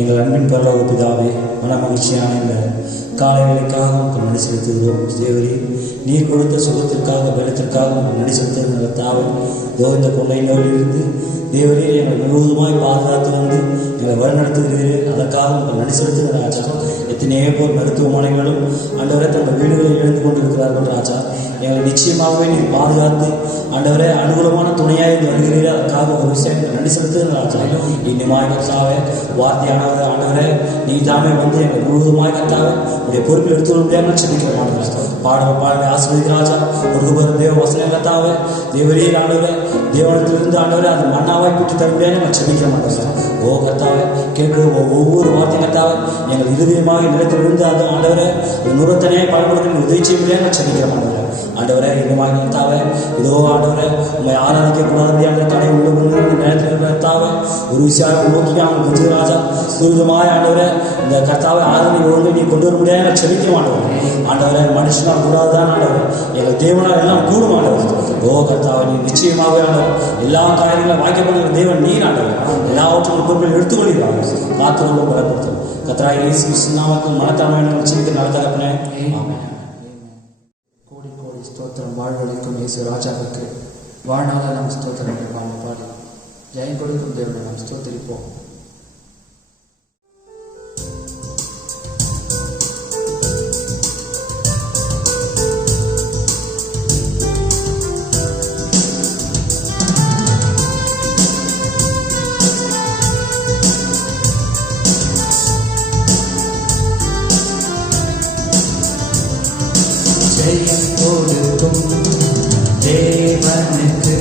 எங்கள் அன்பின் பரலோக பிதாவே, மன மகிழ்ச்சியான இந்த காலை வேளைக்காக நன்றி செலுத்துகிறோம். தேவரே, நீர் கொடுத்த சுகத்திற்காக பலத்திற்காக நன்றி செலுத்துகிற தாவை இந்த கொள்ளை நோயிலிருந்து தேவரே எங்களை முழுவதுமாய் பாதுகாத்து வந்து எங்களை வழிநடத்துகிறீர்கள். அதற்காக உங்கள் நன்றி செலுத்துகிற ராஜா. எத்தனையோ பேர் மருத்துவமனைகளும் ஆண்டவரை தங்கள் வீடுகளை இழந்து கொண்டிருக்கிறார்கள் ராஜா. எங்களை நிச்சயமாகவே நீர் பாதுகாத்து ஆண்டவரே அனுகூலமான துணையாக வருகிறீர்கள். அதற்காக ஒரு விஷயம் நன்றி செலுத்துகிற ராஜா. இன்னுமாய் கத்தாவே வார்த்தையானவர் ஆண்டவரே நீ தாமே வந்து எங்கள் முழுவதுமாய் கத்தாவே உடைய பொறுப்பில் எடுத்துக்கொள்ள முடியாமல் செபிக்கிற மாட்டேன். பாடலை ஆசிரியர் ராஜா ஒரு தேவ வசனம் கத்தாவே தேவரே ஆண்டவரே தேவனத்திலிருந்து ஆண்டவரே அது மண்ணாவாய் கூட்டி தர முடியாது நாங்கள் செபிக்கிற மாட்டோம். ஓ கத்தாவே கேட்கிற ஒவ்வொரு வார்த்தையும் கத்தாவே எங்கள் இருதயமாக நிலத்திலிருந்து அது ஆண்டவரே அது நுரத்தனையாக பலப்படுத்த உதவி செய்ய முடியாது நான் செபிக்கிற மாட்டோம். ஆண்டவரே இன்னுமாக கத்தாவே இதோ ஆண்டவரே உண்மை ஆராதிக்கக்கூடாது தடை உள்ள நேரத்தில் கத்தாவே ஒரு விஷயம் நோக்கி அவங்க விஜய ராஜா துரிதமாக ஆண்டவரே இந்த கத்தாவை ஆராதனை ஒழுங்கு நீ கொண்டு வர முடியாது நான் செபிக்க மாட்டோம். ஆண்டவரே மனுஷனால் கூடாதுதான் ஆண்டவர் எங்கள் தேவனால் எல்லாம் கூடும் ஆண்டவர். ஓ கர்த்தாவை நீ நிச்சயமாகவே ஆண்டவர் எல்லா காரியங்களும் வாய்க்கப்படுகிற தேவன் நீர் ஆண்டவர் எல்லாவற்றும் பொருட்கள் எடுத்துக்கொள்கிறார். காத்துக்கொள்ளும் பலப்படுத்தும் கர்த்தராகிய இயேசு கிறிஸ்து நாமத்தில் மனத்தாழ்மையை சிரித்து நடத்தப்பனே. கோடி கோடி ஸ்தோத்திரம் வாழ்வழிக்கும் இயேசு ராஜாவுக்கு வாழ்நாள நாம் ஸ்தோத்திரம் பாடி ஜெயம் கொடுக்கும் தேவனை நாம் ஸ்தோத்திரிப்போம். ஜெயம் கொடுக்கும் தேவனுக்கு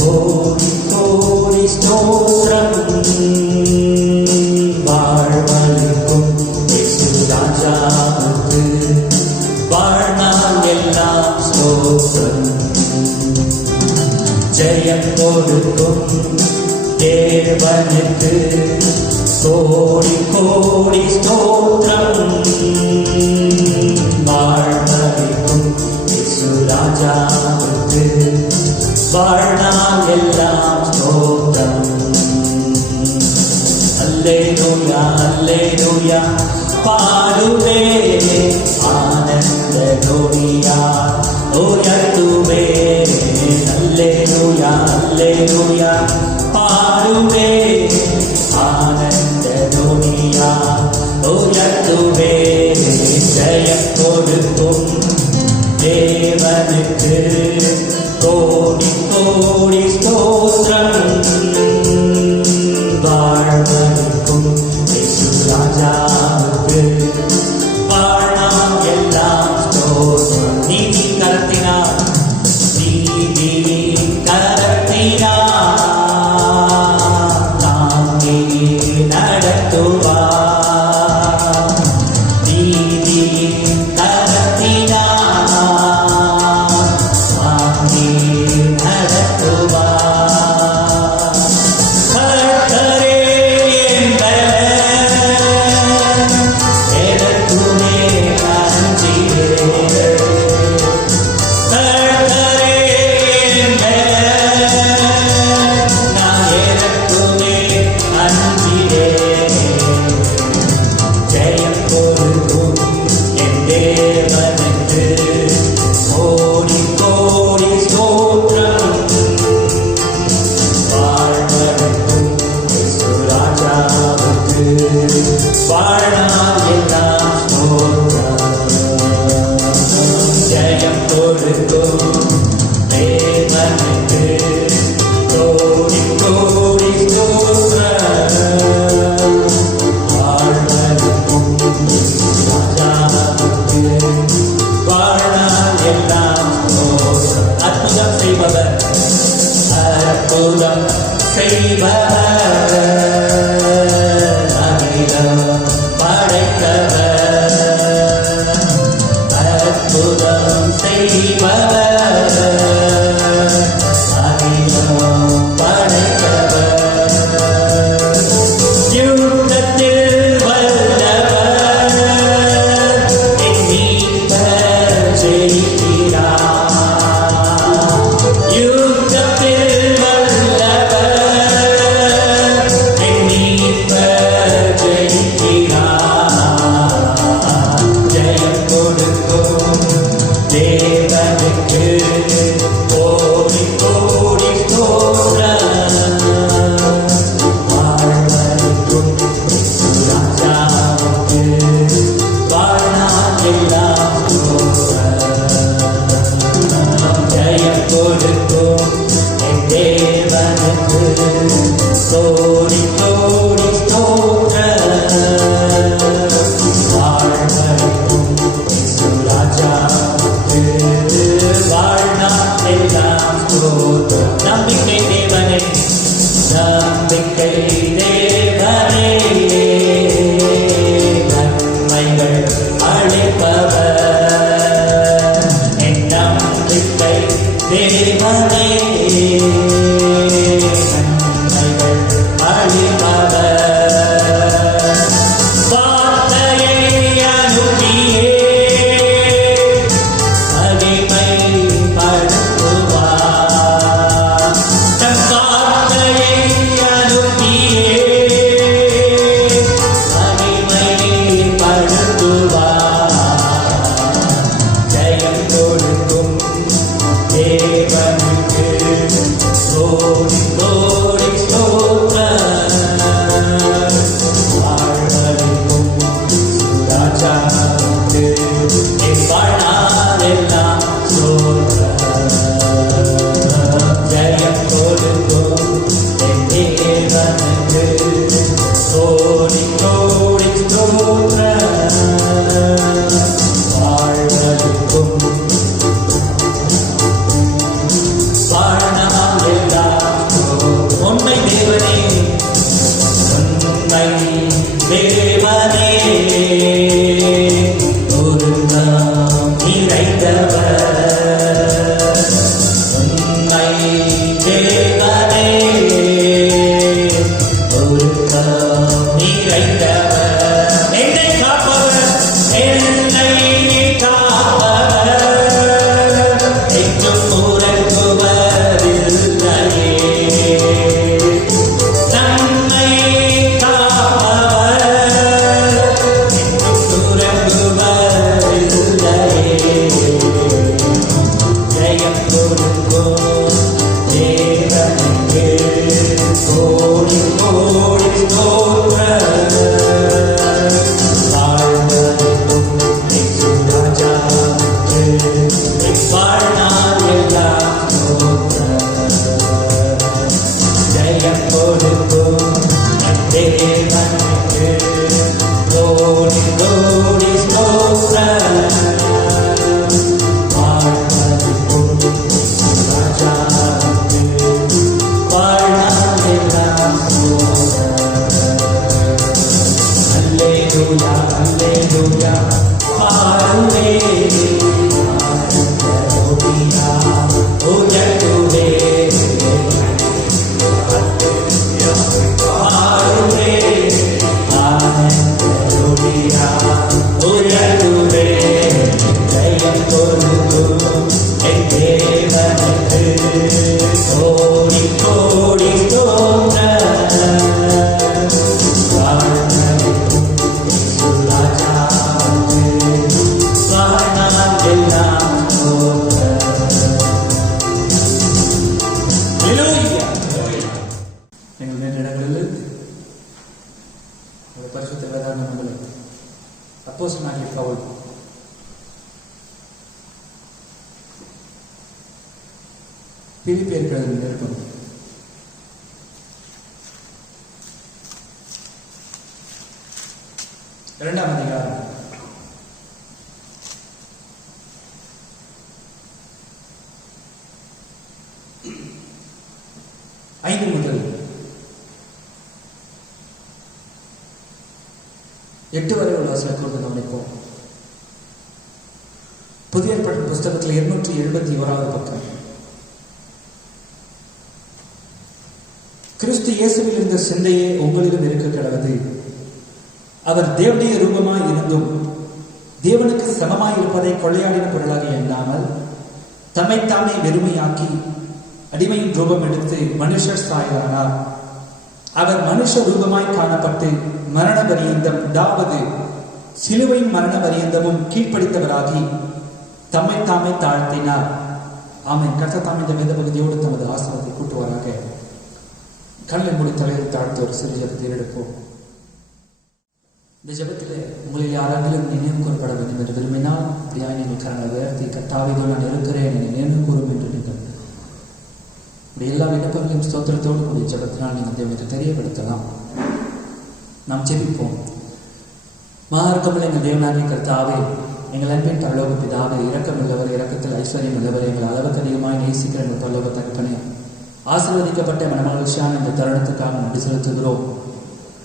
கோடி கோடி ஸ்தோத்திரம். வாழ்வழிக்கும் இயேசு ராஜாவுக்கு வாழ்நாள் எல்லாம் ஸ்தோத்திரம். ஜெயம் கொடுக்கும் தேவனுக்கு கோடி கோடி ஸ்தோத்திரம். வாழ்வழிக்கும் இயேசு ராஜாவுக்கு வாழ்நாள் எல்லாம் ஸ்தோத்திரம். அல்லேலூயா அல்லேலூயா பாடுவே ஆனந்த துணியா உயர்த்துவே. அல்லேலூயா அல்லேலூயா பாடுவே ஆனந்த துணியா உயர்த்துவே. ஜெயம் கொடுக்கும் தேவனுக்கு கோடி கோடி ஸ்தோத்திரம். வாழ்வழிக்கும் இயேசு ராஜாவுக்கு வாழ்நாள் எல்லாம் ஸ்தோத்திரம். நீதி கரத்தினார் நீதி கரத்தினார் தாங்கி நடத்துவார். நீதி கரத்தினார் தாங்கி நடத்துவார். தேவனே நன்மைகள் அளிப்பவர், வார்த்தையை அனுப்பியே மகிமைப்படுத்துவார். தன் வார்த்தையை அனுப்பியே மகிமைப்படுத்துவார். ஜெயம் கொடுக்கும் தேவனுக்கு கோடி கோடி ஸ்தோத்திரம். வாழ்வளிக்கும் ராஜாவுக்கு என் வாழ்நாளெல்லாம் ஸ்தோத்திரம். ஜெயம் கொடுக்கும் என் தேவனுக்கு கோடி கோடி ஸ்தோத்திரம். வாழ்வளிக்கும் உண்மை தேவனே, உண்மை தேவனே, ஒரு நாம் நிறைந்தவர். உண்மை தேவனே, ஒரு நாம் நிறைந்தவர். என்னை காப்பவர், என்னை காப்பவர், என்றும் உறங்குவதில்லையே. நம்மை காப்பவர், என்றும் உறங்குவதில்லையே. ஜெயம் கொடுக்கும் தேவனுக்கு கோடி கோடி ஸ்தோத்திரம். வாழ்வளிக்கும் இயேசு ராஜாவுக்கு என் வாழ்நாளெல்லாம் ஸ்தோத்திரம். ஜெயம் கொடுக்கும் என் தேவனுக்கு கோடி கோடி ஸ்தோத்திரம். வாழ்வளிக்கும் இயேசு ராஜாவுக்கு வாழ்நாளெல்லாம் ஸ்தோத்திரம். அல்லேலூயா, அல்லேலூயா, ஹalleluya, ஹalleluya, உயர்த்துவே. ஹalleluya, உயர்த்துவே. ஜெயம் கொடுக்கும் என் தேவனுக்கு கோடி கோடி ஸ்தோத்திரம். வாழ்வளிக்கும் இயேசு ராஜாவுக்கு வாழ்நாளெல்லாம் ஸ்தோத்திரம். ஹல்லேலூயா. எங்கள் வேறு இடங்களில் ஒரு பரிசுத்த வேதாந்த நூலை அப்போஸ்தலனாகிய பவுல் பிலிப்பியருக்கு எழுதின நிருபம் 2ஆம் அதிகாரம் 5 முதல் 8 வரை உள்ள வசனத்தை கவனிப்போம். புதிய ஏற்பாட்டு புஸ்தகத்தில் 271வது பக்கம். கிறிஸ்து இயேசுவில் இருந்த சிந்தையே உங்களிலும் இருக்க கடவது. அவர் தேவனுடைய ரூபமாய் இருந்தும் தேவனுக்கு சமமாய் இருப்பதை கொள்ளையாடின பொருளாக எண்ணாமல் தம்மைத்தாமே வெறுமையாக்கி அடிமையின் ரூபம் எடுத்து மனுஷர் சாயலானார். அவர் மனுஷ ரூபமாய் காணப்பட்டு மரண பரியந்தம், அதாவது சிலுவையின் மரண பரியந்தமும் கீழ்ப்படித்தவராகி தம்மைத்தாமே தாழ்த்தினார். ஆமென். கர்த்தர் தாமே இந்த வேத பகுதியோடு தமது ஆசீர்வாதத்தை கூட்டுவாராக. கண்ணை மூடி தலையில் தாழ்த்து ஒரு சிறு ஜெபத்தை எடுப்போம். இந்த ஜெபத்திலே உங்களில் யாராகிலும் நினைவு கூறப்பட வேண்டும் என்று விரும்பினால் அப்படியாக நீங்கள் கரங்களை உயர்த்தி, கர்த்தாவே நான் இருக்கிறேன், என்னை நினைவு கூறும் என்று நீங்கள் எல்லா விண்ணப்பங்களையும் ஸ்தோத்திரத்தோடு கூடிய ஜெபத்தினால் நீங்கள் தேவனுக்கு தெரியப்படுத்தலாம். நாம் ஜெபிப்போம். மகார்க்கமுள்ள எங்கள் தேவனாகிய கர்த்தாவே, எங்கள் அன்பின் பரலோக பிதாவே, இரக்கம் உள்ளவர், இரக்கத்தில் ஐஸ்வர்யம் உள்ளவர், எங்கள் அளவுக்கு அதிகமாக நேசிக்கிற எங்கள் பரலோக தகப்பனே, ஆசீர்வதிக்கப்பட்ட மனமகிழ்ச்சியான இந்த தருணத்துக்காக நன்றி செலுத்துகிறோம்.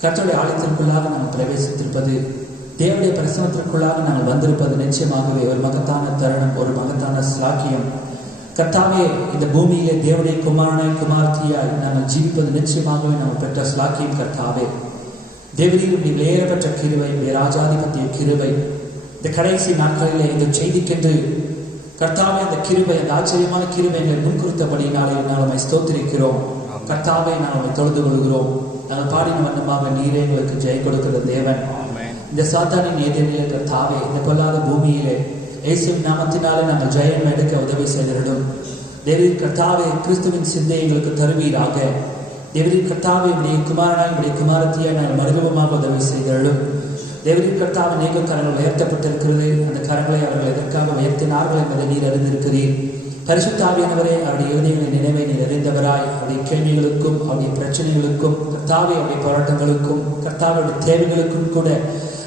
கர்த்தருடைய ஆலயத்திற்குள்ளாக நாங்கள் பிரவேசித்திருப்பது, தேவனுடைய பிரசனத்திற்குள்ளாக நாங்கள் வந்திருப்பது நிச்சயமாகவே ஒரு மகத்தான தருணம், ஒரு மகத்தான ஸ்லாக்கியம். கர்த்தாவே, இந்த பூமியிலே தேவனுடைய குமாரனாய் குமார்த்தியாய் நாங்கள் ஜீவிப்பது நிச்சயமாகவே நாம் பெற்ற ஸ்லாக்கியம். கர்த்தாவே, தேவரீர் நீங்கள் ஏறப்பெற்ற கிருபை, ராஜாதிபத்திய கிருபை, இந்த கடைசி நாட்களிலே இந்த செய்திக்கென்று கர்த்தாவே அந்த கிருபை, அந்த ஆச்சரியமான கிருபை எங்களை முன்குறித்தபடியினாலே நாங்கள் ஸ்தோத்திரிக்கிறோம். கர்த்தாவே, நாங்கள் தொழுது கொள்கிறோம். நாங்கள் பாடின வண்ணமாக நீரே எங்களுக்கு ஜெயம் கொடுக்கிற தேவன். இந்த சாத்தானின் எதிரிலே கர்த்தாவே, இந்த பொல்லாத பூமியிலே இயேசுவின் நாமத்தினாலே நாங்கள் ஜெயம் எடுக்க உதவி செய்திடும். தேவரீர் கர்த்தாவே, கிறிஸ்துவின் சிந்தை எங்களுக்கு தருவீராக. தேவரீர் கர்த்தாவே, உடைய குமாரனாய் உடைய குமாரத்தியாய் நாங்கள் மறுரூபமாக உதவி செய்திடும். தேவரீர் கர்த்தாவே, அநேக கரங்கள் உயர்த்தப்பட்டிருக்கிறது. அந்த கரங்களை அவர்கள் எதற்காக உயர்த்தினார்கள் என்பதை நீர் அறிந்திருக்கிறீர். பரிசுத்த ஆவியானவரே, அவருடைய இருதயங்களின் நினைவை நீர் அறிந்தவராய், அவருடைய கேள்விகளுக்கும் அவருடைய பிரச்சனைகளுக்கும் கர்த்தாவே, அவருடைய போராட்டங்களுக்கும் கர்த்தாவுடைய தேவைகளுக்கும் கூட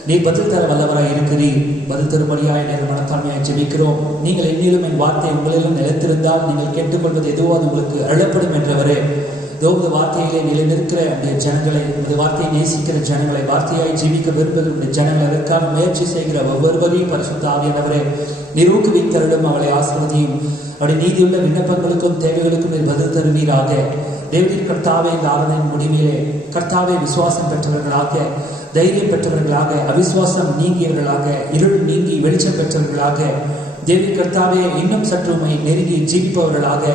நீர் பதில் தர வல்லவராய் இருக்கிறீர். பதில் தரும்படியாய் நேரம் மனத்தாண்மையாய் ஜெபிக்கிறோம். நீங்கள் என்னிலும் என் வார்த்தை உங்களிலும் நிலைத்திருந்தால் நீங்கள் கேட்டுக்கொள்வது எதுவோ அது உங்களுக்கு அழப்படும் என்றவரே. இந்த வார்த்தையிலே நிலைநிற்கிற அந்த ஜனங்களை, இந்த வார்த்தையை நேசிக்கிற ஜனங்களை, வார்த்தையாய் ஜீவிக்க விரும்புகிற ஜனங்கள், அதற்கான முயற்சி செய்கிற ஒவ்வொருவரையும் பரிசுத்த ஆவியானவரே நீர் ஊக்குவித்தருடும். அவளை ஆசீர்வதியும். அவருடைய நீதியுள்ள விண்ணப்பங்களுக்கும் தேவைகளுக்கும் நீர் பதில் தருவீராக. தேவரீர் கர்த்தாவே, இந்த ஆராதனையின் முடிவிலே கர்த்தாவே, விசுவாசம் பெற்றவர்களாக, தைரியம் பெற்றவர்களாக, அவிசுவாசம் நீங்கியவர்களாக, இருள் நீங்கி வெளிச்சம் பெற்றவர்களாக, தேவி கர்த்தாவே, இன்னும் சற்று உம்மை நெருங்கி ஜீவிப்பவர்களாக,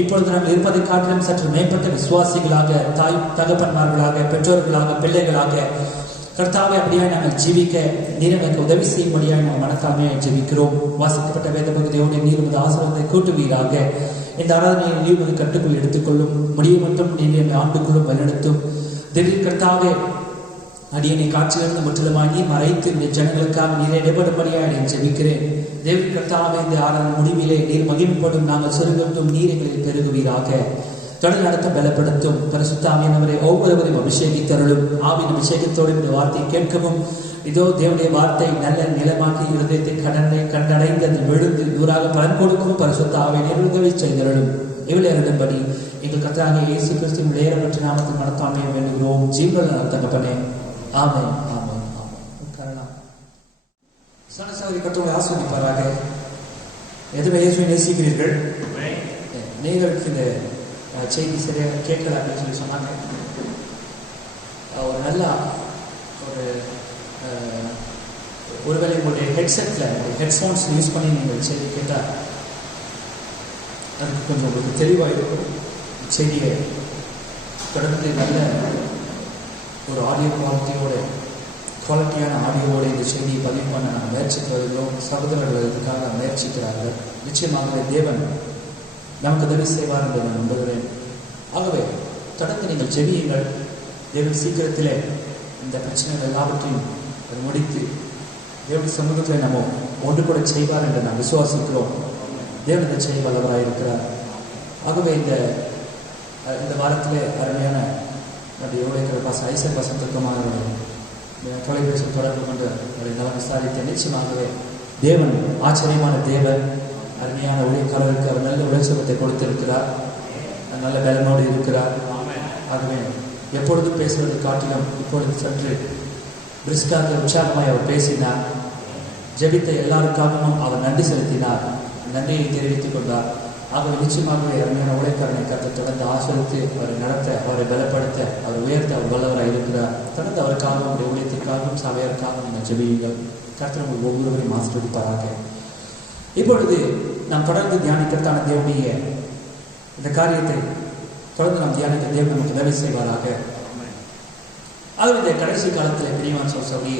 இப்பொழுது நாம் இருப்பதை காட்டிலும் சற்று மேம்பட்ட விசுவாசிகளாக, தாய் தகப்பன்மார்களாக, பெற்றோர்களாக, பிள்ளைகளாக கர்த்தாவே, அப்படியே நாங்கள் ஜீவிக்க நீர் எனக்கு உதவி செய்யும்படியாக நாங்கள் மனத்தாழ்மையாக ஜெபிக்கிறோம். வாசிக்கப்பட்ட வேத பகுதியோடு நீர் உமது ஆசீர்வாதத்தை கூட்டுவீராக. இந்த ஆராதனையை நீர் உமது கட்டுக்குள் எடுத்துக்கொள்ளும். முடிவு மட்டும் நீர் என்னை ஆண்டுக்குள்ளும் வழிநடத்தும். தேவி கர்த்தாவே, அடியனை காட்சியிலிருந்து முற்றிலுமாகி மறைத்து இந்த ஜனங்களுக்காக நீரை இடைபடும்படியாக நான் ஜெபிக்கிறேன். தேவி கர்த்தாவே, இந்த ஆராதனை முடிவிலே நீர் மகிமைப்படும், நாங்கள் சொருகட்டும், நீர் எங்களில் பெருகுவீராக. தொடர் நடத்த பலப்படுத்தும். பரிசுத்த ஆவியானவரை ஒவ்வொருவரையும் அபிஷேகித்தருளும். ஆவியின் அபிஷேகத்தோடு இந்த வார்த்தையை கேட்கவும், இதோ தேவனுடைய வார்த்தை நல்ல நிலமாக்கி இருதயத்தை கண்டடைந்து அதில் விழுந்து நூறாக பலன் கொடுக்கவும் பரிசுத்த ஆவியை உதவி செய்தருளும். இவளை அருளும்படி எங்கள் கர்த்தராகிய இயேசு கிறிஸ்துவின் விளையாடப்பட்ட நாமத்தில் மனத்தாழ்மையை வேண்டுகிறோம். ஜீவன் தகப்பனே, ஆமென், ஆமென், ஆமென். காரணம் சனசாரி கர்த்தரை ஆசீர்வதிப்பாராக. எதுவே இயேசுவை நேசிக்கிறீர்கள்? நீங்களுக்கு இந்த செய்தி சரியாக கேட்கல அப்படின்னு சொல்லி சொன்னாங்க. ஒரு நல்ல ஒருவேளை உங்களுடைய ஹெட்செட்டில் ஹெட்ஃபோன்ஸ் யூஸ் பண்ணி நீங்கள் செய்தி கேட்டால் அதுக்கு கொஞ்சம் உங்களுக்கு தெளிவாக இருக்கும். செய்தியை தொடர்ந்து நல்ல ஒரு ஆடியோ குவாலிட்டியான ஆடியோவோடு இந்த செய்தியை பதிவு பண்ண நாங்கள் முயற்சித்து வருகிறோம். சகோதரர்கள் இதுக்காக முயற்சிக்கிறார்கள். நிச்சயமாகவே தேவன் நமக்கு உதவி செய்வார் என்று நான் நம்புகிறேன். ஆகவே தொடர்ந்து நீங்கள் ஜெபியுங்கள். தேவன் சீக்கிரத்திலே இந்த பிரச்சனைகள் எல்லாவற்றையும் முடித்து தேவனுடைய சமூகத்தில் நம்ம ஒன்று கூட செய்வார் என்று நாம் விசுவாசிக்கிறோம். தேவன் இந்த செய்ய வல்லவராக இருக்கிறார். ஆகவே இந்த வாரத்திலே அருமையான நம்முடைய ஊழியர்கள் பாச ஐசர் வசந்தக்குமார் தொலைபேசி தொடர்பு கொண்டு அவரை நலம் விசாரித்த நிச்சயமாகவே தேவன் ஆச்சரியமான தேவன். அருமையான ஊழியக்காரருக்கு அவர் நல்ல உழைச்சபத்தை கொடுத்திருக்கிறார். நல்ல பலனோடு இருக்கிறார். ஆகவே எப்பொழுதும் பேசுவதை காட்டிலும் இப்பொழுது சற்று பிரிஸ்காக உற்சாகமாய் அவர் பேசினார். ஜெபித்த எல்லாருக்காகவும் அவர் நன்றி செலுத்தினார். நன்றியை தெரிவித்துக் கொண்டார். ஆகவே நிச்சயமாகவே அருமையான உழைக்காரனை கற்று தொடர்ந்து ஆசிரித்து அவரை நடத்த, அவரை பலப்படுத்த, அவர் உயர்த்த அவர் வல்லவராக இருக்கிறார். தொடர்ந்து அவருக்காகவும் அவருடைய ஊழியத்திற்காகவும் சபையருக்காகவும் நீங்கள் ஜெபியுங்கள். கர்த்தர் உங்கள் ஒவ்வொருவரையும் ஆசீர்வதிப்பாராக. இப்பொழுது நாம் தொடர்ந்து தியானிக்கிறதான தேவனுடைய இந்த காரியத்தை தொடர்ந்து நாம் தியானிக்க தேவன் நமக்கு உதவி செய்வாராக. ஆகவே இந்த கடைசி காலத்தில் பிரியவான் சொல்லி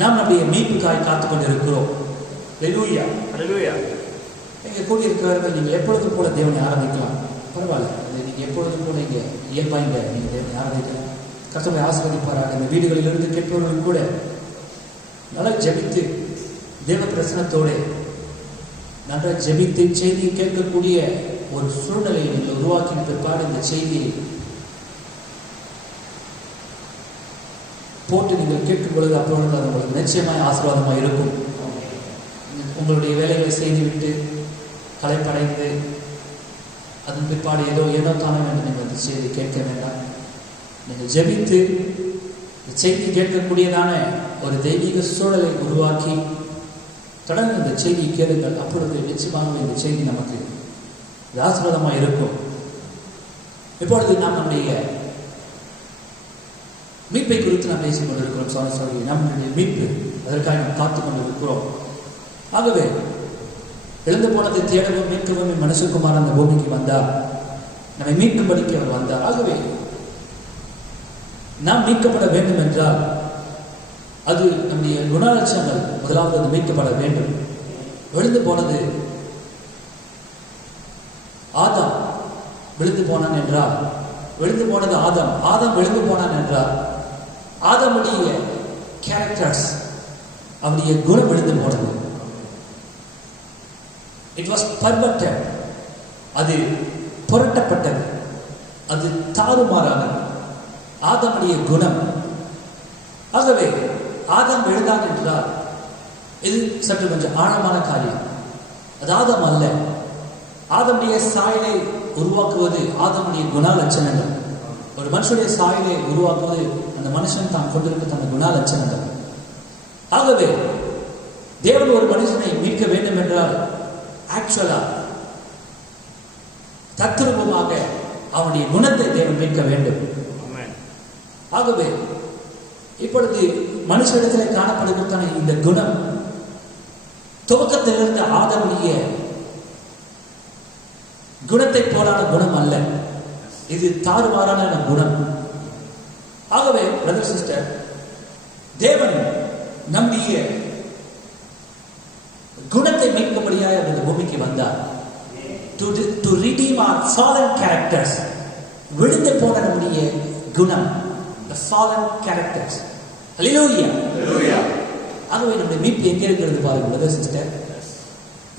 நாம் நம்முடைய மீட்புக்காய் காத்துக் கொண்டிருக்கிறோம். ஹல்லேலூயா, ஹல்லேலூயா. இங்கே கூடியிருக்கிறவர்கள் நீங்கள் எப்பொழுதும் கூட தேவனை ஆராதிக்கலாம். பரவாயில்ல, நீங்கள் எப்பொழுதும் கூட இங்கே இயல்பாக நீங்கள் தேவனை ஆராதிக்கலாம். கர்த்தரை ஆசீர்வதிப்பாராக. இந்த வீடுகளிலிருந்து கேட்பவர்கள் கூட நல்லா ஜெபித்து தேவ பிரசனத்தோடு நல்லா ஜெபித்து செய்தியை கேட்கக்கூடிய ஒரு சூழ்நிலையை நீங்கள் உருவாக்கின பிற்பாடு இந்த செய்தியை போட்டு நீங்கள் கேட்கும் பொழுது அப்பொழுது அது உங்களுக்கு நிச்சயமாக ஆசீர்வாதமாக இருக்கும். உங்களுடைய வேலைகளை செய்துவிட்டு களைப்படைந்து அதன் பிற்பாடு ஏதோ தானே என்று நீங்கள் அந்த செய்தி கேட்க வேண்டாம். நீங்கள் ஜெபித்து செய்தி கேட்கக்கூடியதான ஒரு தெய்வீக சூழலை உருவாக்கி தொடர்ந்து இந்த செய்தியை கேளுங்கள். அப்பொழுது நிச்சயமாக இந்த செய்தி நமக்கு இது ஆசீர்வாதமா இருக்கும். இப்பொழுது நாம் நம்முடைய மீட்பை குறித்து நாம் பேசிக் கொண்டிருக்கிறோம். சகோதரி, நம்முடைய மீட்பு, அதற்காக நாம் காத்துக் கொண்டிருக்கிறோம். ஆகவே எழுந்து போனதை தேடவும் மீட்கவும் மனுஷகுமாரன் அந்த பூமிக்கு வந்தார். நம்மை மீட்கும்படிக்கு அவர் வந்தார். ஆகவே நாம் மீட்கப்பட வேண்டும் என்றால் அது நம்முடைய குணலட்சணங்கள் முதலாவது மீட்கப்பட வேண்டும். விழுந்து போனது ஆதாம் விழுந்து போனான் என்றால், விழுந்து போனது ஆதாம் விழுந்து போனான் என்றால் ஆதாமுடைய கேரக்டர்ஸ், அவருடைய குணம் விழுந்து போனது. இட் வாஸ் பர்வர்டட், அது புரட்டப்பட்டது, அது தாறுமாறானது ஆதாமுடைய குணம். ஆகவே ஆதாம் விழுந்தான் என்றால் இது சற்று கொஞ்சம் ஆழமான காரியம். அது ஆதாம் அல்ல. ஆதாமுடைய சாயலை உருவாக்குவது ஆதாமுடைய குணலட்சணங்கள். ஒரு மனுஷனுடைய சாயலை உருவாக்குவது அந்த மனுஷன் தான் கொண்டிருக்க அந்த குணலட்சணங்கள். ஆகவே தேவன் ஒரு மனுஷனை மீட்க வேண்டும் என்றால் ஆக்சுவலா தத்ரூபமாக அவனுடைய குணத்தை தேவன் மீட்க வேண்டும். ஆகவே இப்பொழுது மனுஷனிடத்தில் காணப்படுகிற இந்த குணம் துவக்கத்தில் இருந்த ஆதாமுடைய குணத்தை போலான குணம் அல்ல. இது தாறுமாறான குணம். ஆகவே பிரதர் சிஸ்டர், தேவன் நம்முடைய குணத்தை மீட்கும்படியாக இந்த பூமிக்கு வந்தார். To redeem our fallen characters. விழுந்து போன நம்முடைய குணம், the fallen characters. Hallelujah. Hallelujah. ஆகவே நம்முடைய மீட்பு எங்கே இருக்கிறது பாருங்க பிரதர் சிஸ்டர்.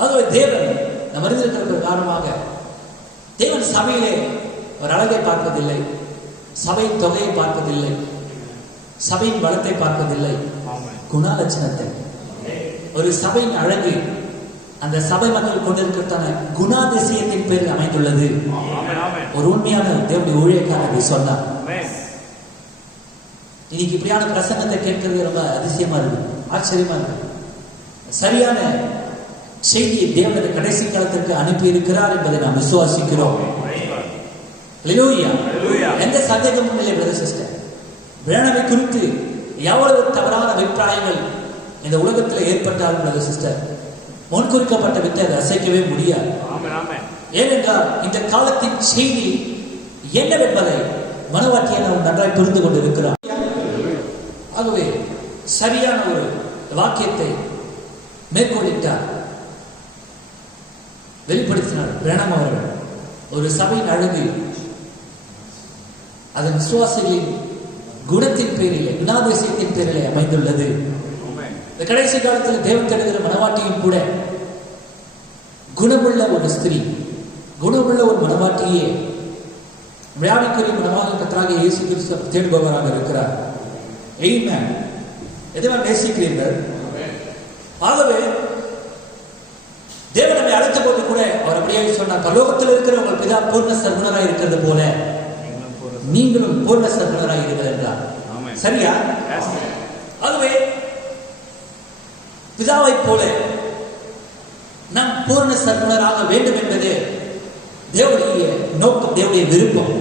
ஆகவே தேவன் நம் அறிந்திருக்கிற காரணமாக தேவன் சபையிலே ஒரு அழகை பார்ப்பதில்லை, சபையின் தொகையை பார்ப்பதில்லை, சபையின் பலத்தை பார்ப்பதில்லை, குணலட்சணத்தை. ஒரு சபையின் அழகு அந்த சபை மக்கள் கொண்டிருக்கிறதான குணாதிசயத்தின் பேரில் அமைந்துள்ளது. ஒரு உண்மையான தேவனுடைய ஊழியக்காரர் சொன்னார். இன்னைக்கு இப்படியான பிரசங்கத்தை கேட்கிறது ரொம்ப அதிசயமா இருக்கு, ஆச்சரியமா இருக்கு. சரியான செய்தியை தேவனுடைய கடைசி காலத்திற்கு அனுப்பி இருக்கிறார் என்பதை நாம் விசுவாசிக்கிறோம். எந்த சந்தேகமும் இல்லை பிரதர் சிஸ்டர். வேணவை குறித்து எவ்வளவு தவறான அபிப்பிராயங்கள் இந்த உலகத்தில் ஏற்பட்டாலும் பிரதர் சிஸ்டர், முன்குறிக்கப்பட்ட வித்தை அதை அசைக்கவே முடியாது. ஏனென்றால் இந்த காலத்தின் செய்தி என்னவென்பதை மனவாட்டியை நாம் நன்றாய் புரிந்து கொண்டிருக்கிறார். ஆகவே சரியான ஒரு வாக்கியத்தை மேற்கொள்ளிட்டார், வெளிப்படுத்தினார் பிரணாம் அவர்கள். ஒரு சபையின் அழகு அதன் விசுவாசிகளின் குணத்தின் பேரிலே, குணாதிசயத்தின் பேரிலே அமைந்துள்ளது. இந்த கடைசி காலத்தில் தேவன் தருகிற மனவாட்டியும் கூட குணமுள்ள ஒரு ஸ்திரீ, குணமுள்ள ஒரு மனவாட்டியே வியாதிக்குரிய மனவாக கர்த்தராகிய இயேசு கிறிஸ்து தேடுபவராக இருக்கிறார். ஆமென். எதுவா நேசிக்கிறீர்கள்? ஆகவே தேவன் நம்மை அழைத்த போது கூட அவர் அப்படியே சொன்னார், பரலோகத்தில் இருக்கிற உங்கள் பிதா பூர்ண சர்வனராய் இருக்கிறது போல நீங்களும் பூர்ண சர்வனராய் இருக்கிறது என்றார். சரியா? ஆகவே பிதாவை போல நாம் பூர்ண சர்வனராக வேண்டும் என்பது தேவனுடைய நோக்கம், தேவனுடைய விருப்பம்.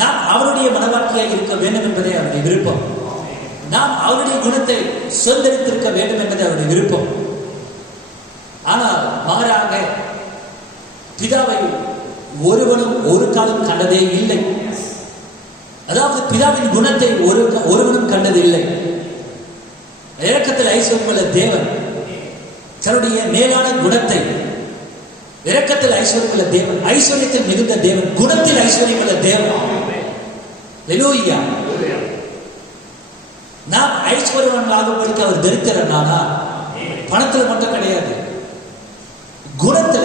நாம் அவருடைய மனவாட்டியாக இருக்க வேண்டும் என்பதே அவருடைய விருப்பம். நாம் அவருடைய குணத்தை சுதந்திரித்திருக்க வேண்டும் என்பது அவருடைய விருப்பம். ஆனால் மாறாக பிதாவை ஒருவனும் ஒரு காலம் கண்டதே இல்லை. அதாவது பிதாவின் குணத்தை ஒருவனும் கண்டதில்லை. இரக்கத்தில் ஐஸ்வர்யமுள்ள தேவன் தன்னுடைய மேலான குணத்தை, இரக்கத்தில் ஐஸ்வர்யமுள்ள தேவன், ஐஸ்வர்யத்தில் மிகுந்த தேவன், குணத்தில் ஐஸ்வர்யமுள்ள தேவன். ஹல்லேலூயா. நாம் ஐஸ்வர்யவான்களாகும்படிக்கு அவர் தரித்திரனானா? பணத்துல மட்டும் கிடையாது, குணத்துல.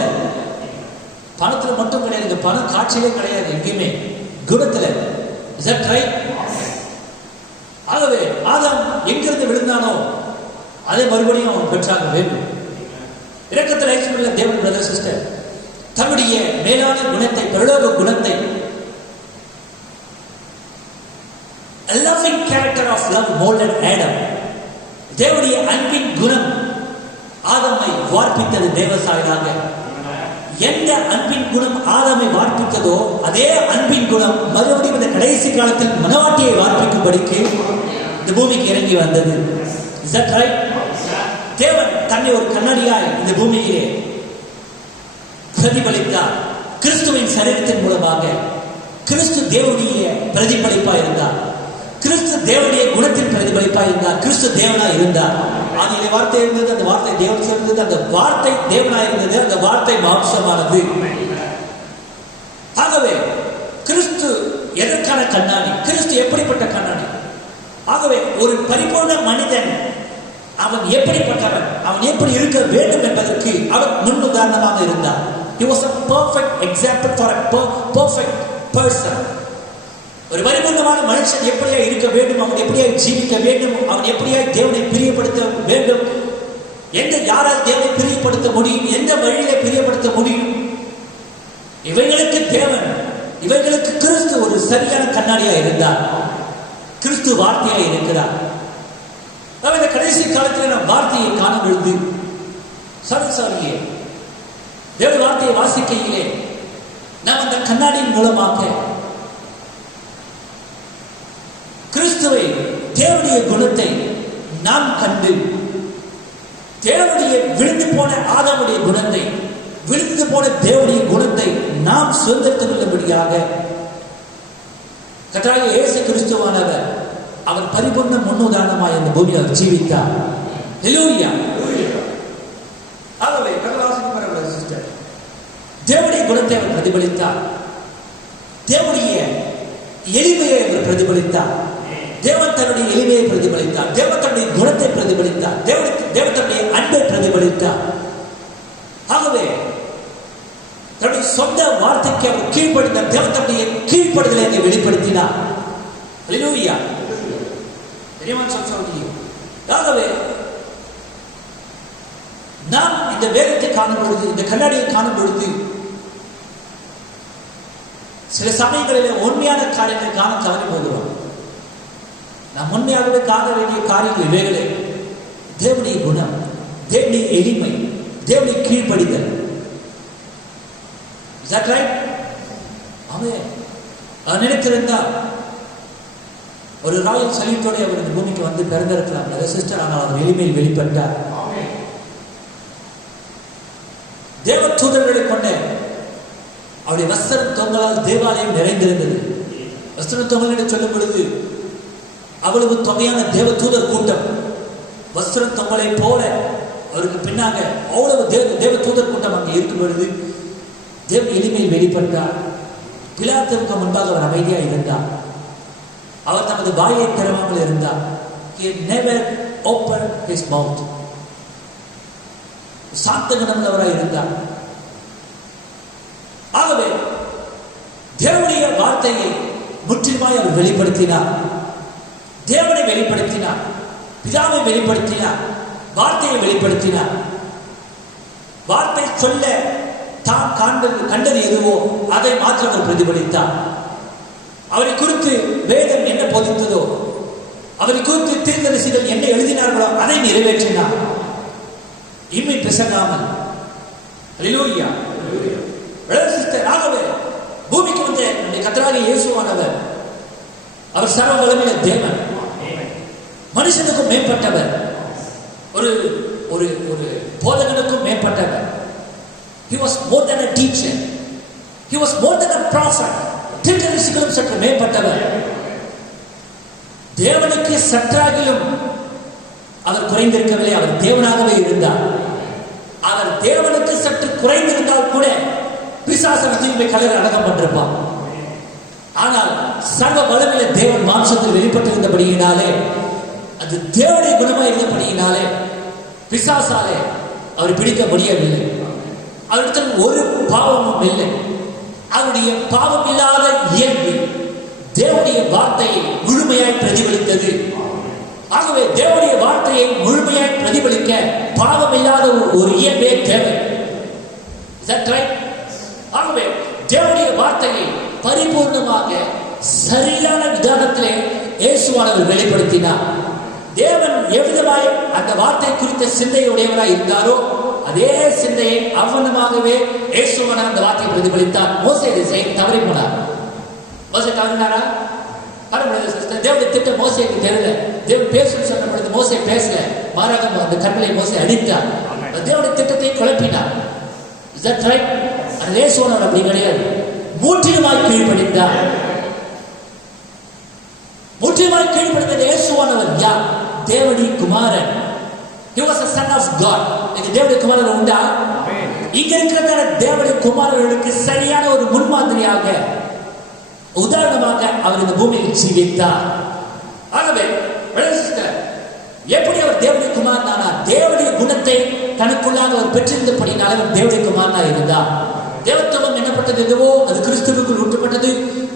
பணத்துல மட்டும் கிடையாது, பணம் காட்சியிலே கிடையாது, எங்கேயுமே குணத்துல. Is that right? ஆகவே ஆதாம் எங்கிருந்து விழுந்தானோ அதை மறுபடியும் அவன் பெற்றாக வேண்டும். இரக்கத்தில் ஐஸ்வர்யமுள்ள தேவன் பிரதர் சிஸ்டர் தம்முடைய மேலான குணத்தை, பரலோக குணத்தை, a loving character of love molded Adam. தேவனுடைய அன்பின் குணம் ஆதாமை வார்ப்பித்தது தேவசாயலாக. எந்த அன்பின் குணம் ஆதாமை வார்ப்பித்ததோ அதே அன்பின் குணம் மறுபடியும் இந்த கடைசி காலத்தில் மனவாட்டியை வார்ப்பிக்கும்படிக்கு இந்த பூமிக்கு இறங்கி வந்தது. Is that right? தேவன் தன்னை ஒரு கண்ணாடியாய் இந்த பூமியிலே பிரதிபலித்தார். கிறிஸ்துவின் சரீரத்தின் மூலமாக கிறிஸ்து தேவனுடைய பிரதிபலிப்பாய் இருந்தார். கிறிஸ்து தேவனுடைய குணத்தின் பிரதிபலிப்பாய் இருந்தார். கிறிஸ்து தேவனாய் இருந்தார். ஆதியிலே வார்த்தை இருந்தது, அந்த வார்த்தை தேவன் சேர்ந்தது, அந்த வார்த்தை தேவனாய் இருந்தது, அந்த வார்த்தை மாம்சமானது. ஆகவே கிறிஸ்து எதற்கான கண்ணாடி? கிறிஸ்து எப்படிப்பட்ட கண்ணாடி? ஆகவே ஒரு பரிபூர்ண மனிதன் அவன் எப்படிப்பட்டவன், அவன் எப்படி இருக்க வேண்டும் என்பதற்கு அவன் முன் உதாரணமாக இருந்தார். He was a perfect example for a perfect person. ஒரு பரிபூர்ணமான மனுஷன் எப்படியா இருக்க வேண்டும், அவன் எப்படியா ஜீவிக்க வேண்டும், அவன் எப்படியா தேவனை பிரியப்படுத்த வேண்டும், யாரால் தேவனை பிரியப்படுத்த முடியும், எந்த வழியிலே பிரியப்படுத்த முடியும், இவைகளுக்கு தேவன், இவைகளுக்கு கிறிஸ்து ஒரு சரியான கண்ணாடியா இருந்தார். கிறிஸ்து வார்த்தையா இருக்கிறார். இந்த கடைசி காலத்தில் நாம் வார்த்தையை காணும் பொழுது சாரியே தேவ வார்த்தையை வாசிக்கையிலே நாம் அந்த கண்ணாடியின் மூலமாக கிறிஸ்துவை, தேவனுடைய குணத்தை நாம் கண்டு தேவனுடைய விழுந்து போன ஆதாமுடைய குணத்தை, விழுந்து போன தேவனுடைய குணத்தை நாம் சுதந்திரத்துக் கொள்ளும்படியாக கர்த்தராகிய இயேசு கிறிஸ்துவானவர் அவர் பரிபூர்ண முன்னுதாரணமாய் இந்த பூமியில் அவர் ஜீவித்தார். ஹல்லேலூயா. ஆகவே தேவனுடைய குணத்தை அவர் பிரதிபலித்தார். தேவனுடைய எளிமையை அவர் பிரதிபலித்தார். தேவன் தன்னுடைய எளிமையை பிரதிபலித்தார். தேவன் தன்னுடைய குணத்தை பிரதிபலித்தார். தேவன் தன்னுடைய அன்பை பிரதிபலித்தார். ஆகவே தன்னுடைய சொந்த வார்த்தைக்கு அவர் கீழ்ப்படுத்த தேவன் தன்னுடைய கீழ்ப்படுதலை அங்கே வெளிப்படுத்தினார். ஹல்லேலூயா. ஆகவே நாம் இந்த வேதத்தை காணும் பொழுது, இந்த கண்ணாடியை காணும் பொழுது சில சமயங்களில் உண்மையான காரியங்களை காண தவறி போகிறோம். நாம் உண்மையாகவே காண வேண்டிய காரியங்கள் இவைகளே: தேவனுடைய குணம், தேவனுடைய எளிமை, தேவனுடைய கீழ்ப்படிதல். Is that right? அவன் நினைத்திருந்தால் ஒரு ராயல் சல்யூட்டோட அவர் இந்த பூமிக்கு வந்து பிறந்திருக்கலாம் சிஸ்டர். ஆனால் அவர் எளிமையில் வெளிப்பட்டார். தேவ தூதர்களை கொண்ட அவருடைய வஸ்திரம் தொங்கலால் தேவாலயம் நிறைந்திருந்தது. வஸ்திரம் தொங்கல் என்று சொல்லும் பொழுது அவ்வளவு தொகையான தேவ தூதர் கூட்டம் வஸ்திரம் தொங்கலை போல அவருக்கு பின்னாக அவ்வளவு தேவ தூதர் கூட்டம் அங்கே இருக்கும் பொழுது தேவ எளிமையில் வெளிப்பட்டார். பிலாத்துவுக்கு முன்பாக அவர் அமைதியாக இருந்தார். அவர் தமது வாயை திறவாமல் இருந்தார். He never opened his mouth. சாந்த குணமுள்ளவராய் இருந்தார். ஆகவே தேவனுடைய வார்த்தையை முற்றிலுமாய் அவர் வெளிப்படுத்தினார். தேவனை வெளிப்படுத்தினார், பிதாவை வெளிப்படுத்தினார், வார்த்தையை வெளிப்படுத்தினார். வார்த்தை சொல்ல தான் கண்டது எதுவோ அதை மாற்றம் அவர் பிரதிபலித்தார். அவரை குறித்து வேதம் என்ன போதித்ததோ, அவரை குறித்து தீர்க்கதரிசிகள் என்ன எழுதினார்களோ அதை நிறைவேற்றினார். இம்மை பிசகாமல். ஹல்லேலூயா. ஆகவே பூமிக்கு வந்த கர்த்தராகிய இயேசுவானவர் அவர் சர்வ வல்லமையுள்ள தேவன், மனுஷனுக்கும் மேம்பட்டவர், ஒரு ஒரு ஒரு போதகனுக்கும் மேம்பட்டவர். He was more than a teacher. He was more than a prophet. தீர்க்கதரிசிகளும் சற்று மேம்பட்டவர். தேவனுக்கு சற்றாகிலும் அவர் குறைந்திருக்கவில்லை. அவர் தேவனாகவே இருந்தார். அவர் தேவனுக்கு சற்று குறைந்திருந்தால் கூட பிசாசன் தீமை கலரை அடக்கம் பண்ணிருப்பான். ஆனால் சர்வ வல்லமையுள்ள தேவன் மாம்சத்தில் வெளிப்பட்டிருந்தபடியினாலே, அது தேவனுடைய குணமாக இருந்தபடியினாலே பிசாசாலே அவர் பிடிக்க முடியவில்லை. அவரிடத்தில் ஒரு பாவமும் இல்லை. அவருடைய பாவம் இல்லாத இயல்பு தேவனுடைய வார்த்தையை முழுமையாய் பிரதிபலித்தது. ஆகவே தேவனுடைய வார்த்தையை முழுமையாய் பிரதிபலிக்க பாவம் இல்லாத ஒரு இயல்பே தேவை. ஆகவே தேவனுடைய வார்த்தையை பரிபூர்ணமாக சரியான விதானத்திலே இயேசுவானவர் வெளிப்படுத்தினார். தேவன் எவ்விதமாய் அந்த வார்த்தை குறித்த சிந்தையுடையவராய் இருந்தாரோ அதே சிந்தையை அவ்வளவாகவே இயேசுவானவர் அந்த வார்த்தையை பிரதிபலித்தார். மோசே இதை செய்ய தவறி போனார். மோசே தவறினாரா? தேவனுடைய திட்டம் மோசேக்கு தெரியல. தேவன் பேசணும்னு சொன்ன பொழுது மோசே பேசல, மாறாக அந்த கட்டளை மோசே அடித்தார். தேவனுடைய திட்டத்தை குழப்பினார். Is that right? அது இயேசுவானவர் அப்படி கிடையாது. முற்றிலுமாய் கீழ்ப்படிந்தார். முற்றிலுமாய் கீழ்ப்படிந்த இயேசுவானவர் யார்? தேவனுடைய குமாரன். He was a son of God. இந்த தேவனுடைய குமாரன் உண்டா? இங்க இருக்கிற தேவனுடைய குமாரர்களுக்கு சரியான ஒரு முன்மாதிரியாக, உதாரணமாக அவர் இந்த பூமியில் ஜீவித்தார். ஆகவே எப்படி அவர் தேவனுடைய குமாரனானா? தேவனுடைய குணத்தை தனக்குள்ளாக அவர் பெற்றிருந்தபடினால அவர் தேவனுடைய குமாரனா இருந்தார். தேவத்துவம் என்னப்பட்டது எதுவோ அது கிறிஸ்துவுக்குள் ஊற்றப்பட்டது.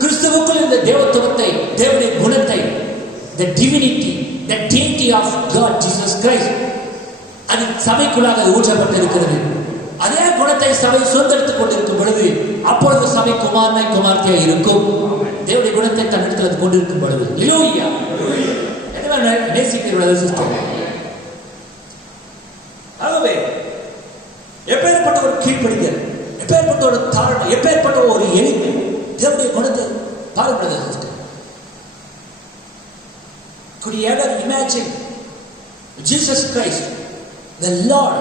கிறிஸ்துவுக்குள் இந்த தேவத்துவத்தை, தேவனுடைய குணத்தை, the divinity, the deity of God Jesus Christ, அது சபைக்குள்ளாக அது ஊற்றப்பட்டிருக்கிறது. அதே குணத்தை சபை சுதந்திரத்துக் கொண்டிருக்கும் பொழுது அப்பொழுது சபை குமாரனாய் குமார்த்தியா இருக்கும். தேவனுடைய குணத்தை தன்னிடத்தில் அது கொண்டிருக்கும் பொழுது ஹல்லேலூயா. நேசிக்கிறீர்கள் சிஸ்டர். ஆகவே எப்பேற்பட்ட ஒரு கீழ்ப்படிதல், எப்பேற்பட்ட ஒரு தாழ்மை, எப்பேற்பட்ட ஒரு எளிமை, தேவனுடைய குணத்தை பாருங்கள் sister. Could you ever imagine Jesus Christ, the Lord,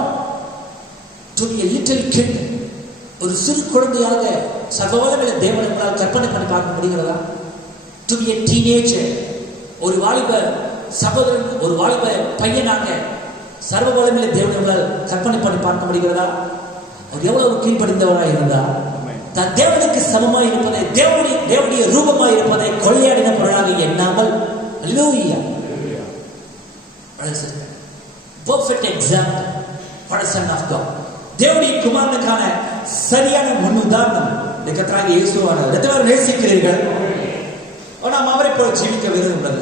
to be a little kid? ஒரு சிறு குழந்தையாக சர்வவல்லமையுள்ள தேவனை உங்களால் கற்பனை பண்ணி பார்க்க முடிகிறதா? To be a teenager, ஒரு வாலிப சகோதரன், ஒரு வாலிப பையனாக சர்வவல்லமையுள்ள தேவனை உங்களால் கற்பனை பண்ணி பார்க்க முடிகிறதா? அவர் எவ்வளவு கீழ்ப்படிந்தவராக இருந்தார். தன் தேவனுக்கு சமமாய் இருப்பதை, தேவனுடைய ரூபமாய் இருப்பதை கொள்ளையாடின பொருளாக எண்ணாமல், ஹல்லேலூயா, perfect example for a son of God. தேவனுடைய குமாரனுக்கான சரியான முன் உதாரணம் கர்த்தராகிய இயேசுவானவர். எத்தனை நேசிக்கிறீர்கள்? நாம் அவரை போல் ஜீவிக்க விரும்புகிறோம்.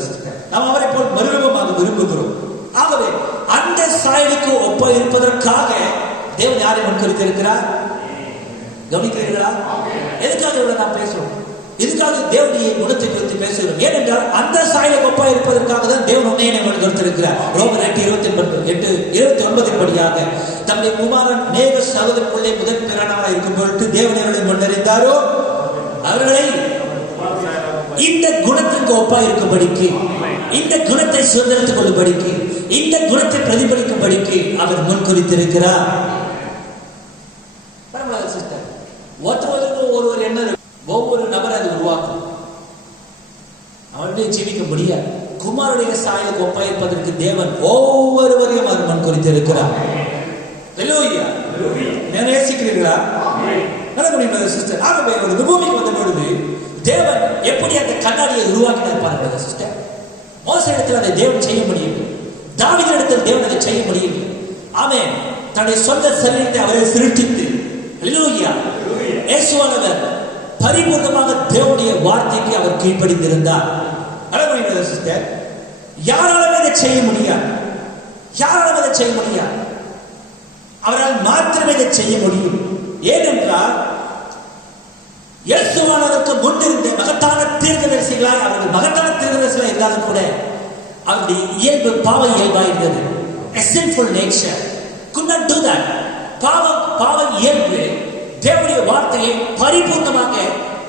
நாம் அவரை போல் மறுரூபமாக விரும்புகிறோம். ஆகவே அந்த சாயலுக்கு ஒப்ப இருப்பதற்காக தேவன் யாரை முன்குறித்திருக்கிறார்? கவனிக்கிறீர்களா? எதுக்காக இவ்வளவு நாம் பேசுறோம்? எதுக்காக தேவனுடைய குணத்தை குறித்து பேசுகிறோம்? ஏனென்றால் அந்த சாயலுக்கு ஒப்பா இருப்பதற்காக தான் தேவன் உன்னையை கொடுத்திருக்கிறார். ரோமர் 8:29 படியாக தம்முடைய குமாரன் நேக சகோதரனுக்குள்ளே முதல் பிறனவராக இருக்கும் பொருட்டு தேவனை முன்னறிந்தாரோ அவர்களை இந்த குணத்திற்கு ஒப்பா இருக்கும்படிக்கு, இந்த குணத்தை சுதந்திரத்துக் கொள்ளும்படிக்கு, இந்த குணத்தை பிரதிபலிக்கும்படிக்கு அவர் முன்குறித்திருக்கிறார். ஒருவர் என்ன, ஒவ்வொரு நபர் அதை உருவாக்கும். அவருடைய ஜீவிக்க முடியாது. குமாருடைய சாயலுக்கு ஒப்பா இருப்பதற்கு தேவன் ஒவ்வொருவரையும் அவர் முன்குறித்திருக்கிறார். ஹல்லேலூயா. நேசிக்கிறீர்களா? சிஸ்டர், ஆகவே ஒரு பூமிக்கு வந்த பொழுது தேவன் எப்படி அந்த கண்ணாடியை உருவாக்கினார் பாருங்க சிஸ்டர். மோசே இடத்தில் அதை தேவன் செய்ய முடியும். தாவீது இடத்தில் தேவன் அதை செய்ய முடியும். ஆமென். தன்னுடைய சொந்த சரீரத்தை அவரை சிருஷ்டித்து, ஹல்லேலூயா, இயேசுவானவர் பரிபூர்ணமாக தேவனுடைய வார்த்தைக்கு அவர் கீழ்ப்படிந்திருந்தார். ஹல்லேலூயா சிஸ்டர். யாராலும் அதை செய்ய முடியாது. யாராலும் அதை செய்ய முடியாது. அவரால் மாத்திரமே இதை செய்ய முடியும். ஏனென்றால் இயேசுவானவருக்கு முன்னிருந்த மகத்தான தீர்க்கதரிசிகளாய், அவர்கள் மகத்தான தீர்க்கதரிசிகளாய் இருந்தாலும் கூட அவருடைய இயல்பு பாவ இயல்பாக இருந்தது. A sinful nature could not do that. பாவ இயல்பு தேவனுடைய வார்த்தையை பரிபூர்ணமாக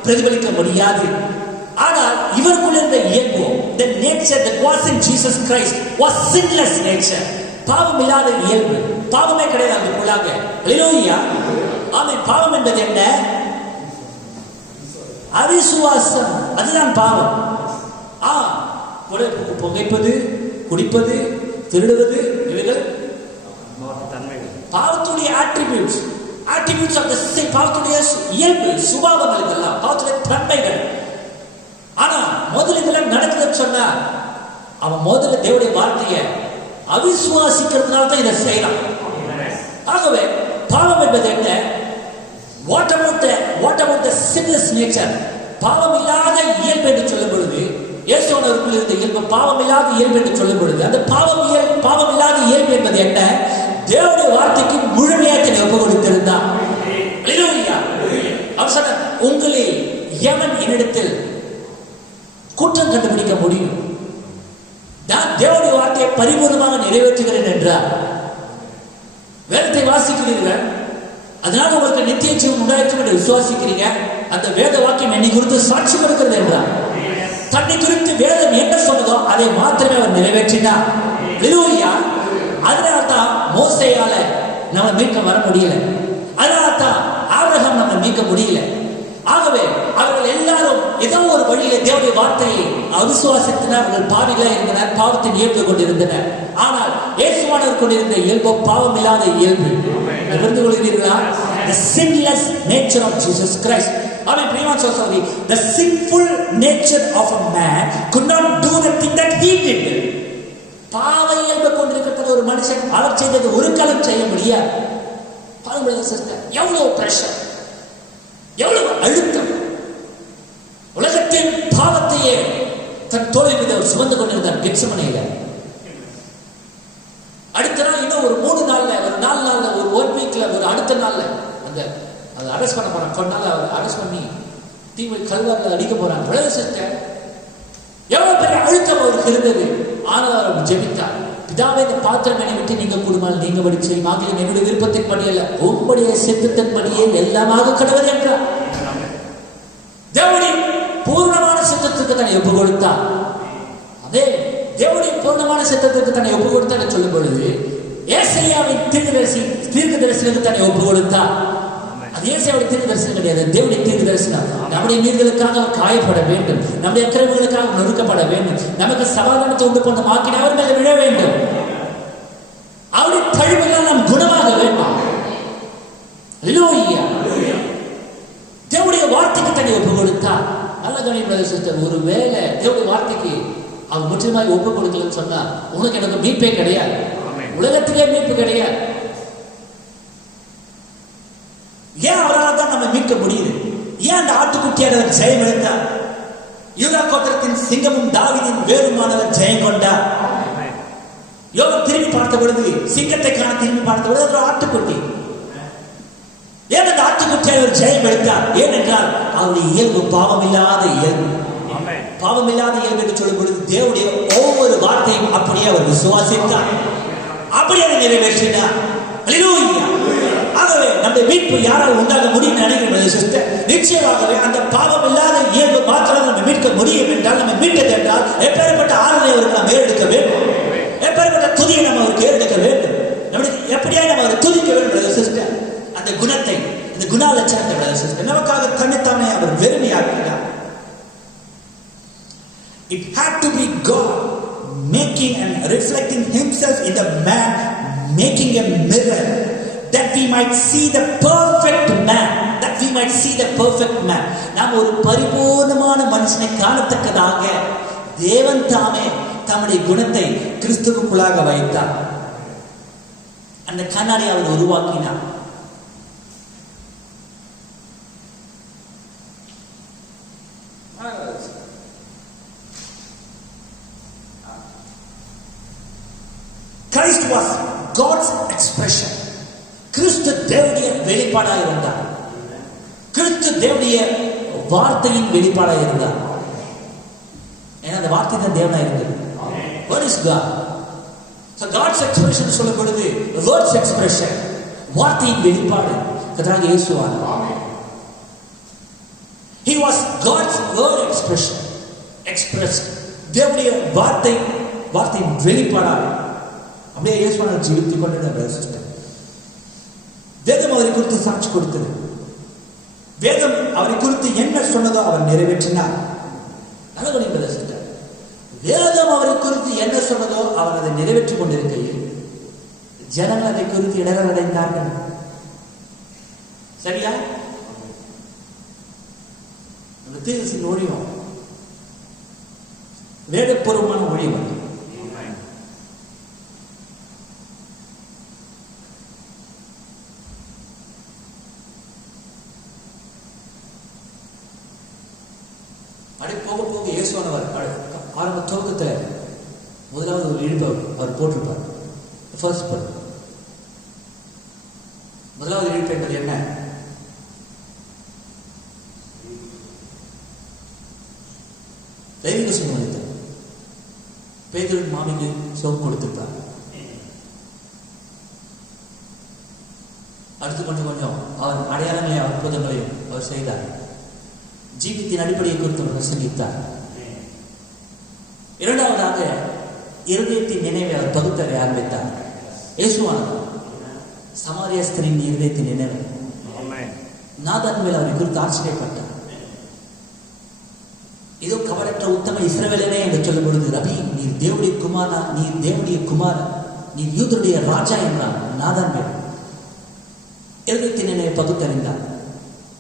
பிரதிபலிக்க முடியாது. ஆனால் இவருக்குள்ள இருந்த இயல்பு, the nature that was in Jesus Christ was sinless nature. பாவம் இல்லாத இயல்பு, பாவமே கிடையாது அதுக்குள்ளாக. ஹல்லேலூயா. ஆமென். பாவம் என்பது என்ன? அவிசுவாசம். அதுதான் பாவம். புகைப்பது, குடிப்பது, திருடுவது, இவைகள் பாவத்துடைய attributes of the sin. பாவத்துடைய இயல்பு, சுபாவங்கள், இதெல்லாம் பாவத்துடைய தன்மைகள். ஆனா முதல்ல இதெல்லாம் நடக்குதுன்னு சொன்னா அவன் முதல்ல தேவனுடைய வார்த்தையை அவிசுவாசிக்கிறதுனால தான் இதை செய்யலாம். ஆகவே பாவம் என்பது என்ன? What about the sinless nature? பாவம் இல்லாத இயல்பு என்று சொல்லும் பொழுது, இயேசுவுக்குள் இருந்த இயல்பு பாவம் இல்லாத இயல்பு என்று சொல்லும் பொழுது, அந்த பாவம் இல்லாத இயல்பு என்பது என்ன? தேவனுடைய வார்த்தைக்கு முழுமையாக தன்னை ஒப்பு கொடுத்திருந்தார். ஹல்லேலூயா. அவர் சொன்னார், உங்களில் எவன் என்னிடத்தில் குற்றம் கண்டுபிடிக்க முடியும்? நான் தேவனுடைய வார்த்தையை பரிபூர்ணமாக நிறைவேற்றுகிறேன் என்றார். வேதத்தை வாசிக்கிறீர்கள். அதனால உங்களுக்கு நித்திய ஜீவன் உண்டாயிருக்கும் என்று விசுவாசிக்கிறீங்க. அந்த வேத வாக்கியம் என்னை குறித்து சாட்சி கொடுக்கிறது என்றார். தன்னை குறித்து வேதம் என்ன சொன்னதோ அதை மாத்திரமே அவர் நிறைவேற்றினார். ஹல்லேலூயா. அதனால்தான் மோசேயால நம்ம மீட்க வர முடியல. அதனால்தான் ஆபிரகாம் நம்ம மீட்க முடியல. ஆகவே அவர்கள் எல்லாரும் ஏதோ ஒரு வழியில தேவனுடைய வார்த்தையை அவிசுவாசித்தனர். அவர்கள் பாவிகளா இருந்தனர், பாவத்தின் இயல்பு கொண்டிருந்தனர். ஆனால் இயேசுவானவர் கொண்டிருந்த இயல்பு பாவம் இல்லாத இயல்பு. புரிந்து கொள்கிறீர்களா? The sinless nature of Jesus Christ. Amen. Prima sorry. The sinful nature of a man could not do the thing that he did. பாவ இயல்பு கொண்டிருக்கிற ஒரு மனுஷன் அவர் செய்தது ஒரு காலம் செய்ய முடியாது. எவ்வளவு பிரஷர், எவ்வளவு அழுத்தம். உலகத்தின் பாவத்தையே தன் தோளின் மீது அவர் சுமந்து கொண்டிருந்தார் கெத்செமனேயில. அடுத்த நாள் இன்னும் ஒரு 3 நாள்ல, ஒரு 4 நாள்ல, ஒரு 1 வீக்ல, ஒரு அடுத்த நாள்ல அந்த அதை அரெஸ்ட் பண்ண போறாங்க. கொண்டால அவர் அரெஸ்ட் பண்ணி தீவை கல்வாரில் அடிக்க போறாங்க. பிரதேசத்தை எவ்வளவு பெரிய அழுத்தம் அவருக்கு இருந்தது. ஆனால் அவர் ஜெபித்தார். பிதாவே, இந்த பாத்திரம் என்னை விட்டு நீங்க கூடுமால் நீங்க படி செய்யும். ஆகிலும் என்னுடைய விருப்பத்தின் படி அல்ல, உங்களுடைய சித்தத்தின் படியே எல்லாமாக கடவுள் என்றார். தேவனுடைய பூர்ணமான சித்தத்துக்கு தன்னை ஒப்பு கொடுத்தார். அதே தேவனுடைய பூர்ணமான சித்தத்துக்கு தன்னை ஒப்பு கொடுத்தார் சொல்லும் பொழுது ஏசாயாவின் தீர்க்கதரிசனத்துக்கு தன்னை ஒப்பு கொடுத்தார். அது ஏசாயாவுடைய தீர்க்கதரிசனம் கிடையாது, தேவனுடைய தீர்க்கதரிசனம். நம்முடைய மீறுதலுக்காக அவர் காயப்பட வேண்டும், நம்முடைய அக்கிரமங்களுக்காக நொறுக்கப்பட வேண்டும், நமக்கு சமாதானத்தை உண்டு பண்ண மாக்கின அவர் மேல விழ வேண்டும், அவருடைய தழும்புகள் நாம் குணமாக வேண்டும். ஹல்லேலூயா. தேவனுடைய வார்த்தைக்கு தன்னை ஒப்பு கொடுத்தார். நல்ல கவனிப்பதை சிஸ்டர், ஒரு வேளை தேவனுடைய வார்த்தைக்கு அவர் முற்றிலுமாய் ஒப்பு கொடுக்கலன்னு சொன்னா உனக்கு எனக்கு மீட்பே கிடையாது, உலகத்திலே மீட்பு கிடையாது. ஏன் அவரால் தான் நம்ம மீட்க முடியுது? ஏன் அந்த ஆட்டுக்குட்டியானவர் ஜெயம் எடுத்தார்? யூதா கோத்திரத்தின் சிங்கமும் தாவீதின் வேலுமானவர் ஜெயம் கொண்டார். யோகம் திரும்பி பார்த்த பொழுது, சிங்கத்தை காண திரும்பி பார்த்த பொழுது ஒரு ஆட்டுக்குட்டி. ஏன் அந்த ஆட்டுக்குட்டியானவர் ஜெயம் எடுத்தார்? ஏனென்றால் அவருடைய இயல்பு பாவம் இல்லாத இயல்பு. பாவம் இல்லாத இயல்பு என்று சொல்லும் பொழுது தேவனுடைய ஒவ்வொரு வார்த்தையும் அப்படியே அவர் விசுவாசித்தார், அப்படியே அதை நிறைவேற்றினார். ஹல்லேலூயா. ஆகவே நம்முடைய மீட்பு யாரால் உண்டாக முடியும் நினைக்கிறது சிஸ்டர்? நிச்சயமாகவே அந்த பாவம் இல்லாத இயல்பு மாத்திரம் நம்ம மீட்க முடியும் என்றால், நம்ம மீட்டது என்றால் எப்பேற்பட்ட ஆறுதலை அவருக்கு நாம் ஏறெடுக்க வேண்டும், எப்பேற்பட்ட துதியை நம்ம அவருக்கு ஏறெடுக்க வேண்டும், நம்மளுக்கு எப்படியா நம்ம அவரை துதிக்க வேண்டும் சிஸ்டர். அந்த குணத்தை, அந்த குணாலட்சணத்தை சிஸ்டர் நமக்காக தன்னைத்தானே அவர் வெறுமையாக்கினார். It had to be God making and reflecting himself in the man, making a mirror that we might see the perfect man, that we might see the perfect man. நாம் ஒரு பரிபூர்ணமான மனுஷனை காணத்தக்கதாக தேவன் தாமே தம்முடைய குணத்தை கிறிஸ்துவுக்குள்ளாக வைத்தார். அந்த கண்ணாடி அவர் உருவாக்கினார். Christ was God's expression. கிறிஸ்து தேவனுடைய வெளிப்பாடாக இருந்தார். கிறிஸ்து தேவனுடைய வார்த்தையின் வெளிப்பாடாக இருந்தார். ஏன்னா அந்த வார்த்தை தான் தேவனா இருந்தது. What is God? So God's expression சொல்லும் பொழுது words expression, வார்த்தையின் வெளிப்பாடு கர்த்தராகிய இயேசுவானவர். He was God's word expression, expressed. தேவனுடைய வார்த்தையின் வெளிப்பாடாக அப்படியே இயேசுவானவர் ஜீவித்துக் கொண்டிருந்தார் சிஸ்டர். வேதம் அவரை குறித்து சாட்சி கொடுத்தது. வேதம் அவரை குறித்து என்ன சொன்னதோ அவர் நிறைவேற்றினார். நல்ல சிஸ்டர், வேதம் அவரை குறித்து என்ன சொன்னதோ அவர் அதை நிறைவேற்றிக் கொண்டிருக்கையில் ஜனங்கள் அதை குறித்து இடர்கள் அடைந்தார்கள். சரியா? தீர்க்கதரிசியின் ஒழியும் வேதப்பூர்வமான ஒழிவு. அப்படி போக போக இயேசுவானவர் ஆரம்ப துவக்கத்தில் முதலாவது ஒரு இழிப்பை அவர் போட்டிருப்பார். ஃபர்ஸ்ட் பார்ட், முதலாவது இழிப்பு என்பது என்ன? தெய்வீக சுமதித்த பேதுருவின் மாமிக்கு சோப்பு கொடுத்திருப்பார். அடுத்து கொஞ்சம் கொஞ்சம் அடையாளங்களையும் அற்புதங்களையும் அவர் செய்தார். ஜீவித்தின் அடிப்படையை குறித்து அவர் பிரசங்கித்தார். இரண்டாவதாக இருதயத்தின் நினைவை அவர் பகுத்தறிய ஆரம்பித்தார். இயேசுவானவர் சமாரிய ஸ்திரீயின் இருதயத்தின் நினைவை நாதான் மேல் அவரை குறித்து ஆச்சரியப்பட்டார். இதோ கவலற்ற உத்தம இஸ்ரவேலனே என்று சொல்லும் பொழுது, ரபி நீர் தேவனுடைய குமாரா, நீர் தேவனுடைய குமாரன், நீர் யூதருடைய ராஜா என்றார். நாதான் மேல் இருதயத்தின் நினைவை பகுத்தறிந்தார்.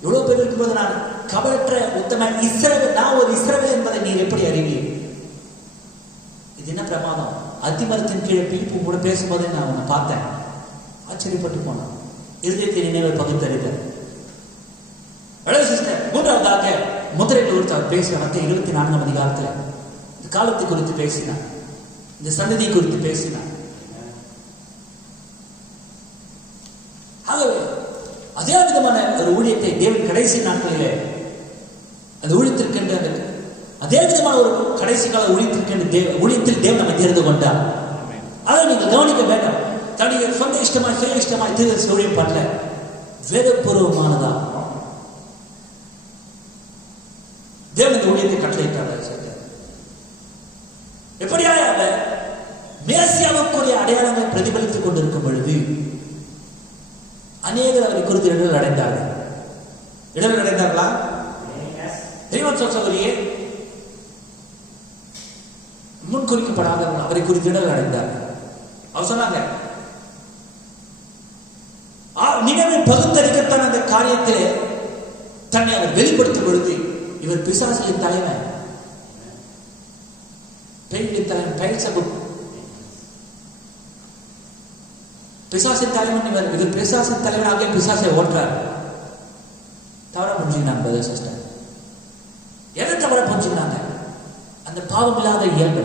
எவ்வளவு பேர் இருக்கும்போது நான் கவலற்ற உத்தம இஸ்ரவேல், நான் ஒரு இஸ்ரவேல் என்பதை நீர் எப்படி அறிவீர்? இது என்ன பிரமாதம்! அத்திமரத்தின் கீழே பிலிப்பு கூட பேசும்போதே நான் அவனை பார்த்தேன், ஆச்சரியப்பட்டு போனான். இருதயத்தின் நினைவை பகுத்தறிந்தார். மூன்றாவதாக முத்திரையில் குறித்து அவர் பேசினார். மத்திய 24ஆம் அதிகாரத்தில் இந்த காலத்தை குறித்து பேசினார், இந்த சந்ததி குறித்து பேசினார். ஆகவே அதே விதமான ஒரு ஊழியத்தை தேவன் கடைசி நாட்களிலே அந்த ஊழியத்திற்கென்று அதே விதமான ஒரு கடைசி கால ஊழியத்தில் தேவன் நம்மை தெரிந்து கொண்டார். அதை நீங்கள் கவனிக்க வேண்டாம். தன்னுடைய சொந்த இஷ்டமாய் சுய இஷ்டமாய் தீர்க்க ஊழியம் பண்ணல, வேதபூர்வமானதா தேவன் இந்த ஊழியத்தை கட்டளையிட்டார். எப்படியாக மேசியாவுக்குரிய அடையாளங்களை பிரதிபலித்துக் கொண்டிருக்கும் பொழுது அநேகர் அவரை குறித்து இடர்கள் அடைந்தார்கள். இடர்கள் அடைந்தார்களா? சகோதரியே, முன்குறிக்கப்படாதவர்கள் அவரை குறித்து இடர்கள் அடைந்தார்கள். அவர் சொன்னாங்க, நினைவை பகுத்தறிக்கத்தான் அந்த காரியத்திலே தன்னை அவர் வெளிப்படுத்தும் பொழுது, இவர் பிசாசின் தலைவன், பெண்களின் தலைவன், பிசாசின் தலைவன் இவர் பிசாசின் தலைவனாக பிசாசை ஓட்டுறார். தவறா புரிஞ்சுக்கிறாங்க சிஸ்டர். எதை தவறா புரிஞ்சுக்கிறாங்க? அந்த பாவம் இல்லாத இயல்பு,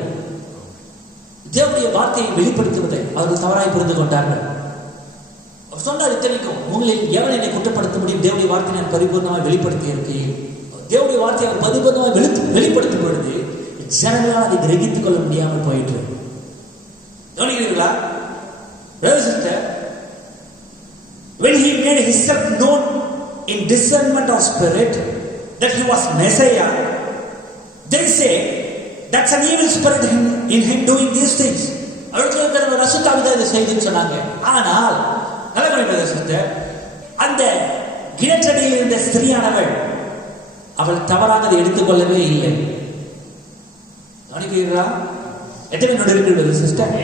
தேவனுடைய வார்த்தையை வெளிப்படுத்துவதை அவர்கள் தவறாய் புரிந்து கொண்டார்கள். அவர் சொன்னார், இத்தனைக்கும் உங்களில் எவன் என்னை குற்றப்படுத்த முடியும்? தேவனுடைய வார்த்தை நான் பரிபூர்ணமாக வெளிப்படுத்தி இருக்கையில், தேவனுடைய வார்த்தையை அவர் பரிபூர்ணமாக வெளிப்படுத்தும் பொழுது ஜனங்களால் அதை கிரகித்துக் கொள்ள முடியாமல் போயிட்டு கவனிக்கிறீர்களா? When he made himself known in discernment of spirit that he was Messiah, they say that's an evil spirit in him doing these things. அவர்களுக்கு ரசுத்தாவிதான் இதை செய்துன்னு சொன்னாங்க. ஆனால் அந்த கிணற்றடியில் இருந்த ஸ்திரீயானவள் அவள் தவறாக அதை எடுத்துக்கொள்ளவே இல்லை. கவனிக்கிறீர்களா? எத்தனை நோடு இருக்கிறது சிஸ்டர்?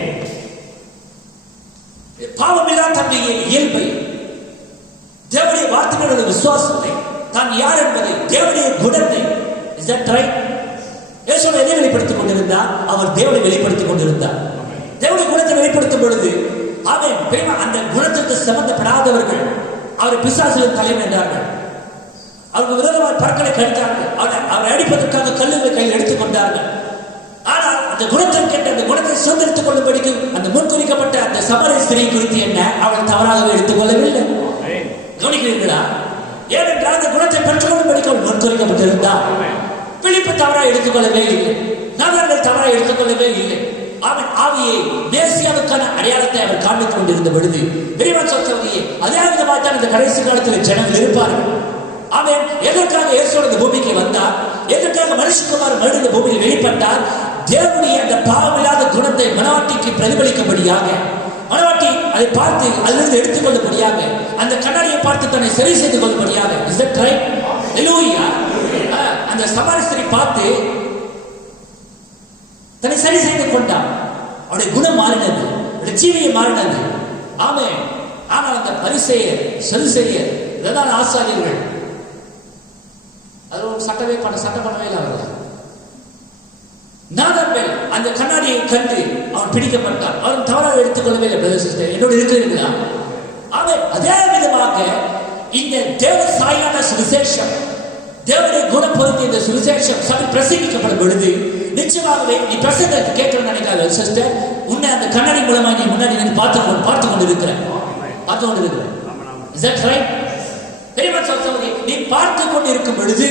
பாவமில்லா தன்னுடைய இயல்பை, தேவனுடைய வார்த்தைகளோட விசுவாசத்தை, தான் யார் என்பதை, தேவனுடைய குணத்தை, இஸ் தட் ரைட்? இயேசுவை எதை வெளிப்படுத்திக் கொண்டிருந்தார்? அவர் தேவனை வெளிப்படுத்திக் கொண்டிருந்தார். தேவனுடைய குணத்தை வெளிப்படுத்தும் பொழுது அந்த குணத்திற்கு சம்பந்தப்படாதவர்கள் அவரை பிசாசின் தலைவன் என்றார்கள். அவருக்கு விரோதமாக பற்களை கடித்தார்கள். அவரை அடிப்பதற்காக கல்லுகளை கையில் எடுத்துக் கொண்டார்கள். ஆனால் அந்த குணத்திற்கென்று அந்த குணத்தை சுதந்திரித்துக் கொள்ளும்படிக்கு அந்த முன்குறிக்கப்பட்ட அந்த சமாரிய ஸ்திரீ குறித்து என்ன அவள் தவறாகவே எடுத்துக் கொள்ளவில்லை. கவனிக்கிறீர்களா? ஏனென்றால் அந்த குணத்தை பெற்றுக் கொள்ளும்படிக்கு அவள் முன்குறிக்கப்பட்டிருந்தார். பிலிப்பு தவறாக எடுத்துக்கொள்ளவே இல்லை, நாங்கள் தவறாக எடுத்துக்கொள்ளவே இல்லை. அவன் ஆவியை மேசியாவுக்கான அடையாளத்தை அவர் காண்பித்துக் கொண்டிருந்த பொழுது விரைவாக சொல்லியே அதே விதமாக தான் இந்த கடைசி காலத்தில் ஜனங்கள் இருப்பார்கள். அவன் எதற்காக இயேசு இந்த பூமிக்கு வந்தார்? எதற்காக மனுஷகுமாரன் மறுபடியும் இந்த பூமியில் வெளிப்பட்டார்? தேவனுடைய அந்த பாவமில்லாத குணத்தை மனவாட்டிக்கு பிரதிபலிக்கும்படியாக, மனவாட்டி அதை பார்த்து அதிலிருந்து எடுத்துக்கொள்ளும்படியாக, அந்த கண்ணாடியை பார்த்து தன்னை சரி செய்து கொள்ளும்படியாக. Is that right? ஹல்லேலூயா. அந்த சமாரிய ஸ்திரீ பார்த்து தன்னை சரி செய்து கொண்டார். அவருடைய குணம் மாறினது, அவருடைய ஜீவியம் மாறினது. ஆமென். ஆனால் அந்த பரிசேயர், சதுசேயர், பிரதான ஆசாரியர்கள் அது ஒரு சட்டம் பண்ணவே இல்லை. அவர்கள் நாதன்பேல் அந்த கண்ணாடியை கண்டு அவன் பிடிக்கப்பட்டான். அவன் தவறாக எடுத்துக்கொள்ளவே இல்லை. பிரதர் சிஸ்டர், என்னோடு இருக்கிறீர்களா? அதே விதமாக இந்த தேவ சாயான சுவிசேஷம், தேவனுடைய குணம் பொருத்திய இந்த சுவிசேஷம் சபை பிரசங்கிக்கப்படும் பொழுது நிச்சயமாகவே நீ பிரசங்கத்தை கேட்கணும்னு நினைக்காத சிஸ்டர், உன்னை அந்த கண்ணாடி மூலமா நீ முன்னாடி நின்று பார்த்து கொண்டிருக்கிற. Is that right? நீ பார்த்து கொண்டிருக்கும் பொழுது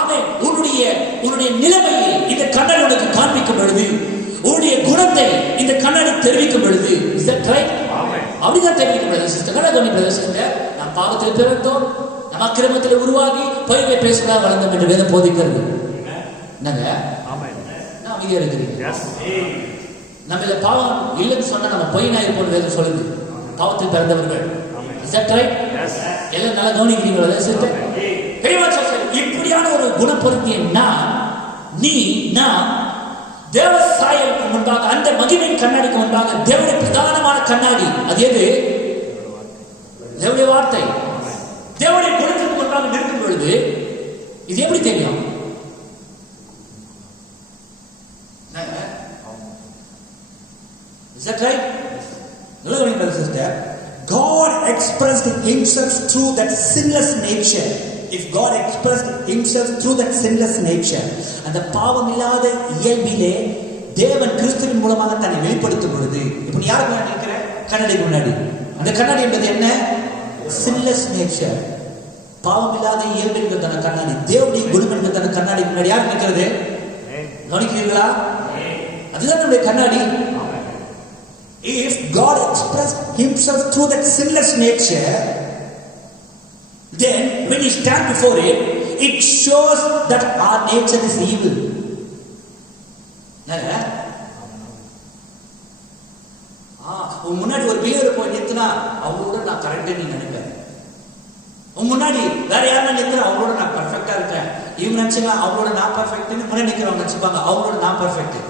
அவன் உன்னுடைய நிலைமையை இந்த கண்ணாடி உனக்கு காண்பிக்கும் பொழுது, உன்னுடைய குணத்தை இந்த கண்ணாடி தெரிவிக்கும் பொழுது, Is that right? அப்படிதான் தெரியும் பிரதர் சிஸ்டர். பிரதர் சிஸ்டர், நாம் பாவத்தில் பிறந்தோம், நம்ம அக்கிரமத்தில் உருவாகி பொய்யை பேசுவதா வளர்ந்தோம் என்று வேதம் போதிக்கிறது. என்னங்க நான் அமைதியா இருக்கிறீங்க? நம்ம பாவம் இல்லைன்னு சொன்னா நம்ம பொய் நாய் போட்டு வேதம் சொல்லுது. பாவத்தில் பிறந்தவர்கள். Is that right? எல்லாம் நல்லா கவனிக்கிறீங்களா பிரதர் சிஸ்டர்? இப்படியான ஒரு குணப்பொருத்திய நான் தேவ சாயலுக்கு முன்பாக, அந்த மகிமை கண்ணாடிக்கு முன்பாக, தேவனுடைய பிரதானமான கண்ணாடி அது எது? தேவனுடைய வார்த்தை. தேவனுடைய குணத்துக்கு முன்பாக நிற்கும் பொழுது இது எப்படி தெரியும்? Is that right? Sister, God expressed himself through that sinless nature. If God expressed himself through that sinless nature, அந்த பாவம் இல்லாத இயல்பிலே தேவன் கிறிஸ்துவின் மூலமாக தன்னை வெளிப்படுத்தும் பொழுது, இப்போ நீ யாருக்கு முன்னாடி நிற்கிற? கண்ணாடிக்கு முன்னாடி. அந்த கண்ணாடி என்பது என்ன? sinless nature. பாவம் இல்லாத இயல்பு என்பதான கண்ணாடி, தேவனுடைய குணம் என்பதான கண்ணாடி முன்னாடி யார் நிற்கிறது? கவனிக்கிறீர்களா? அதுதான் நம்முடைய கண்ணாடி. If God expressed himself through that sinless nature, then when you stand before it, it shows that our nature is evil. உன் முன்னாடி ஒரு பிள்ளையோட போய் நிறுத்தினா அவங்களோட நான் கரெக்டா நீ நினைப்பேன். உன் முன்னாடி வேற யாரும் நிறுத்தினா அவங்களோட நான் பர்ஃபெக்டா இருக்கேன். இவங்க நினைச்சுங்க அவங்களோட நான் பர்ஃபெக்ட்னு முன்னாடி நிற்கிறவங்க நினைச்சுப்பாங்க அவங்களோட நான் பர்ஃபெக்ட்.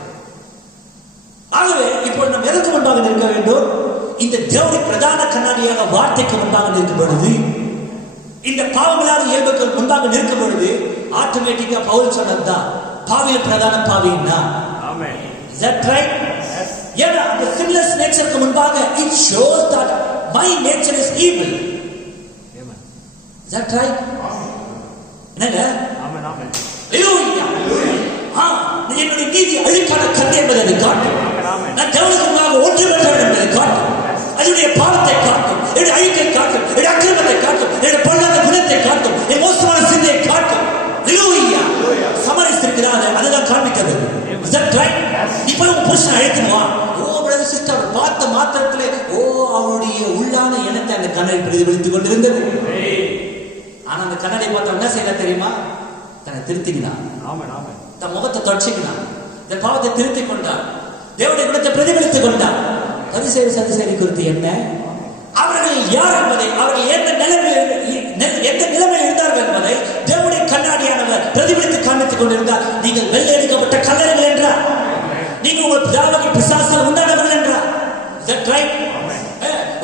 ஆகவே இப்போ நம்ம எதற்கு முன்பாக நிற்க வேண்டும்? இந்த தேவனுடைய பிரதான கண்ணாடியாக வார்த்தைக்கு முன்பாக நிற்கும் பொழுது, இந்த பாவங்களான இயல்புக்கு முன்பாக நிற்கும் பொழுது ஆட்டோமேட்டிக்கா பவுல் சொன்னதுதான் பாவியின் பிரதான பாவின்னா. Is that right? ஏன்னா அந்த sinless நேச்சருக்கு முன்பாக it shows that my nature is evil. Is that right? என்னங்க? என்னுடைய நீதி அழுக்கான கண் என்பதை காட்டும். நான் தேவனுக்கு முன்பாக ஒன்று பெற்றவன் என்பதை காட்டும். அதனுடைய பாவத்தை காட்டும், என்னுடைய அழுக்கை காட்டும், என்னுடைய அக்கிரமத்தை காட்டும், என்னுடைய பொல்லாத குணத்தை காட்டும், என் மோசமான சிந்தையை காட்டும். சமரசிருக்கிறார், அதுதான் காண்பிக்கிறது. இப்ப உங்க புருஷன் அழைக்கணுமா? ஓ பிரதர் சிஸ்டர், அவர் பார்த்த மாத்திரத்திலே அவருடைய உள்ளான எண்ணத்தை அந்த கண்ணாடி பிரதிபலித்துக் கொண்டிருந்தது. ஆனா அந்த கண்ணாடி பார்த்தா என்ன செய்யல தெரியுமா? தன்னை திருத்திக்கினான், தன் முகத்தை தொடச்சிக்கினான், தன் பாவத்தை திருத்திக் கொண்டான், தேவனுடைய குணத்தை பிரதிபலித்துக் கொண்டான். சதுசேரி குறித்து என்ன? அவர்கள் யார் என்பதை, அவர்கள் எந்த நிலைமையில் இருந்தார்கள் என்பதை தேவனுடைய கண்ணாடியானவர் பிரதிபலித்து காண்பித்துக் கொண்டிருந்தார். நீங்கள் வெள்ளை எடுக்கப்பட்ட கல்லறைகள் என்றார், நீங்கள் உங்கள் பிதாவாகிய பிசாசால் உண்டானவர்கள் என்றார்.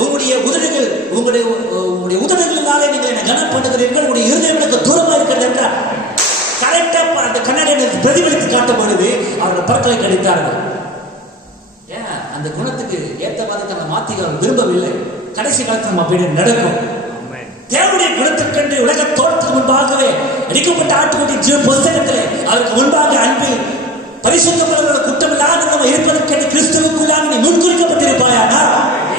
உங்களுடைய உதடுகள், உங்களுடைய உதடுகளினாலே நீங்கள் என்ன கனம் பண்ணுகிறீர்கள், உங்களுடைய இருதயங்களுக்கு தூரமா இருக்கிறது என்றார். கரெக்டா அந்த கண்ணாடியை பிரதிபலித்து காட்டும் பொழுது அவர்கள் பற்களை கடித்தார்கள். அந்த குணத்துக்கு ஏற்ற மாதிரி தன்னை மாத்தி அவர் விரும்பவில்லை. கடைசி காலத்தில் நம்ம அப்படி நடக்கும். தேவனுடைய குணத்திற்கென்று உலக தோற்றத்துக்கு முன்பாகவே அடிக்கப்பட்ட ஆட்டுக்குட்டி ஜீவ புஸ்தகத்திலே அவருக்கு முன்பாக அன்பில் பரிசுத்தமுள்ளவர்களோட குற்றமில்லாத நம்ம இருப்பதற்கென்று கிறிஸ்துவுக்குள்ளாக நீ முன்குறிக்கப்பட்டிருப்பாயானா,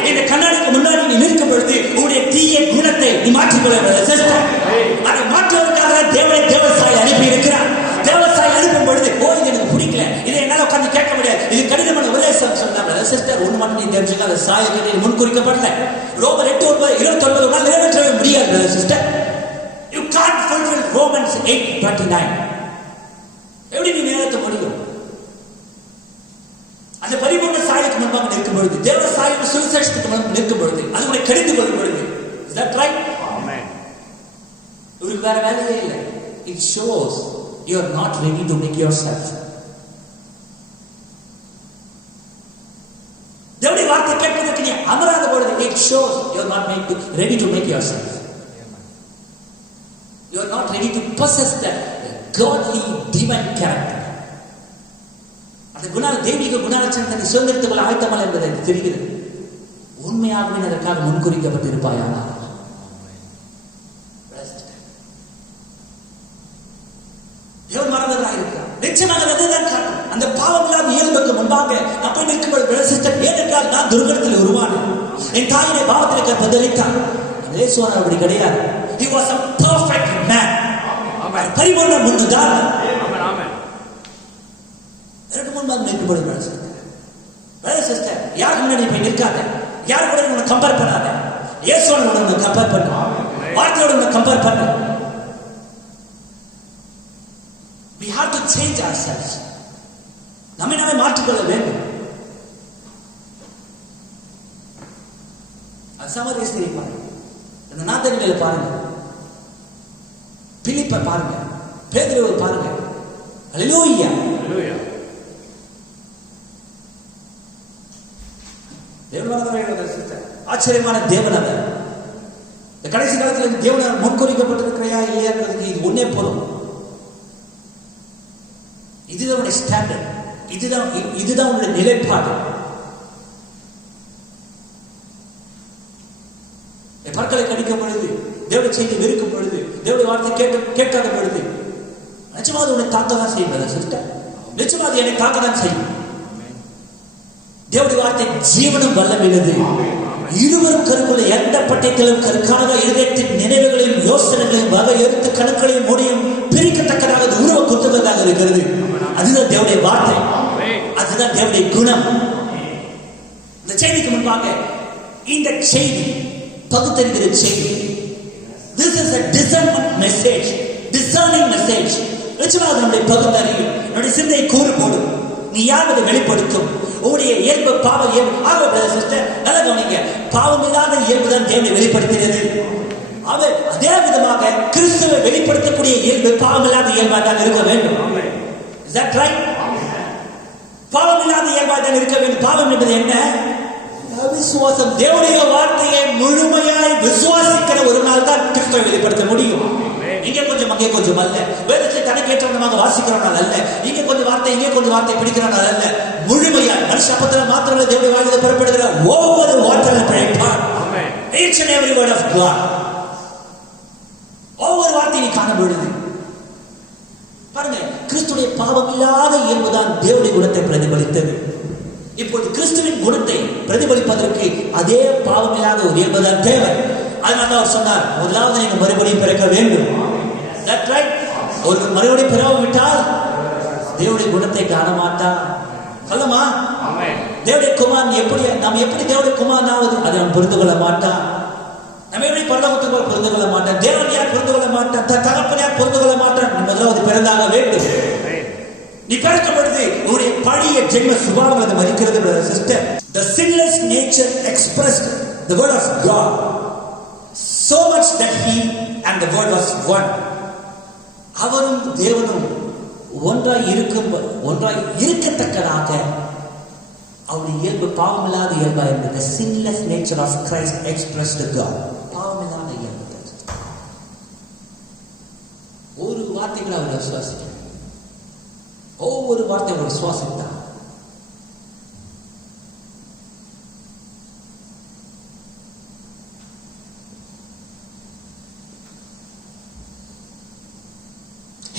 இந்த கண்ணாடிக்கு முன்னாடி நீ நிற்கும் பொழுது உன்னுடைய தீய குணத்தை நீ மாற்றிக்கொள்ள வேண்டும். அதை மாற்றுவதற்காக தேவனை தேவசாய் அனுப்பி இருக்கிறார். தேவசாய் அனுப்பும் பொழுது இது எனக்கு பிடிக்கல, இதை என்னால உட்கார்ந்து கேட்க முடியாது, இது கடினமான உபதேசம் சொன்னாங்க. சிஸ்டர் ஒண்ணு மட்டும் நீ தெரிஞ்சுக்க, அந்த சாயல் முன்குறிக்கப்படல. ரோமர் 8:29 நிறைவேற்றவே முடியாது sister. You can't fulfill Romans 8:29. எப்படி நீ நிறைவேற்ற முடியும்? அந்த பரிபூர்ண சாயலுக்கு முன்பாக நிற்கும் பொழுது, தேவ சாயல் சுவிசேஷத்துக்கு முன்பாக நிற்கும் பொழுது, அது உன்னை கடிந்து கொள்ளும் பொழுது. Is that right? Amen. உங்களுக்கு வேற வேலையே இல்லை. It shows you are not ready to make yourself. தேவனுடைய வார்த்தை கேட்பதற்கு நீ அமராத பொழுது, it shows you are not ready to make yourself. You are not ready to possess that godly divine character. அந்த தெய்வீக குணலட்சணத்தை சுதந்திரத்துக் கொள்ள ஆயத்தமல்ல என்பதை தெரிகிறது. உண்மையாகவே அதற்காக முன்குறிக்கப்பட்டிருப்பாயானா? தேவன் மறந்தவராக இருக்கிறார். நிச்சயமாக அதுதான் காரணம். அந்த பாவம் இல்லாத இயல்புக்கு முன்பாக அப்படி நிற்கும்போது ஏனென்றால் நான் துர்கத்தில் உருவானேன், என் தாயினை பாவத்தில் கற்பதளித்தான். இயேசுவான் அப்படி கிடையாது. He was a perfect man. பரிபூர்ண முன்னுதாரணம். எனக்கு முன்பாக நிற்கும்போது சிஸ்டர் யாருக்கு முன்னாடி போய் நிற்காத. யாரு கூட உன்னை கம்பேர் பண்ணாத. இயேசுவோட உன்னை கம்பேர் பண்ணு, வார்த்தையோட உன்னை கம்பேர் பண்ணு. We have to change ourselves. நம்மை நாமே மாற்றிக்கொள்ள வேண்டும். சமரியஸ்திரியை பாருங்க, இந்த நாதனிகளை பாருங்க, பிலிப்பை பாருங்க, பேதுருவை பாருங்க. அல்லேலூயா. ஆச்சரியமான தேவன் அவர். இந்த கடைசி காலத்தில் தேவனால் முன்குறிக்கப்பட்டிருக்கிறையா இல்லையாங்கிறதுக்கு இது ஒன்னே போதும். இதுதான் உடைய ஸ்டாண்டர்ட், இதுதான் உடைய நிலைப்பாடு. பற்களை கடிக்கும் பொழுது, தேவனுடைய செய்தி வெறுக்கும் பொழுது, தேவனுடைய வார்த்தை கேட்காத பொழுது, நிச்சயமா அது உன்னை தாக்கதான் செய்யும் சிஸ்டர். நிச்சயமா அது என்னை தாக்கதான் செய்யும். தேவனுடைய வார்த்தை ஜீவனும் வல்லமையுள்ளது. இருவரும் கருக்குள்ள எந்த பட்டயத்திலும் கருக்காக இதயத்தின் நினைவுகளையும் யோசனைகளையும் வகை எடுத்து கணக்களையும் முடியும் பிரிக்கத்தக்கதாக உருவ குத்துவதாக இருக்கிறது. அதுதான் தேவனுடைய வார்த்தை, அதுதான் தேவனுடைய குணம். இந்த செய்திக்கு முன்பாக இந்த செய்தி பகுத்தறிகிற செய்தி. This is a discernment message, discerning message. நிச்சயமாக நம்முடைய பகுத்தறியும், நம்முடைய சிந்தையை கூறு போடும். நீ யாரை வெளிப்படுத்தும் உங்களுடைய இயல்பு பாவ இயல்பு. ஆக சிஸ்டர் நல்லா கவனிங்க, பாவம் இல்லாத இயல்பு தான் தேவனை வெளிப்படுத்துகிறது. அவர் அதே விதமாக கிறிஸ்துவை வெளிப்படுத்தக்கூடிய இயல்பு பாவம் இல்லாத இயல்பாக தான் இருக்க வேண்டும். Is that right? பாவம் இல்லாத இயல்பாக தான் இருக்க வேண்டும். பாவம் என்பது என்ன? விசுவாசம். தேவனுடைய வார்த்தையை முழுமையாய் விசுவாசிக்கிற ஒரு நாள் தான் கிறிஸ்துவை வெளிப்படுத்த முடியும். இங்கே கொஞ்சம் அங்கே கொஞ்சம் அல்ல, வேதத்தை தனக்கேற்றவனமாக வாசிக்கிறவனால் அல்ல, இங்கே கொஞ்சம் வார்த்தை இங்கே கொஞ்சம் வார்த்தை பிடிக்கிறவனால் அல்ல, முழுமையாய் மனுஷ அப்பத்தில் மாத்திரமல்ல தேவனுடைய வாயிலிருந்து புறப்படுகிற ஒவ்வொரு வார்த்தையும் பிழைப்பார். Each and every word of God. ஒவ்வொரு வார்த்தையை காண பொழுது பாருங்க, கிறிஸ்துடைய பாவம் இல்லாத இயல்புதான் தேவனுடைய குணத்தை பிரதிபலித்தது. இப்போது கிறிஸ்துவின் குணத்தை பிரதிபலிப்பதற்கு அதே பாவம் இல்லாத ஒரு இயல்புதான் தேவை. அதனால அவர் சொன்னார், முதலாவது நீங்க மறுபடியும் பிறக்க வேண்டும். ஒரு மறுபடியும் பிறவிட்டால் தேவனுடைய குணத்தை காண மாட்டார். சொல்லமா? தேவனுடைய குமாரன் எப்படி, நாம் எப்படி தேவனுடைய குமாரனாவது அதை நாம் புரிந்து கொள்ள மாட்டான். நம்ம எப்படி பரலோகத்துக்கு புரிந்து கொள்ள மாட்டான். தேவன் யார் புரிந்து கொள்ள மாட்டான், தகப்பன் யார் புரிந்து கொள்ள மாட்டான். முதலாவது பிறந்தாக வேண்டும். நீ பிறக்கும் பொழுது உன்னுடைய பழைய ஜென்ம சுபாவம் அதை மதிக்கிறது sister. The sinless nature expressed the word of God so much that he and the word was one. அவரும் தேவனும் ஒன்றாய் இருக்கத்தக்கதாக அவருடைய இயல்பு பாவம் இல்லாத இயல்பா இருந்தது. The sinless nature of Christ expressed God. பாவம் இல்லாத இயல்பு. ஒரு வார்த்தைகளை அவர் விசுவாசித்தார், ஒவ்வொரு வார்த்தை அவர் விசுவாசித்தார்.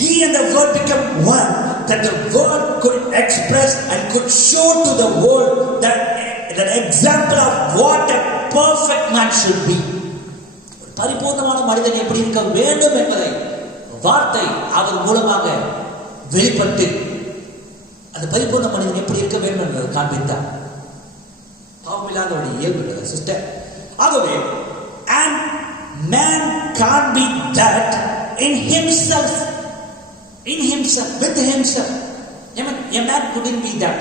He and the word became one, that the word could express and could show to the world that example of what a perfect man should be. பரிபூர்ணமான மனிதன் எப்படி இருக்க வேண்டும் என்பதை வார்த்தை அவர் மூலமாக வெளிப்பட்டு அந்த பரிபூர்ண மனிதன் எப்படி இருக்க வேண்டும் என்பதை காண்பித்தார். பாவமில்லாதவருடைய இயல்பு சிஸ்டர். ஆகவே and man can't be that in himself. In himself, with himself. A man couldn't be that.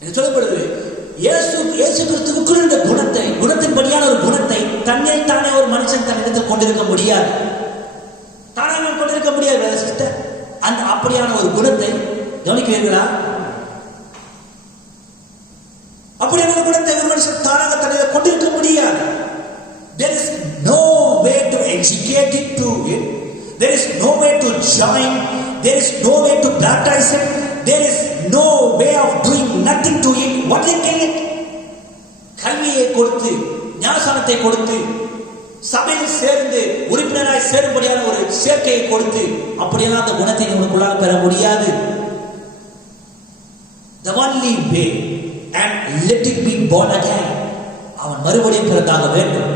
இது சொல்லப்படுது, இயேசு கிறிஸ்துவுக்குள் இந்த குணத்தை, குணத்தின்படியான ஒரு குணத்தை தன்னில் தானே ஒரு மனுஷன் தன்னிடத்தில் கொண்டிருக்க முடியாது. தானே கொண்டிருக்க முடியாது சிஸ்டர். அந்த அப்படியான ஒரு குணத்தை கவனிக்கிறீர்களா? அப்படியான ஒரு குணத்தை ஒரு மனுஷன் தானாக தன்னில் கொண்டிருக்க முடியாது. There is no way to educate it to it. There is no way to join. There is no way to baptize it. There is no way of doing nothing to it. What they kill it? கல்வியை கொடுத்து, ஞானசானத்தை கொடுத்து, சபையில் சேர்ந்து உறுப்பினராய் சேரும்படியான ஒரு சேர்க்கையை கொடுத்து அப்படியெல்லாம் அந்த குணத்தை உனக்குள்ளாக பெற முடியாது. The only way, and let it be born again. அவன் மறுபடியும் பிறந்தாக வேண்டும்.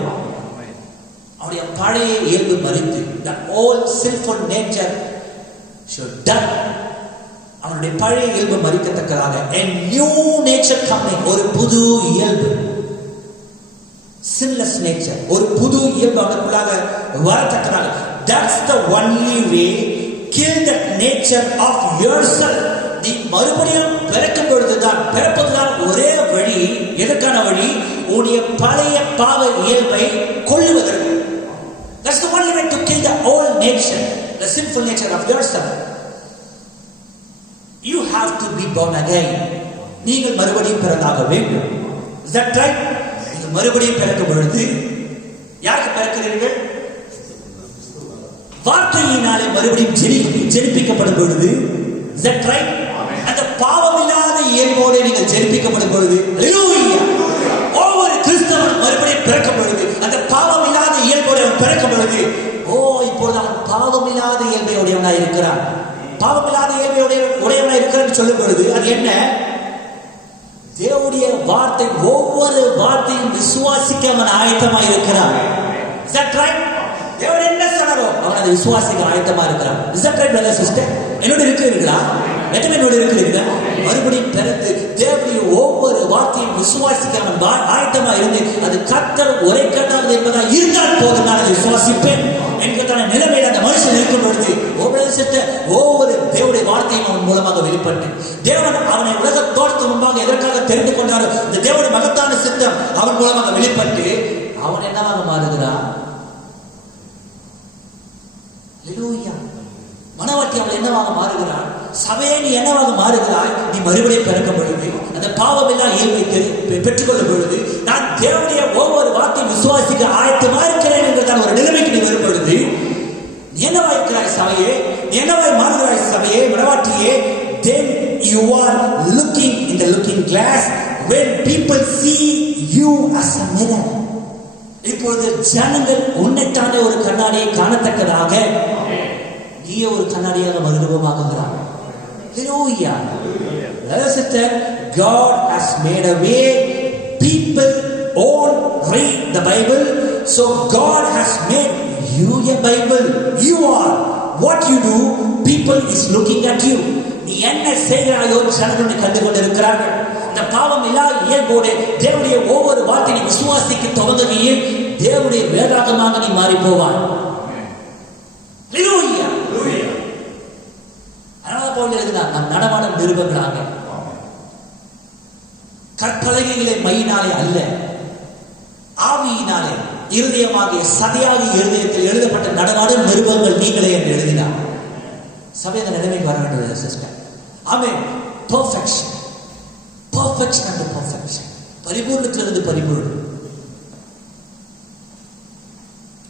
அவருடைய பழைய இயல்பு மறித்து, the old sinful nature should die. அவனுடைய பழைய இயல்பு மறிக்கத்தக்கதாக a new nature coming, ஒரு புது இயல்பு, sinless nature, ஒரு புது இயல்பு அவனுக்குள்ளாக வரத்தக்கதாக. That's the only way. Kill that nature of yourself. நீ மறுபடியும் பிறக்கும் பொழுதுதான், பிறப்பதுதான் ஒரே வழி. எதற்கான வழி? உன்னுடைய பழைய பாவ இயல்பை கொல்லுவதற்கு. That's the only way to kill the old nature, the sinful nature of yourself. You have to be born again. நீங்கள் மறுபடியும் பிறந்தாக வேண்டும். Is that right? நீங்கள் மறுபடியும் பிறக்கும் பொழுது யாருக்கு பிறக்கிறீர்கள்? வார்த்தையினாலே மறுபடியும் ஜெனிப்பிக்கப்படும் பொழுது. Is that right? அந்த பாவமில்லாத இயல்போடு நீங்கள் ஜெனிப்பிக்கப்படும் பொழுது, ஹல்லேலூயா, ஒவ்வொரு கிறிஸ்தவன் மறுபடியும் பிறக்கும் பொழுது, அந்த பாவமில்லாத இயல்போடு அவன் பிறக்கும் பொழுது, இப்பொழுது அவன் பாவமில்லாத இயல்பை உடையவனாய் இருக்கிறான். பாவமில்லாத இயல்பை உடையவனாய் இருக்கிறான் சொல்லும் பொழுது அது என்ன? தேவனுடைய வார்த்தை, ஒவ்வொரு வார்த்தையும் விசுவாசிக்க அவன் ஆயத்தமாய் இருக்கிறான். Is that right? தேவன் என்ன சொன்னாரோ அவன் அதை விசுவாசிக்க ஆயத்தமா இருக்கிறான். Is that right, brother, sister? என்னோட இருக்கிறீர்களா? எத்தனை என்னோட இருக்கிறீர்கள்? மறுபடியும் பிறந்து தேவனுடைய ஒவ்வொரு வார்த்தையும் விசுவாசிக்க அவன் ஆயத்தமா இருந்து, அது கர்த்தர் ஒரே கர்த்தர் என்பதா இருந்தால் போதும், நான் அதை விசுவாசிப்பேன் என்கிறதான நிலைமையில் அந்த மனுஷன் இருக்கும் பொழுது ஒவ்வொரு தேவனுடைய வார்த்தையும் அவன் மூலமாக வெளிப்பட்டு, தேவன் அவனை உலக தோற்றத்துக்கு முன்பாக எதற்காக தெரிந்து கொண்டாரோ இந்த தேவனுடைய மகத்தான சித்தம் அவன் மூலமாக வெளிப்பட்டு அவன் என்னவாக மாறுகிறான்? ஹல்லேலூயா. மனவாட்டி அவள் என்னவாக மாறுகிறாள்? சபையே நீ என்னவாக மாறுகிறாய்? நீ மறுபடியும் பிறக்கும் பொழுது, அந்த பாவமில்லா இயல்பை பெற்றுக்கொள்ளும் பொழுது, நான் தேவனுடைய ஒவ்வொரு வார்த்தையும் விசுவாசிக்க ஆயத்தமா இருக்கிறேன் என்கிறதான ஒரு நிலைமைக்கு நீ வரும் பொழுது, நீ என்னவா இருக்கிறாய் சபையே? நீ என்னவாய் மாறுகிறாய் சபையே, மனவாட்டியே? Then you are looking in the looking glass when people see you as a mirror. இப்பொழுது ஜனங்கள் உன்னைத்தானே ஒரு கண்ணாடியை காணத்தக்கதாக நீயே ஒரு கண்ணாடியாக மறுரூபமாக்குகிறார். Hallelujah. Brother, sister, God has made a way. People all read the Bible, so God has made you a Bible. You are what you do. People is looking at you. நீ என்ன செய்கிறாயோ ஜனங்கள் கண்டு கொண்டிருக்கிறார்கள். இந்த பாவம் இல்லா இயல்போடு தேவனுடைய ஒவ்வொரு வார்த்தையை விசுவாசிக்க துவங்குகையில் தேவனுடைய வேதாகமாக நீ மாறி போவான். Hallelujah. அதனால பவுல் எழுதினார், நாம் நடமாடும் நிருபங்களாக கற்பலகைகளை மையினாலே அல்ல, ஆவியினாலே இருதயமாகிய சதையாகிய இருதயத்தில் எழுதப்பட்ட நடமாடும் நிருபங்கள் நீங்களே என்று எழுதினார். சபை அந்த நிலைமைக்கு வர வேண்டியது sister. Amen. Perfection, perfection and perfection, பரிபூர்ணத்திலிருந்து பரிபூர்ணம்,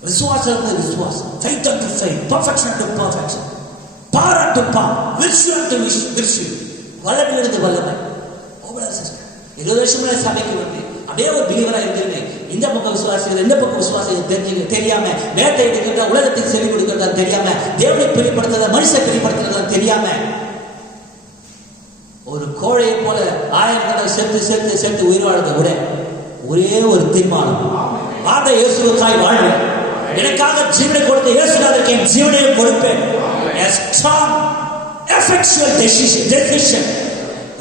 விசுவாசம் விசுவாசம், faith and faith, perfection and perfection, power and power, virtue and virtue, வல்லமையிலிருந்து வல்லமை. ஓவரா சிஸ்டர் 20 வருஷம் முன்னாடி சபைக்கு வந்து அப்படியே ஒரு பிலீவரா இருந்திருந்தேன். இந்த பக்கம் விசுவாசிகள், இந்த பக்கம் விசுவாசிகள் தெரியாம, வேட்டை எடுக்கிறதா உலகத்துக்கு செவி கொடுக்கிறதா தெரியாம, தேவனை பிரிப்படுத்துறதா மனுஷனை பிரிப்படுத்துறதா தெரியாம, ஒரு கோழையை போல 1000 தடவை சேர்த்து சேர்த்து சேர்த்து உயிர் வாழ்றதை விட ஒரே ஒரு தீர்மானம், வாழ்ந்த இயேசுவுக்காய் வாழ்வேன், எனக்காக ஜீவனை கொடுத்த இயேசுநாதருக்கு என் ஜீவனையை கொடுப்பேன். A strong, effectual decision,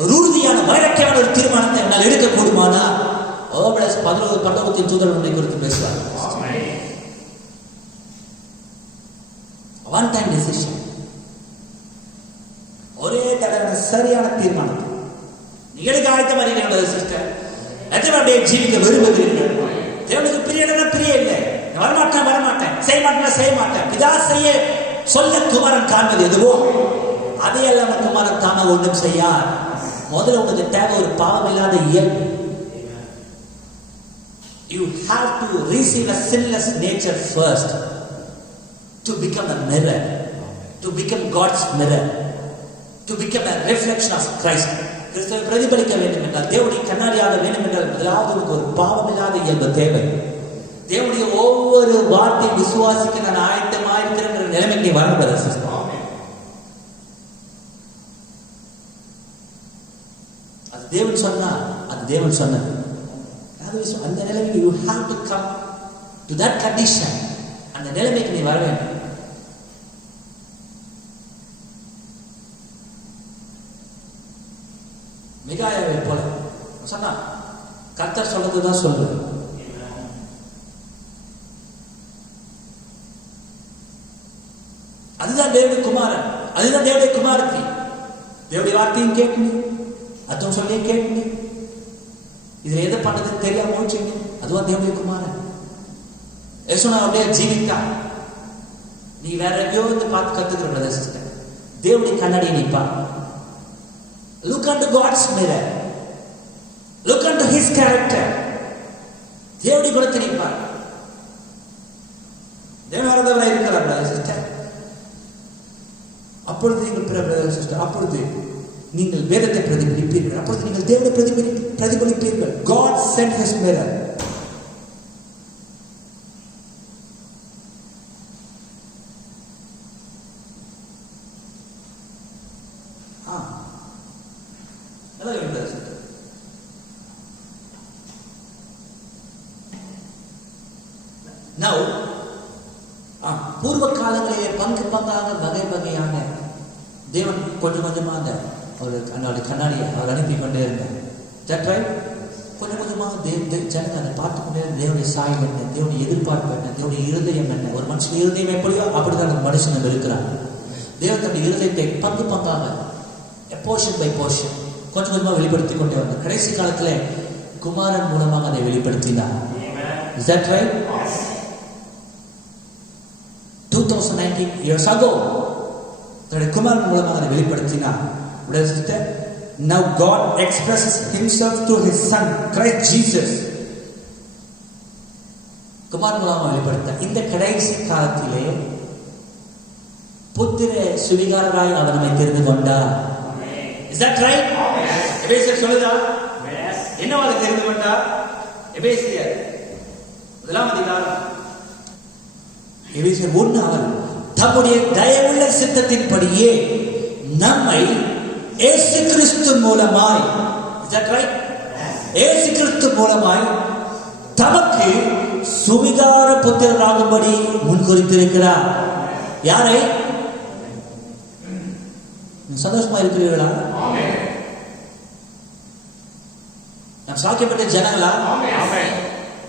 உறுதியான வைராக்கியமான ஒரு தீர்மானத்தை என்னால் எடுக்க கூடுமானா, பரலோகத்தின் தூதர்களுடைய குறித்து பேசுவார். ஒன் டைம் டெசிஷன், ஒரே தடவை சரியான தீர்மானம். நீங்க எடுக்க ஆயத்தமா இருக்கிறீர்கள் சிஸ்டர். எத்தனை அப்படியே ஜீவிக்க விரும்புகிறீர்கள்? தேவனுக்கு பிரியனா பிரிய இல்லை, வரமாட்டேன் வரமாட்டேன், செய்ய மாட்டேன் செய்ய மாட்டேன், பிதா செய்ய சொல்ல குமாரன் காண்பது எதுவோ அதே அல்லாம குமாரன் தானே ஒன்றும் செய்யார். முதல்ல உங்களுக்கு தேவை ஒரு பாவம் இல்லாத இயல்பு. You have to receive a sinless nature first to become a mirror, to become God's mirror, to become a reflection of Christ. கிறிஸ்துவை பிரதிபலிக்க வேண்டும் என்றால், தேவனுடைய கண்ணாடியாக வேண்டும் என்றால், முதலாவது ஒரு பாவம் இல்லாத இயல்பு தேவை. தேவனுடைய ஒவ்வொரு வார்த்தை விசுவாசிக்க நான் ஆயத்தமாக இருக்கிறேன் நிலைமைக்கு வரப்படுது சிஸ்டர். அது தேவன் சொன்னா, அது தேவன் சொன்னது. அந்த நிலைமைக்கு you have to come to that condition. அந்த நிலைமைக்கு நீ வர வேண்டும். மிகாயாவை போல சொன்னா கர்த்தர் சொல்றதுதான் சொல்லு. அதுதான் தேவனுடைய குமாரன், அதுதான் தேவனுடைய குமாரத்தி. தேவனுடைய வார்த்தையும் கேட்கணும், அத்தம் சொல்லியும் கேட்கணும். இதுல எதை பண்ணதுன்னு தெரியாம போச்சுங்க. அதுவா தேவனுடைய குமாரன். யேசுனா அப்படியே ஜீவித்தா. நீ வேற எங்கேயோ வந்து பார்த்து கத்துக்கிற பிரதர் சிஸ்டர். தேவனுடைய கண்ணாடியை நீப்பா. Look unto God's mirror. Look unto His character. தேவனுடைய குணத்தை நீப்பா. தேவனாரதவராக இருக்கிறார் பிரதர் சிஸ்டர். அப்பொழுது நீங்கள் பிரதர் சிஸ்டர், அப்பொழுது நீங்கள் வேதத்தை பிரதிபலிப்பீர்கள். அப்பொழுது நீங்கள் தேவனை பிரதிபலிப்பீர்கள். God sent His mirror. Now, பூர்வ காலங்களிலே பங்கு பங்காக வகை வகையான தேவன் கொஞ்சம் கொஞ்சமாக அந்த கண்ணாடியை அவர் அனுப்பி கொண்டே இருந்தார். கொஞ்சம் கொஞ்சமாக ஜனங்க அதை பார்த்து கொண்டே தேவனுடைய சாயம் என்ன, தேவனுடைய எதிர்பார்ப்பு என்ன, தேவனுடைய இருதயம் என்ன. ஒரு மனுஷன் இருதயம் எப்படியோ அப்படிதான் அந்த மனுஷன் இருக்கிறான். தேவன் தன்னுடைய இருதயத்தை பங்கு பங்காக போர்ஷன் பை போர்ஷன் கொஞ்சம் கொஞ்சமாக வெளிப்படுத்தி கொண்டே வந்தார். கடைசி காலத்துல குமாரன் மூலமாக அதை வெளிப்படுத்தினார். Is that right? 2019 years ago தன்னுடைய குமாரன் மூலமாக அதை வெளிப்படுத்தினார். Now God expresses Himself through His Son Christ Jesus. குமாரன் மூலமாக வெளிப்படுத்த இந்த கடைசி காலத்திலே புத்திர சுவிகாரராய் அவர் நம்மை தெரிந்து கொண்டார். Is that right? எபேசியர் சொல்லுதா? என்னவாக தெரிந்து கொண்டார்? எபேசியர் 1 அதிகாரம் எபேசியர் 1 அவர் தம்முடைய தயவுள்ள சித்தத்தின்படியே நம்மை இயேசு கிறிஸ்து மூலமாய், is that right? இயேசு கிறிஸ்து மூலமாய் தமக்கு சுவிகார புத்திரராகும்படி முன்குறித்திருக்கிறார். யாரை? சந்தோஷமா இருக்கிறீர்களா? நாம் சாக்கியப்பட்ட ஜனங்களா?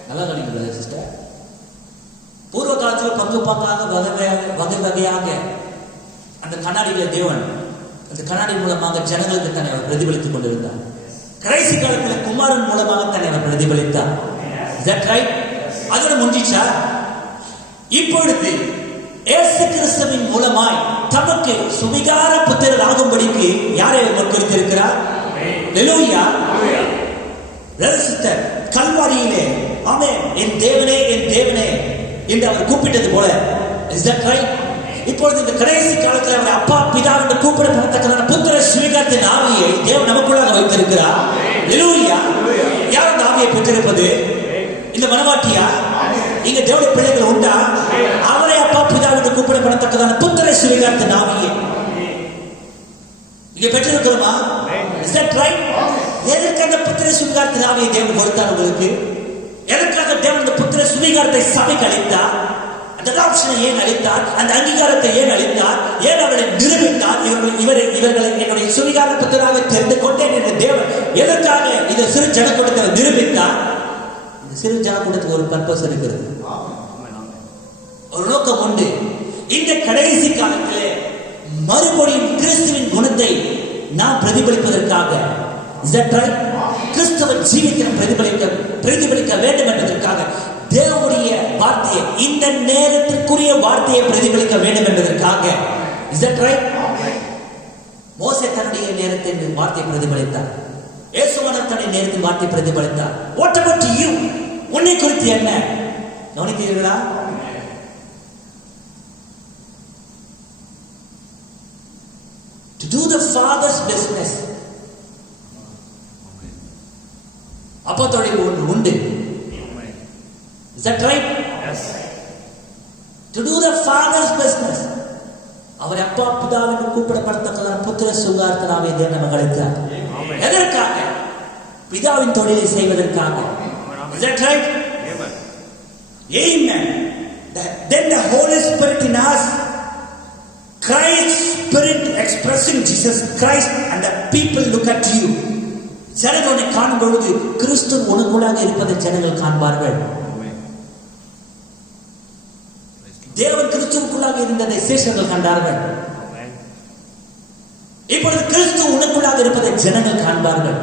நல்லா கவனிங்க சிஸ்டர். பூர்வ காலத்தில் பங்கு பங்காக வகை வகையாக அந்த கண்ணாடியில தேவன் அந்த கண்ணாடி மூலமாக ஜனங்களுக்கு தன்னை அவர் பிரதிபலித்துக் கொண்டிருந்தார். கடைசி காலத்தில் குமாரன் மூலமாக தன்னை அவர் பிரதிபலித்தார். அதோட முடிச்சா இப்பொழுது இயேசு கிறிஸ்துவின் மூலமாய் தமக்கு சுவிகார புத்திரர் ஆகும்படிக்கு யாரை முன்குறித்திருக்கிறார்? ஹல்லேலூயா. சிஸ்டர், கல்வாரியிலே ஆமென் என் தேவனே என் தேவனே என்று அவர் கூப்பிட்டது போல, இஸ் தட் ரைட்? இப்பொழுது இந்த கடைசி காலத்தில் அவர் அப்பா பிதா என்று கூப்பிடப்படத்தக்கதான புத்திர சுவிகாரத்தின் ஆவியை தேவன் நமக்குள்ளாக வைத்திருக்கிறார். ஹல்லேலூயா. யார் அந்த ஆவியை பெற்றிருப்பது? இந்த மனவாட்டியா? இங்க தேவனுடைய பிள்ளைகள் உண்டா? அவரை அப்பா பிதா என்று கூப்பிடப்படத்தக்கதான புத்திர சுவிகாரத்தின் ஆவியை இங்க பெற்றிருக்கிறோமா? Is that right? எதற்கு அந்த புத்திர சுவிகாரத்தின் ஆவியை தேவன் கொடுத்தார் உங்களுக்கு? எதற்காக தேவன் அந்த புத்திர சுவிகாரத்தை சபைக்கு அளித்தார்? அந்த ஆப்ஷனை ஏன் அளித்தார்? அந்த அங்கீகாரத்தை ஏன் அளித்தார்? ஏன் அவர்களை நிரூபித்தார்? இவர்களை என்னுடைய சுவிகார புத்திராக தெரிந்து கொண்டேன் என்று தேவன் எதற்காக இந்த சிறு ஜனக்கூட்டத்தை நிரூபித்தார்? இந்த சிறு ஜனக்கூட்டத்துக்கு ஒரு பர்பஸ் இருக்கிறது, ஒரு நோக்கம் உண்டு. இந்த கடைசி காலத்திலே மறுபடியும் கிறிஸ்துவின் குணத்தை நாம் பிரதிபலிப்பதற்காக, கிறிஸ்தவ ஜீவித்திரம் பிரதிபலிக்க வேண்டும் என்பதற்காக தேவனுடைய வார்த்தையை, இந்த நேரத்திற்குரிய வார்த்தையை பிரதிபலிக்க வேண்டும் என்பதற்காக. Is that right? மோசே தன்னுடைய நேரத்தில் வார்த்தையை பிரதிபலித்தார். இயேசுவானவர் தன்னுடைய நேரத்தில் வார்த்தையை பிரதிபலித்தார். What about you? உன்னை குறித்து என்ன கவனித்தீர்களா? To do the Father's business. அப்பா தொழில் ஒன்று உண்டு. Is that right? Yes. To do the Father's business. அவர் அப்பா பிதாவின் கூப்பிடப்படத்தக்கதான புத்திர சுவிகாரத்தினாவே தேவன் நமக்கு அளித்தார். எதற்காக? பிதாவின் தொழிலை செய்வதற்காக. Is that right? Amen. Then the Holy Spirit in us, Christ's Spirit expressing Jesus Christ, and the people look at you. ஜனங்கள் உன்னை காணும் பொழுது கிறிஸ்து உனக்குள்ளாக இருப்பதை ஜனங்கள் காண்பார்கள். தேவன் கிறிஸ்துவுக்குள்ளாக இருந்ததை சேஷர்கள் கண்டார்கள். இப்பொழுது கிறிஸ்து உனக்குள்ளாக இருப்பதை ஜனங்கள் காண்பார்கள்.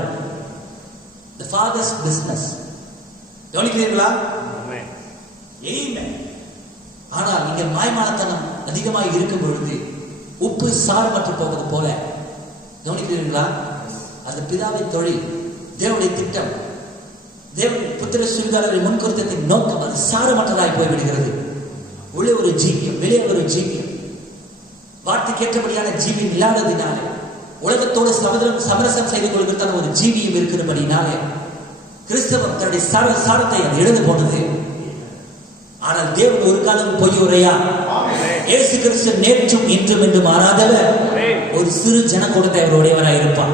The Father's business. கவனிக்கிறீர்களா? ஆனால் இங்க மாய்மாலத்தனம் அதிகமாக இருக்கும் பொழுது உப்பு சாரமற்று போவது போல, கவனிக்கிறீர்களா? அந்த பிதாவின் தொழில், தேவனுடைய திட்டம், தேவன் புத்திர சுவிகாரரை முன்குறித்தத்தின் நோக்கம் அது சாரமற்றதாய் போய்விடுகிறது. உள்ளே ஒரு ஜீவியம், வெளியே ஒரு ஜீவியம், வார்த்தைக்கு ஏற்றபடியான ஜீவியம் இல்லாததினாலே, உலகத்தோடு சமரசம் செய்து கொள்கிறதான ஒரு ஜீவியம் இருக்கிறபடினாலே கிறிஸ்தவம் தன்னுடைய சாரத்தை அது எழுந்து போனது. ஆனால் தேவன் ஒரு காலம் பொய் உரையா? இயேசு கிறிஸ்து நேற்றும் இன்றும் என்று மாறாதவர். ஒரு சிறு ஜனக்கூட்டத்தை அவர் உடையவராய் இருப்பார்.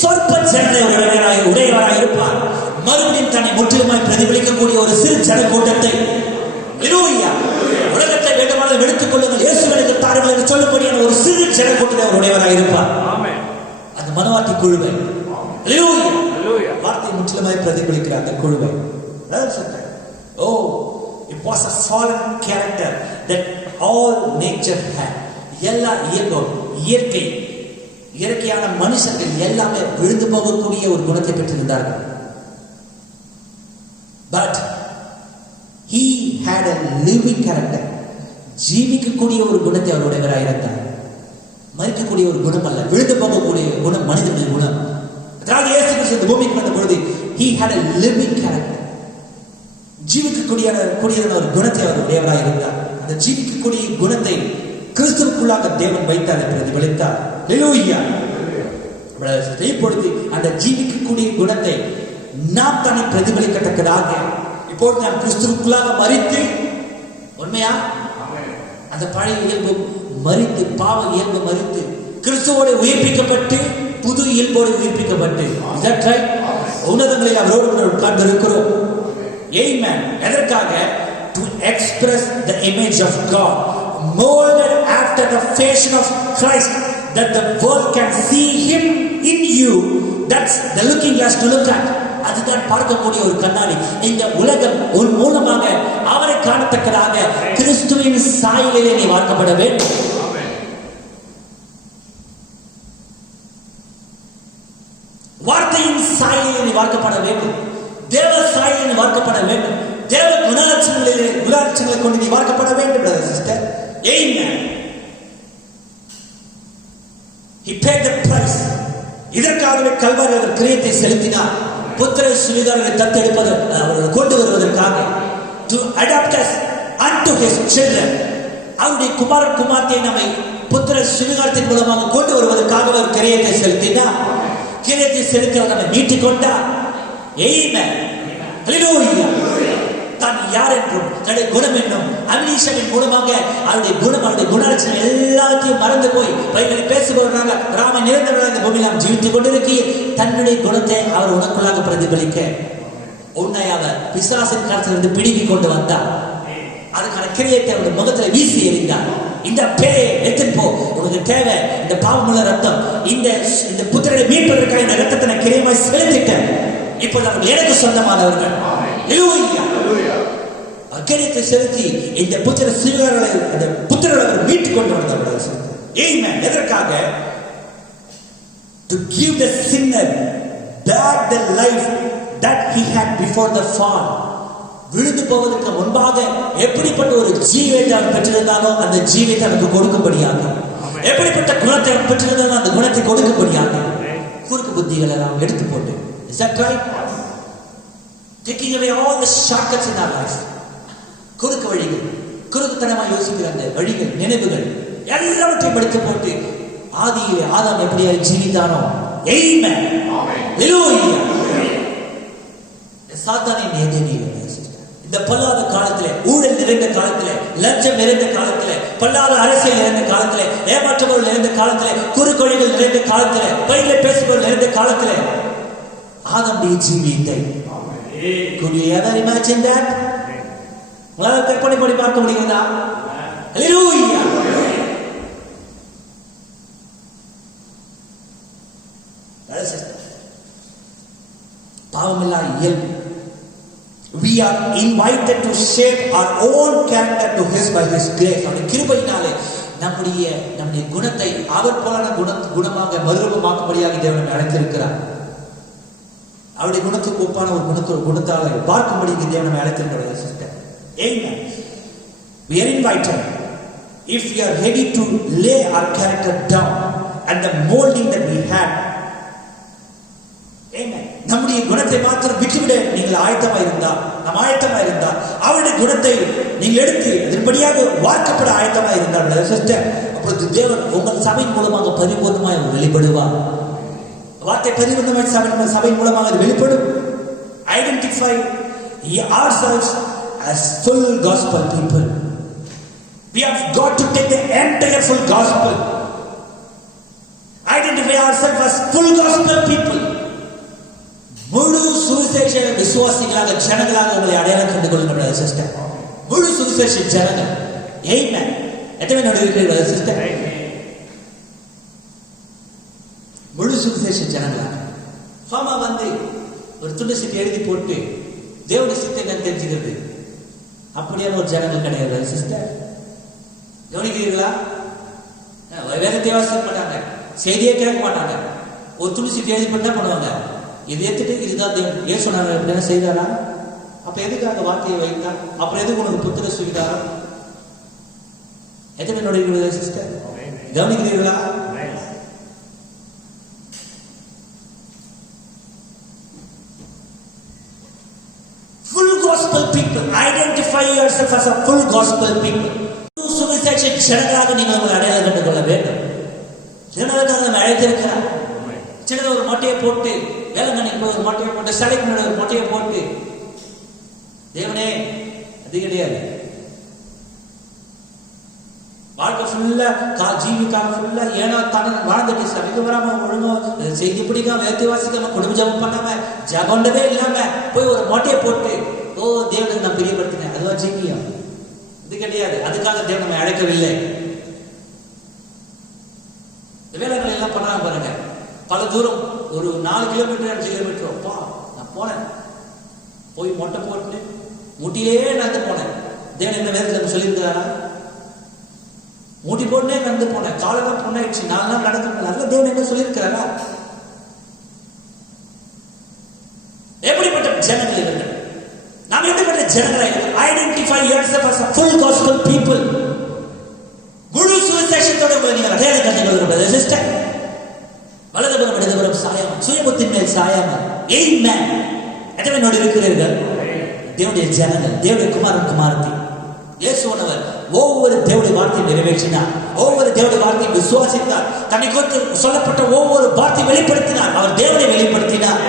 சொற்ப ஜனத்தை உடையவராய் இருப்பார். மறுபடியும் தன்னை முற்றிலுமாய் பிரதிபலிக்கக்கூடிய ஒரு சிறு ஜனக்கூட்டத்தை, உலகத்தை வேண்டுமானால் எடுத்துக் கொள்ளுங்கள், இயேசுவிற்கு தாருங்கள் என்று சொல்லக்கூடிய ஒரு சிறு ஜனக்கூட்டத்தை அவர் உடையவராய் இருப்பார். அந்த மனவாட்டி குழுவை, வார்த்தை முற்றிலுமாய் பிரதிபலிக்கிற அந்த குழுவை. Oh, it was a fallen character that all nature had. எல்லா இயற்கையான மனுஷர்கள் எல்லாமே விழுந்து போகக்கூடிய ஒரு குணத்தை பெற்றிருந்தார்கள். But he had a living character. ஜீவிக்கக்கூடிய ஒரு குணத்தை அவருடையவராக இருந்தார். மறிக்கக்கூடிய ஒரு குணம் அல்ல, விழுந்து போகக்கூடிய குணம் மனிதனுடைய குணம். இயேசு கிறிஸ்து பூமிக்கு வந்த பொழுது he had a living character. ஜீவிக்கக்கூடிய ஒரு குணத்தை அவர் உடையவராக இருந்தார். அந்த ஜீவிக்கக்கூடிய குணத்தை கிறிஸ்துவுக்குள்ளாக தேவன் வைத்து அதை பிரதிபலித்தார். இப்பொழுது அந்த ஜீவிக்கக்கூடிய குணத்தை நாம் தானே பிரதிபலிக்கத்தக்கதாக இப்பொழுது நாம் கிறிஸ்துவுக்குள்ளாக மரித்து, உண்மையா அந்த பழைய இயல்பு மரித்து, பாவ இயல்பு மரித்து, கிறிஸ்துவோடு உயிர்ப்பிக்கப்பட்டு புது இயல்போடு உயிர்ப்பிக்கப்பட்டு, உன்னதங்களில் அவரோடு உட்கார்ந்து இருக்கிறோம். Amen. எதற்காக? To express the image of God, molded after the fashion of Christ, that the world can see Him in you. That's the looking glass to look at. அதுதான் பார்க்கக்கூடிய ஒரு கண்ணாடி. இந்த உலகம் ஒரு மூலமாக அவரை காணத்தக்கதாக கிறிஸ்துவின் சாயலிலே நீ வார்க்கப்பட வேண்டும். வார்த்தையின் சாயலிலே நீ வார்க்கப்பட வேண்டும். தேவ சாயலில் வார்க்கப்பட வேண்டும். தேவ குணலட்சணங்களை கொண்டு நீ வார்க்கப்பட வேண்டும். Sister, Amen. He paid the price. இதற்காகவே கல்வாரி அவர் கிரியத்தை செலுத்தினார். புத்திர சுவிகாரங்களை தத்தெடுப்பது, அவர்களை கொண்டு வருவதற்காக, to adapt us unto his children. அவருடைய குமாரன் குமார்த்தியை நம்மை புத்திர சுவிகாரத்தின் மூலமாக கொண்டு வருவதற்காக அவர் கிரியத்தை செலுத்தினார். கிரியத்தை செலுத்த நம்மை மீட்டுக் கொண்டார். Amen. Hallelujah. தான் யார் என்றும் தன்னுடைய குணம் என்னும் அம்னீஷியாவின் மூலமாக அவருடைய குணம், அவருடைய குணலட்சணம் எல்லாத்தையும் மறந்து போய் பைபிளை பேசுபவராக ராம நிரந்தரமாக இந்த பூமியில் நாம் ஜீவித்துக் கொண்டிருக்கிறோம். தன்னுடைய குணத்தை அவர் உனக்குள்ளாக பிரதிபலிக்க உன்னை அவர் பிசாசின் கரத்திலிருந்து பிடுங்கிக் கொண்டு வந்தார். அதுக்கான கிரியத்தை அவருடைய முகத்தில் வீசி எறிந்தார். இந்த பேரை எடுத்துட்டு போ, உனக்கு தேவை இந்த பாவமுள்ள ரத்தம், இந்த புத்திரனை மீட்பதற்காக இந்த ரத்தத்தை நான் கிரியமாய் செலுத்திட்டேன். இப்போது அவர்கள் எனக்கு சொந்தமானவர்கள். அக்கறையத்தை செலுத்தி இந்த புத்திர சிறுவர்களை, அந்த புத்திரர்களை மீட்டுக் கொண்டு வந்தார்கள். எதற்காக? To give the sinner back the life that he had before the fall. விழுந்து போவதற்கு முன்பாக எப்படிப்பட்ட ஒரு ஜீவியத்தை அவன் பெற்றிருந்தானோ அந்த ஜீவியத்தை அவனுக்கு கொடுக்கும்படியாக, எப்படிப்பட்ட குணத்தை அவன் பெற்றிருந்தானோ அந்த குணத்தை கொடுக்கும்படியாக குறுக்கு புத்திகளை நாம் எடுத்து போட்டு, is that right? Taking away all the shortcuts in our life. குறுக்கு வழிகள், குறுக்குத்தனமாக யோசிக்கிற அந்த வழிகள், நினைவுகள் எல்லாவற்றையும் படித்து போட்டு ஆதியிலே ஆதாம் எப்படியாய் ஜீவித்தானோ, Amen. Hallelujah. சாத்தானின் எதிரிகள் இந்த பொல்லாத காலத்திலே, ஊழல் நிறைந்த காலத்திலே, லஞ்சம் நிறைந்த காலத்திலே, பொல்லாத அரசியல் நிறைந்த காலத்திலே, ஏமாற்றுபவர்கள் நிறைந்த காலத்திலே, குறுக்கொழிகள் நிறைந்த காலத்திலே, பையிலே பேசுபவர்கள் நிறைந்த காலத்திலே ஆதமுடைய ஜீவியத்தை, could you ever imagine that? உங்களால் கற்பனை பண்ணி பார்க்க முடியுதா? Hallelujah. அதுதான் இயல்பு. We are invited to shape our own character to His by His grace. அவருடைய கிருபையினாலே நம்முடைய குணத்தை அவர் போலான குணமாக மறுரூபமாக்கும்படியாக தேவன் அழைத்திருக்கிறார். அவருடைய குணத்துக்கு ஒப்பான ஒரு குணத்தால் பார்க்கும்படி தேவன் அழைத்திருக்கிறார். Sister, Amen. We are invited. If we are ready to lay our character down and the molding that we had, Amen. நம்முடைய குணத்தை மாத்திரம் விட்டுவிட நீங்கள் ஆயத்தமாக இருந்தால், நாம் ஆயத்தமாக இருந்தால், அவருடைய குணத்தை நீங்கள் எடுத்து அதன்படியாக வார்க்கப்பட ஆயத்தமாக இருந்தால் சிஸ்டர், அப்பொழுது தேவன் உங்கள் சபையின் மூலமாக பரிபூர்ணமாய் வெளிப்படுவார். வார்த்தை பரிபூர்ணமாய் சபையின் மூலமாக அது வெளிப்படும். Identify ourselves as full gospel people. We have got to take the entire full gospel. Identify ourselves as full gospel people. முழு சுவிசேஷ விசுவாசிகளாக ஜனங்களாக உங்களை அடையாளம் கண்டு கொள்ளுங்கள் சிஸ்டர். முழு சுவிசேஷ ஜனங்கள். Amen. எத்தனை இருக்கிறீர்கள் சிஸ்டர்? முழு சுவிசேஷ ஜனங்களாக ஃபார்மா ஒரு துண்டு சீட்டு எழுதி போட்டு தேவனுடைய சித்தை என்னன்னு தெரிஞ்சுக்கிறது அப்படியான ஒரு ஜனங்கள் கிடையாது சிஸ்டர். கவனிக்கிறீர்களா? வேதத்தை வாசிக்க மாட்டாங்க, செய்தியே கேட்க மாட்டாங்க. ஒரு துணி சீட்டு எழுதி போட்டு என்ன பண்ணுவாங்க? இது எடுத்துட்டு இதுதான் ஏன் சொன்னாங்க அப்படின்னா செய்தாரா? அப்ப எதுக்காக வார்த்தையை வைத்தார்? அப்புறம் எதுக்கு உனக்கு புத்திர சுவிதாரம்? எத்தனை நோடுகிறது sister? கவனிக்கிறீர்களா? Full gospel people, identify yourself as a full gospel people. சுவிசேஷ ஜனங்களாக நீங்கள் உங்களை அடையாளம் கண்டு கொள்ள வேண்டும். ஜனங்களாக நம்ம அழைத்திருக்கிறார். சின்னதாக ஒரு மொட்டையை போட்டு வேலைங்கனைக்கு ஒரு மொட்டையை போட்டு சிலைக்கு முன்னாடி ஒரு மொட்டையை போட்டு தேவனே அது கிடையாது. வாழ்க்கை ஃபுல்லா ஜீவிக்காக ஃபுல்லா ஏனோ தானே வாழ்ந்துட்டு சபைக்கு வராம ஒழுங்கோ செய்தி பிடிக்காம வேத்தி வாசிக்காம குடும்ப ஜபம் பண்ணாம ஜபண்டதே இல்லாம போய் ஒரு மொட்டையை போட்டு ஓ தேவனுக்கு நான் பிரியப்படுத்தினேன் அதுவா ஜீவியம்? இது கிடையாது. அதுக்காக தேவன் நம்மை அழைக்கவில்லை. வேலைகள் எல்லாம் பண்ணாம பாருங்க, பல தூரம் ஒரு 4 கிலோமீட்டர் 5 கிலோமீட்டர் அப்பா நான் போனேன், போய் மொட்டை போட்டு முட்டிலே நடந்து போனேன். தேவன் என்ன வேதத்துல சொல்லியிருக்கிறாரா? மூட்டி போட்டுனே நடந்து போனேன், காலெல்லாம் பொண்ணாயிடுச்சு, 4 நாள் நடந்து போனேன். அதுல தேவன் என்ன சொல்லியிருக்கிறாரா? எப்படிப்பட்ட ஜனங்கள் இவர்கள்? நாம் எப்படிப்பட்ட ஜனங்களாக? Identify yourself as a full gospel people. முழு சுவிசேஷத்தோட நீங்கள் அடையாளம் கண்டுகொள்கிற சிஸ்டர், வலதுபுறம் இடதுபுறம் சாயாம, சுயபுத்தின் மேல் சாயாம. Amen. எத்தனை நோடி இருக்கிறீர்கள்? தேவனுடைய ஜனங்கள், தேவனுடைய குமாரன் குமாரத்தி. இயேசுவானவர் ஒவ்வொரு தேவனுடைய வார்த்தையை நிறைவேற்றினார், ஒவ்வொரு தேவனுடைய வார்த்தையை விசுவாசித்தார், தன்னை குறித்து சொல்லப்பட்ட ஒவ்வொரு வார்த்தையை வெளிப்படுத்தினார். அவர் தேவனை வெளிப்படுத்தினார்.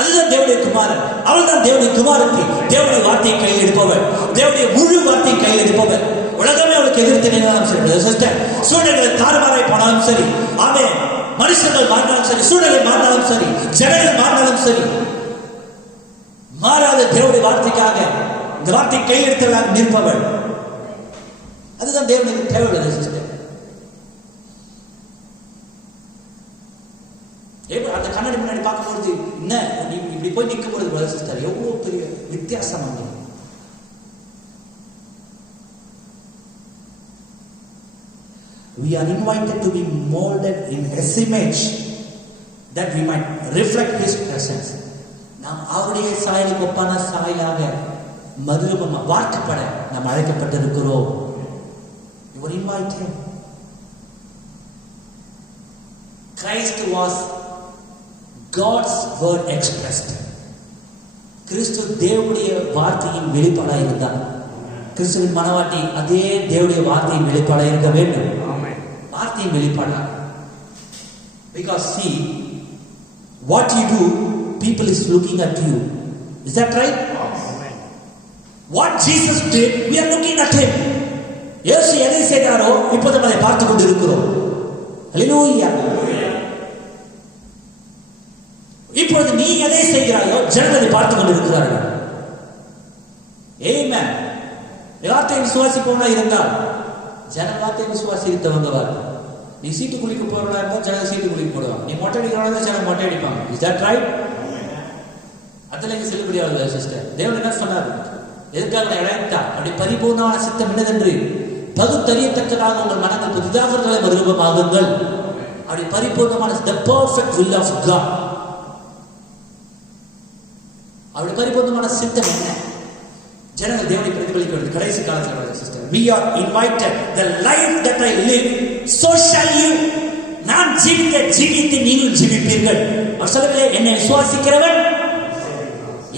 அதுதான் தேவனுடைய குமாரன், அவள் தான் தேவனுடைய குமாரத்தி. தேவனுடைய வார்த்தையை கையில் எடுப்பவர், தேவனுடைய முழு வார்த்தையை கையில் எடுப்பவர். உலகமே அவளுக்கு எதிர்த்து நின்றாலும் சரி, சூழ்நிலைகள் தாறுமாறாய் போனாலும் சரி, ஆமென், மனுஷர்கள் மாறினாலும் சரி, சூழ்நிலை மாறினாலும் சரி, ஜனங்கள் மாறினாலும் சரி, மாறாத தேவனுடைய வார்த்தைக்காக இந்த வார்த்தை கையில் எடுத்தவளாக நிற்பவள். அதுதான் தேவனுக்கு தேவையுள்ளது சிஸ்டர். அந்த கண்ணாடி முன்னாடி பார்க்கும்போது என்ன இப்படி போய் நிற்கும் பொழுது சிஸ்டர் எவ்வளவு பெரிய வித்தியாசம் வந்து. We are invited to be molded in His image that we might reflect His presence. நாம் அவருடைய சாயலுக்கு ஒப்பான சாயலாக மறுரூபமாக வார்க்கப்பட நாம் அழைக்கப்பட்டிருக்கிறோம். You are invited. Christ was God's word expressed. கிறிஸ்து தேவனுடைய வார்த்தையின் வெளிப்பாடாக இருந்தார். கிறிஸ்துவின் மனவாட்டி அதே தேவனுடைய வார்த்தையின் வெளிப்பாடாக இருக்க வேண்டும். வார்த்தையின் வெளிப்பாடா? Because see, what you do, people is looking at you. Is that right? What Jesus did, we are looking at Him. இயேசு எதை செய்தாரோ இப்போது அதை பார்த்துக் கொண்டு இருக்கிறோம். ஹல்லேலூயா. இப்பொழுது நீ எதை செய்கிறாயோ ஜனங்கள் அதை பார்த்துக் கொண்டு இருக்கிறார்கள். ஆமென். வார்த்தையை விசுவாசிப்பவனா இருந்தால் ஜனங்கள் வார்த்தையை விசுவாசித்தவங்க. நீ சீட்டு குளிக்க போறவனா இருந்தால் ஜனங்கள் சீட்டு குளிக்க போடுவாங்க. நீ மொட்டை அடிக்கிறவனா இருந்தால் ஜனங்கள் மொட்டை அடிப்பாங்க. Is that right? அதுல இங்க செல்லுபடியாகுது சிஸ்டர். தேவன் என்ன சொன்னார்? எதுக்காக அழைத்தா? அப்படி பரிபூர்ணமான சித்தம் என்னதென்று பகுத்தறியத்தக்கதாக உங்கள் மனங்கள் புதிதாக மறுரூபமாகுங்கள். அப்படி பரிபூர்ணமான the perfect will of God. அப்படி பரிபூர்ணமான சித்தம் என்ன? ஜனங்கள் தேவனை பிரதிபலிக்கிறது கடைசி காலத்தில் sister. We are invited. The life that I live, so shall you. நான் ஜீவித்த ஜீவித்தை நீங்கள் ஜீவிப்பீர்கள். அவர் சொல்லவில்லை, என்னை விசுவாசிக்கிறவன்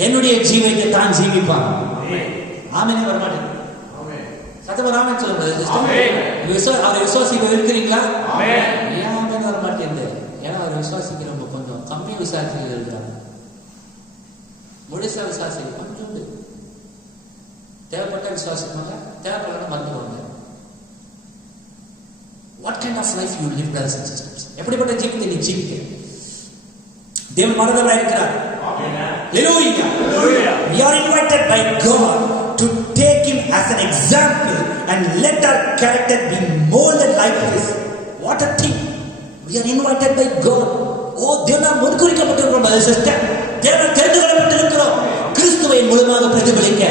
என்னுடைய ஜீவித்தை தான் ஜீவிப்பான். ஆமென். வரமாட்டேன். சத்தமா ஆமென் சொல்லுங்க. அவரை விசுவாசிக்க இருக்கிறீங்களா? ஏன் ஆமென் வரமாட்டேன்? ஏன்னா அவரை விசுவாசிக்கிறவங்க கொஞ்சம் கம்மியா விசுவாசிகள் இருக்கிறாங்க. முழுசா விசுவாசிகள் கொஞ்சம் தேவைப்பட்ட விசுவாசிப்பாங்க, தேவைப்படாத மறந்துடுவாங்க. What kind of life you live, brothers and sisters? எப்படிப்பட்ட ஜீவித்தை நீ ஜீவிக்க? தேவன் மனதவராக இருக்கிறார். Hallelujah. We are invited by God to take him as an example and let our character be molded like his. What a thing. We are invited by God. Oh, தேவனால் முன்குறிக்கப்பட்டிருக்கிறோம் brothers and sisters. தேவனால் தெரிந்து கொள்ளப்பட்டிருக்கிறோம் கிறிஸ்துவை முழுமையாக பிரதிபலிக்க.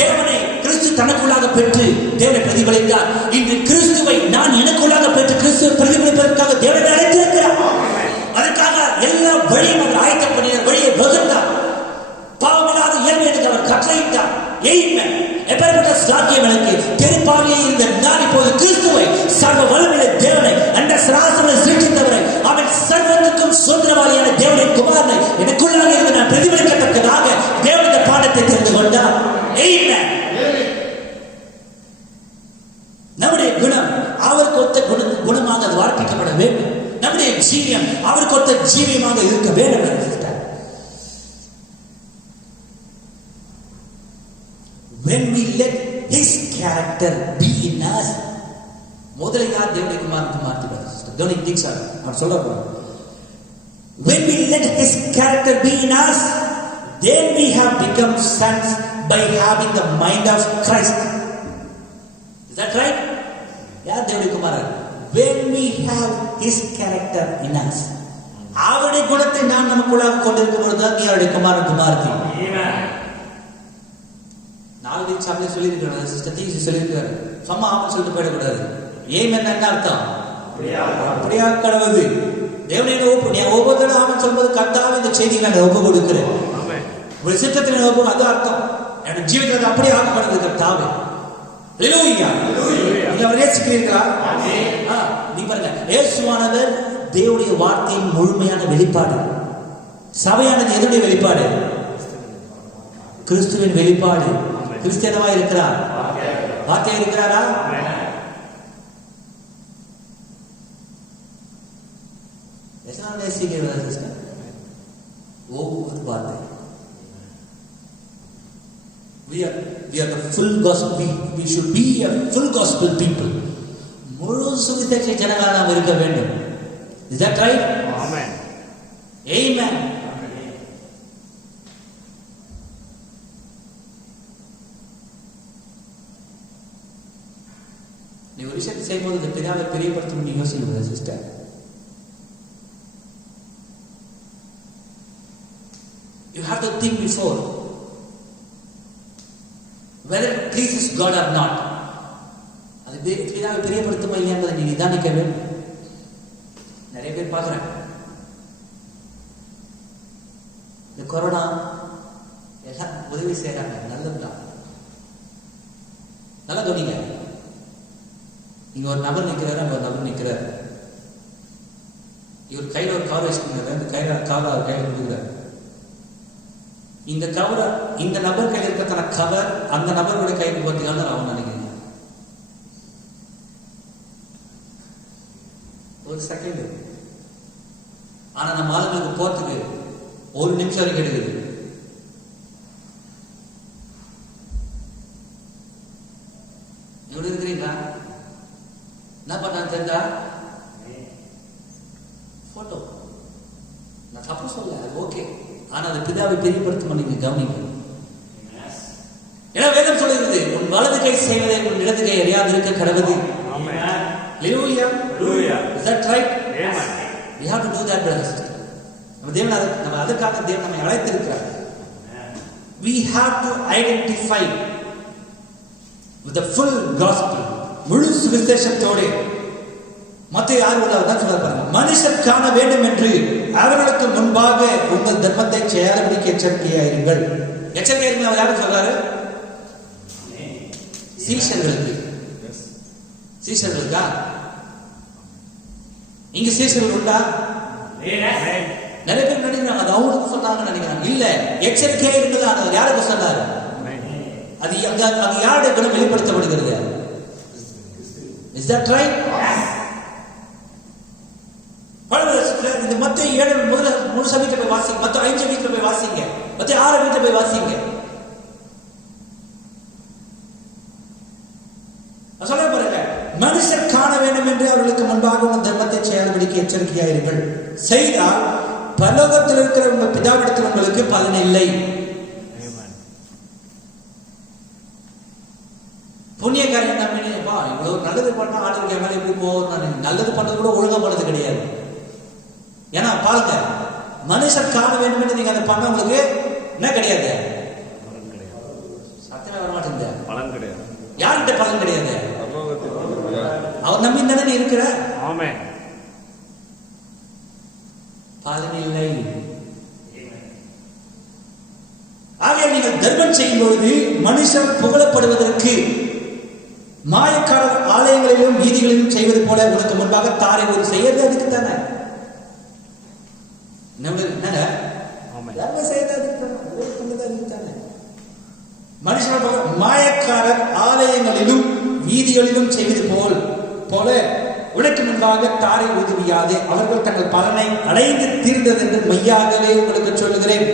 தேவனை கிறிஸ்து தனக்குள்ளாக பெற்று தேவனை பிரதிபலித்தார். இன்று கிறிஸ்துவை நான் எனக்குள்ளாக பெற்று கிறிஸ்துவை பிரதிபலிப்பதற்காக தேவனை அழைத்திருக்கிறார். அதற்காக எல்லா வழியும் அவர் ஆயத்தம் பண்ணினார், வழியை வகுத்தார். பாவமில்லாத இயல்புக்கு அவர் கட்டளையிட்டார். ஆமென். எப்பேற்பட்ட சாத்தியம் எனக்கு பெரும்பாலியே இந்த நான் இப்போது கிறிஸ்துவை சர்வ வல்லமையுள்ள தேவனை அந்த சராசரனை சிருஷ்டித்தவரை அவன் சர்வத்துக்கும் சுதந்திரவாளியான தேவனை குமாரனை எனக்குள்ளாக இருந்து நான் பிரதிபலிக்கத்தக்கதாக தேவன் இந்த பாடத்தை தெரிந்து கொண்டார். ஆமென். நம்முடைய குணம் அவருக்கு ஒத்த குணமாக அது வார்ப்பிக்கப்பட வேண்டும். நம்முடைய ஜீவியம் அவருக்கு ஒத்த ஜீவியமாக இருக்க வேண்டும். When we let his character be in us, முதலில் யார் தேவனுடைய குமாரனுக்கு மாற்றுவார்? Don't you think so? அவர் சொல்றார், when we let his character be in us, then we have become sons by having the mind of Christ. Is that right? யார் தேவனுடைய குமாரன்? When we have his character in us, அவருடைய குணத்தை நாம் நமக்குள்ளாக கொண்டிருக்கும் பொழுதுதான் நீ அவருடைய குமாரன் குமாரத்தி. நாலு சாப்பிட சொல்லியிருக்கிறார் சிஸ்டர், தீசி சொல்லியிருக்காரு. சும்மா ஆமாம் சொல்லிட்டு போயிடக்கூடாது. ஏன் என்ன அர்த்தம்? அப்படியா கடவுது தேவனை ஒப்பு. நீ ஒவ்வொரு ஆமாம் சொல்வது கர்த்தாவே இந்த செய்தியை நான் ஒப்பு கொடுக்கிறேன், ஒரு சித்தத்தில் ஒப்பு. அது அர்த்தம் என்னோட ஜீவிதத்தில் அப்படியே ஆக்கப்படுது கர்த்தாவே. ஹல்லேலூயா. நீங்க அவரை நேசிக்கிறீர்களா? நீ பாருங்க, இயேசுவானவர் தேவனுடைய வார்த்தையின் முழுமையான வெளிப்பாடு. சபையானது எதுடைய வெளிப்பாடு? கிறிஸ்துவின் வெளிப்பாடு. கிறிஸ்தியனவா இருக்கிறார், வார்த்தை இருக்கிறாரா? ஒவ்வொரு வார்த்தை. We are the full gospel. We should be a full gospel people. முழு சுவிசேஷ ஜனங்களாக நாம் இருக்க வேண்டும். Is that right? Amen. Amen. நீ ஒரு விஷயத்தை செய்யும்போது இந்த பிதாவை பிரியப்படுத்தணும்னு யோசிக்க sister. You have to think before whether it pleases God or not. அது பிதாவை பிரியப்படுத்துமா இல்லையா என்பதை நீ நிதானிக்க வேண்டும். நிறைய பேர் பார்க்குறேன், இந்த கொரோனா எல்லாம் உதவி செய்யறாங்க, நல்லதுதான். நல்லா கவனிங்க. இங்க ஒரு நபர் நிற்கிறாரு, அங்க ஒரு நபர் நிற்கிறார். இவர் கையில் ஒரு கவர் வச்சுக்கிறாரு, இந்த கவர் அவர் கையில் கொடுக்குறாரு. இந்த கவரை இந்த நபர் கையில் இருக்கிற கவர் அந்த நபருடைய கைக்கு போறதுக்காக தான் அவன் நினைக்கிறேன். ஒரு செகண்ட். ஆனா நம்ம ஆளுங்களுக்கு போறதுக்கு ஒரு நிமிஷம் வரைக்கும் எடுக்குது. எப்படி இருக்கிறீங்களா? என்ன பண்ணான்னு தெரிஞ்சா போட்டோ. நான் தப்பு சொல்ல, அது ஓகே. ஆனா அது பிதாவை பெரியப்படுத்தும் நீங்க கவனிக்கணும். ஏன்னா வேதம் சொல்லுகிறது, உன் வலது கை செய்வதை உன் இடது கை அறியாது இருக்க கடவுது. Hallelujah. Is that right? Amen. We have to do that, brothers. நம்ம தேவன் நம்ம அதற்காக தேவன் நம்மை அழைத்திருக்கிறார். we have to identify with the full gospel. முழு சுவிசேஷத்தோடு மத்தேயு 6:1 தான் சொல்றாரு பாருங்க. மனுஷர் காண வேண்டும் என்று அவர்களுக்கு முன்பாக உங்கள் தர்மத்தை செய்யாதபடிக்கு எச்சரிக்கையாயிருங்கள். எச்சரிக்கையாயிருங்கள் அவர் யாருக்கு சொல்றாரு? சீஷர்களுக்கு. சீஷர்களுக்கா? இங்க சீஷர்கள் உண்டா? நிறைய பேர் நினைக்கிறாங்க அது அவங்களுக்கு சொன்னாங்கன்னு நினைக்கிறாங்க. இல்ல, எச்சரிக்கையா இருந்தது அது யாருக்கு சொன்னாரு? அது அங்க யாருடைய குணம் வெளிப்படுத்தப்படுகிறது? Is that right? இந்த மத்தேயு 7 முதல்ல முழு சபைக்கு போய் வாசிங்க, மத்தேயு 5 வீட்டுல போய் வாசிங்க, மத்தேயு 6 வீட்டுல போய் வாசிங்க. சொல்ல பாருங்க, மனுஷர் காண வேண்டும் என்று அவர்களுக்கு முன்பாக உங்கள் தர்மத்தை செய்யாதபடிக்கு எச்சரிக்கையாயிருங்கள். செய்தால் பரலோகத்தில் இருக்கிற உங்கள் பிதாவிடத்தில் உங்களுக்கு பலன் இல்லை. புண்ணிய காரியம் நம்பினேப்பா, இவ்வளவு நல்லது பண்ணா ஆண்டவருக்கு மேல எப்படி போகும்? நல்லது பண்ணது கூட ஒழுங்கா பண்ணது கிடையாது. ஏன்னா பாருங்க, மனுஷர் காண வேண்டும் என்று நீங்க அதை பண்ண உங்களுக்கு என்ன கிடையாது? சத்தியமே வர மாட்டேங்குது. பலன் கிடையாது. யார்கிட்ட பலன் கிடையாது? அவர் நம்பி தானே இருக்கிற. பலன் இல்லை. ஆகவே நீங்கள் தர்மம் செய்யும் பொழுது மனுஷர் புகழப்படுவதற்கு மாயக்காரர் ஆலயங்களிலும் வீதிகளிலும் செய்வது போல உனக்கு முன்பாக தாரை ஒரு செய்யறது அதுக்கு தானே. மனுஷன் மாயக்காரர் ஆலயங்களிலும் வீதிகளிலும் செய்வது போல உனக்கு முன்பாக தாரை ஊதுவியாது. அவர்கள் தங்கள் பலனை அடைந்து தீர்ந்தது என்று மெய்யாகவே உங்களுக்கு சொல்லுகிறேன்.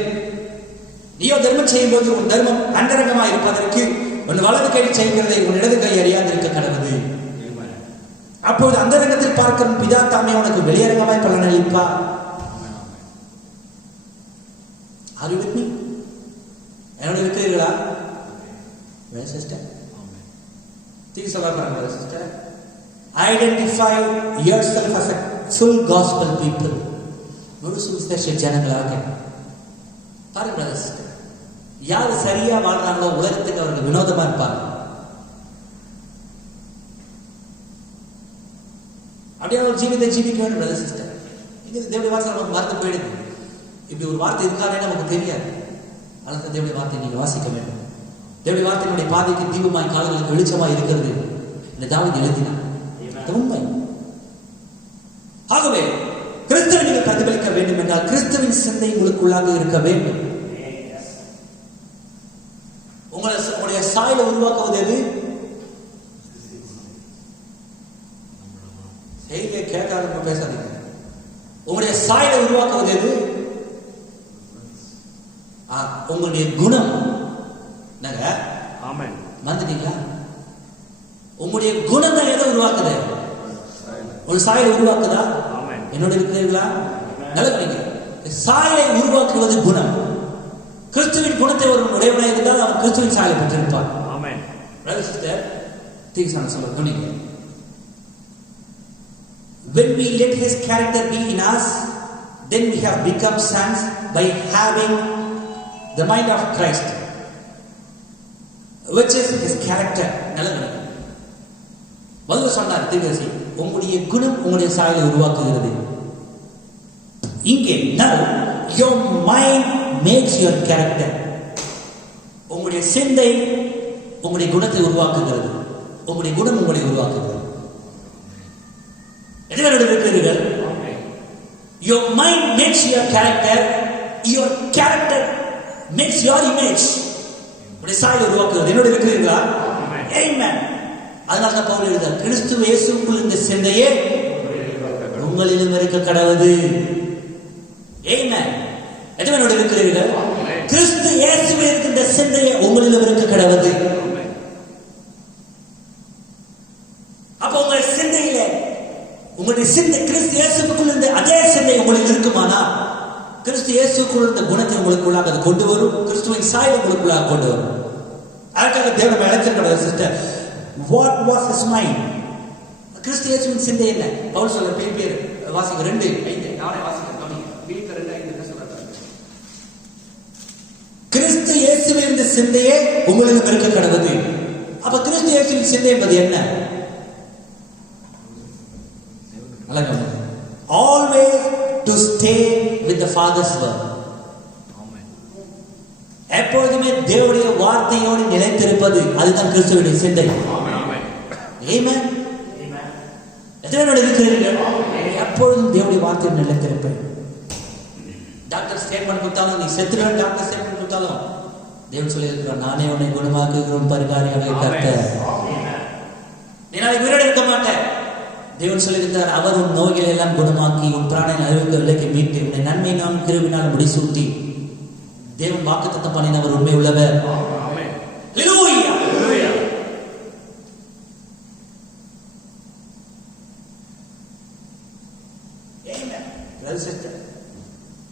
நீயோ தர்மம் செய்யும் போது உன் தர்மம் அந்தரங்கமாக இருப்பதற்கு உன் வலது கை செய்கிறதை உன் இடது கை அறியாதிருக்க கடவுது. அப்போது அந்தரங்கத்தில் பார்க்கும் பிதா தாமே உனக்கு வெளியரங்கமாய் பலன் அளிப்பா. என்னோட இருக்கிறீர்களா sister? Sister, identify yourself as a full gospel people. முழு சுவிசேஷ ஜனங்களாக பாருங்க சிஸ்டர். யாரு சரியா வாழ்றாங்களோ உலகத்துக்கு அவர்கள் வினோதமா இருப்பாங்க. அப்படியே ஒரு ஜீவிதை ஜீவிக்க வேண்டும் பிரதர் சிஸ்டர். இங்க தேவனுடைய வார்த்தை நமக்கு மறந்து போயிடுது. இப்படி ஒரு வார்த்தை இருக்கானே நமக்கு தெரியாது. அதனால தேவனுடைய வார்த்தை நீங்க வாசிக்க வேண்டும். தேவனுடைய வார்த்தையினுடைய பாதைக்கு தீபமாய் காலங்களுக்கு வெளிச்சமாய் இருக்கிறது இந்த தாவீது எழுதினார். உண்மை. ஆகவே கிறிஸ்துவை நீங்கள் பிரதிபலிக்க வேண்டும் என்றால் கிறிஸ்துவின் சிந்தை உங்களுக்குள்ளாக இருக்க வேண்டும். உங்களுடைய சாயலை உருவாக்குவது எது? செய்தியை கேட்காத பேசாதீங்க. உங்களுடைய சாயலை உருவாக்குவது எது? உங்களுடைய குணம். வந்துட்டீங்களா? உங்களுடைய குணம் தான் எதை உருவாக்குது? ஒரு சாயலை உருவாக்குதா? என்னோட இருக்கிறீர்களா? நல்ல சாயலை உருவாக்குவது குணம். கிறிஸ்துவின் குணத்தை ஒரு உடையவனாக இருந்தால் அவன் கிறிஸ்துவின் சாயலை பெற்றிருப்பான். சொல்லுங்க. When we let his character be in us, then we have become sons by having the mind of Christ, which is his character. நல்லது. முதல்ல சொன்னார் தீர்க்கதரிசி, உங்களுடைய குணம் உங்களுடைய சாயலை உருவாக்குகிறது. இங்கே now your mind makes your character. உங்களுடைய சிந்தை உங்களுடைய குணத்தை உருவாக்குகிறது. உங்களுடைய குணம் உங்களை உருவாக்குகிறது. எதுவரை இருக்கிறீர்கள்? Your mind makes your character. Your character makes your image. உங்களுடைய சாயலை உருவாக்குகிறது. என்னோட இருக்கிறீர்களா? Amen. அதனால தான் பவுல் எழுதுகிறார், கிறிஸ்து இயேசுவுக்குள் இந்த சிந்தையே உங்களிலும் இருக்க கடவுது. Amen. எதுவனோட இருக்கிறீர்கள்? கிறிஸ்து இயேசுவில் இருக்கின்ற சிந்தையை உங்களிலும் இருக்க கடவுது. அப்ப உங்கள் சிந்தையில உங்களுடைய சிந்தை கிறிஸ்து இயேசுவுக்குள் இருந்த அதே சிந்தை உங்களுக்கு இருக்குமானா கிறிஸ்து இயேசுக்குள் இருந்த குணத்தை உங்களுக்குள்ளாக அது கொண்டு வரும். கிறிஸ்துவின் சாயலை உங்களுக்குள்ளாக கொண்டு வரும். அதுக்காக தேவன் அழைச்சிருக்கிறார் sister. What was his mind? கிறிஸ்து இயேசுவின் சிந்தை என்ன? பவுல் சொல்ற பேர் வாசிங்க 2:5. நானே வாசிக்கிறேன். வீட்டு 2:5 என்ன சொல்றாரு? கிறிஸ்து இயேசு இயேசுவில் இருந்த சிந்தையே உங்களிலும் இருக்க கடவுது. அப்ப கிறிஸ்து இயேசுவின் சிந்தை என்பது என்ன? Always to stay with the Father's word. எப்பொழுதுமே தேவனுடைய வார்த்தையோடு நிலைத்திருப்பது, அதுதான் கிறிஸ்துவின் சிந்தை. ஆமென். எத்தனை இருக்கிறீர்கள்? எப்பொழுதும் தேவனுடைய வார்த்தையோடு நிலைத்திருப்பேன். டாக்டர் ஸ்டேட்மெண்ட் கொடுத்தாலும், நீ செத்துடன் டாக்டர் ஸ்டேட்மெண்ட் கொடுத்தாலும், தேவன் சொல்லி இருக்கிறார், நானே உன்னை குணமாக்குகிறோம் பரிகாரியாக கர்த்தர். நீ நாளைக்கு உயிரோடு இருக்க மாட்டேன். தேவன் சொல்லியிருக்கிறார், அவர் உன் நோய்களை எல்லாம் குணமாக்கி உன் பிராணனை அழிவுக்கு விலைக்கு மீட்டு உன்னை நன்மையினால் கிருபினால் முடிசூட்டி. தேவன் வாக்குத்தத்தம் பண்ணினவர், உண்மை உள்ளவர்.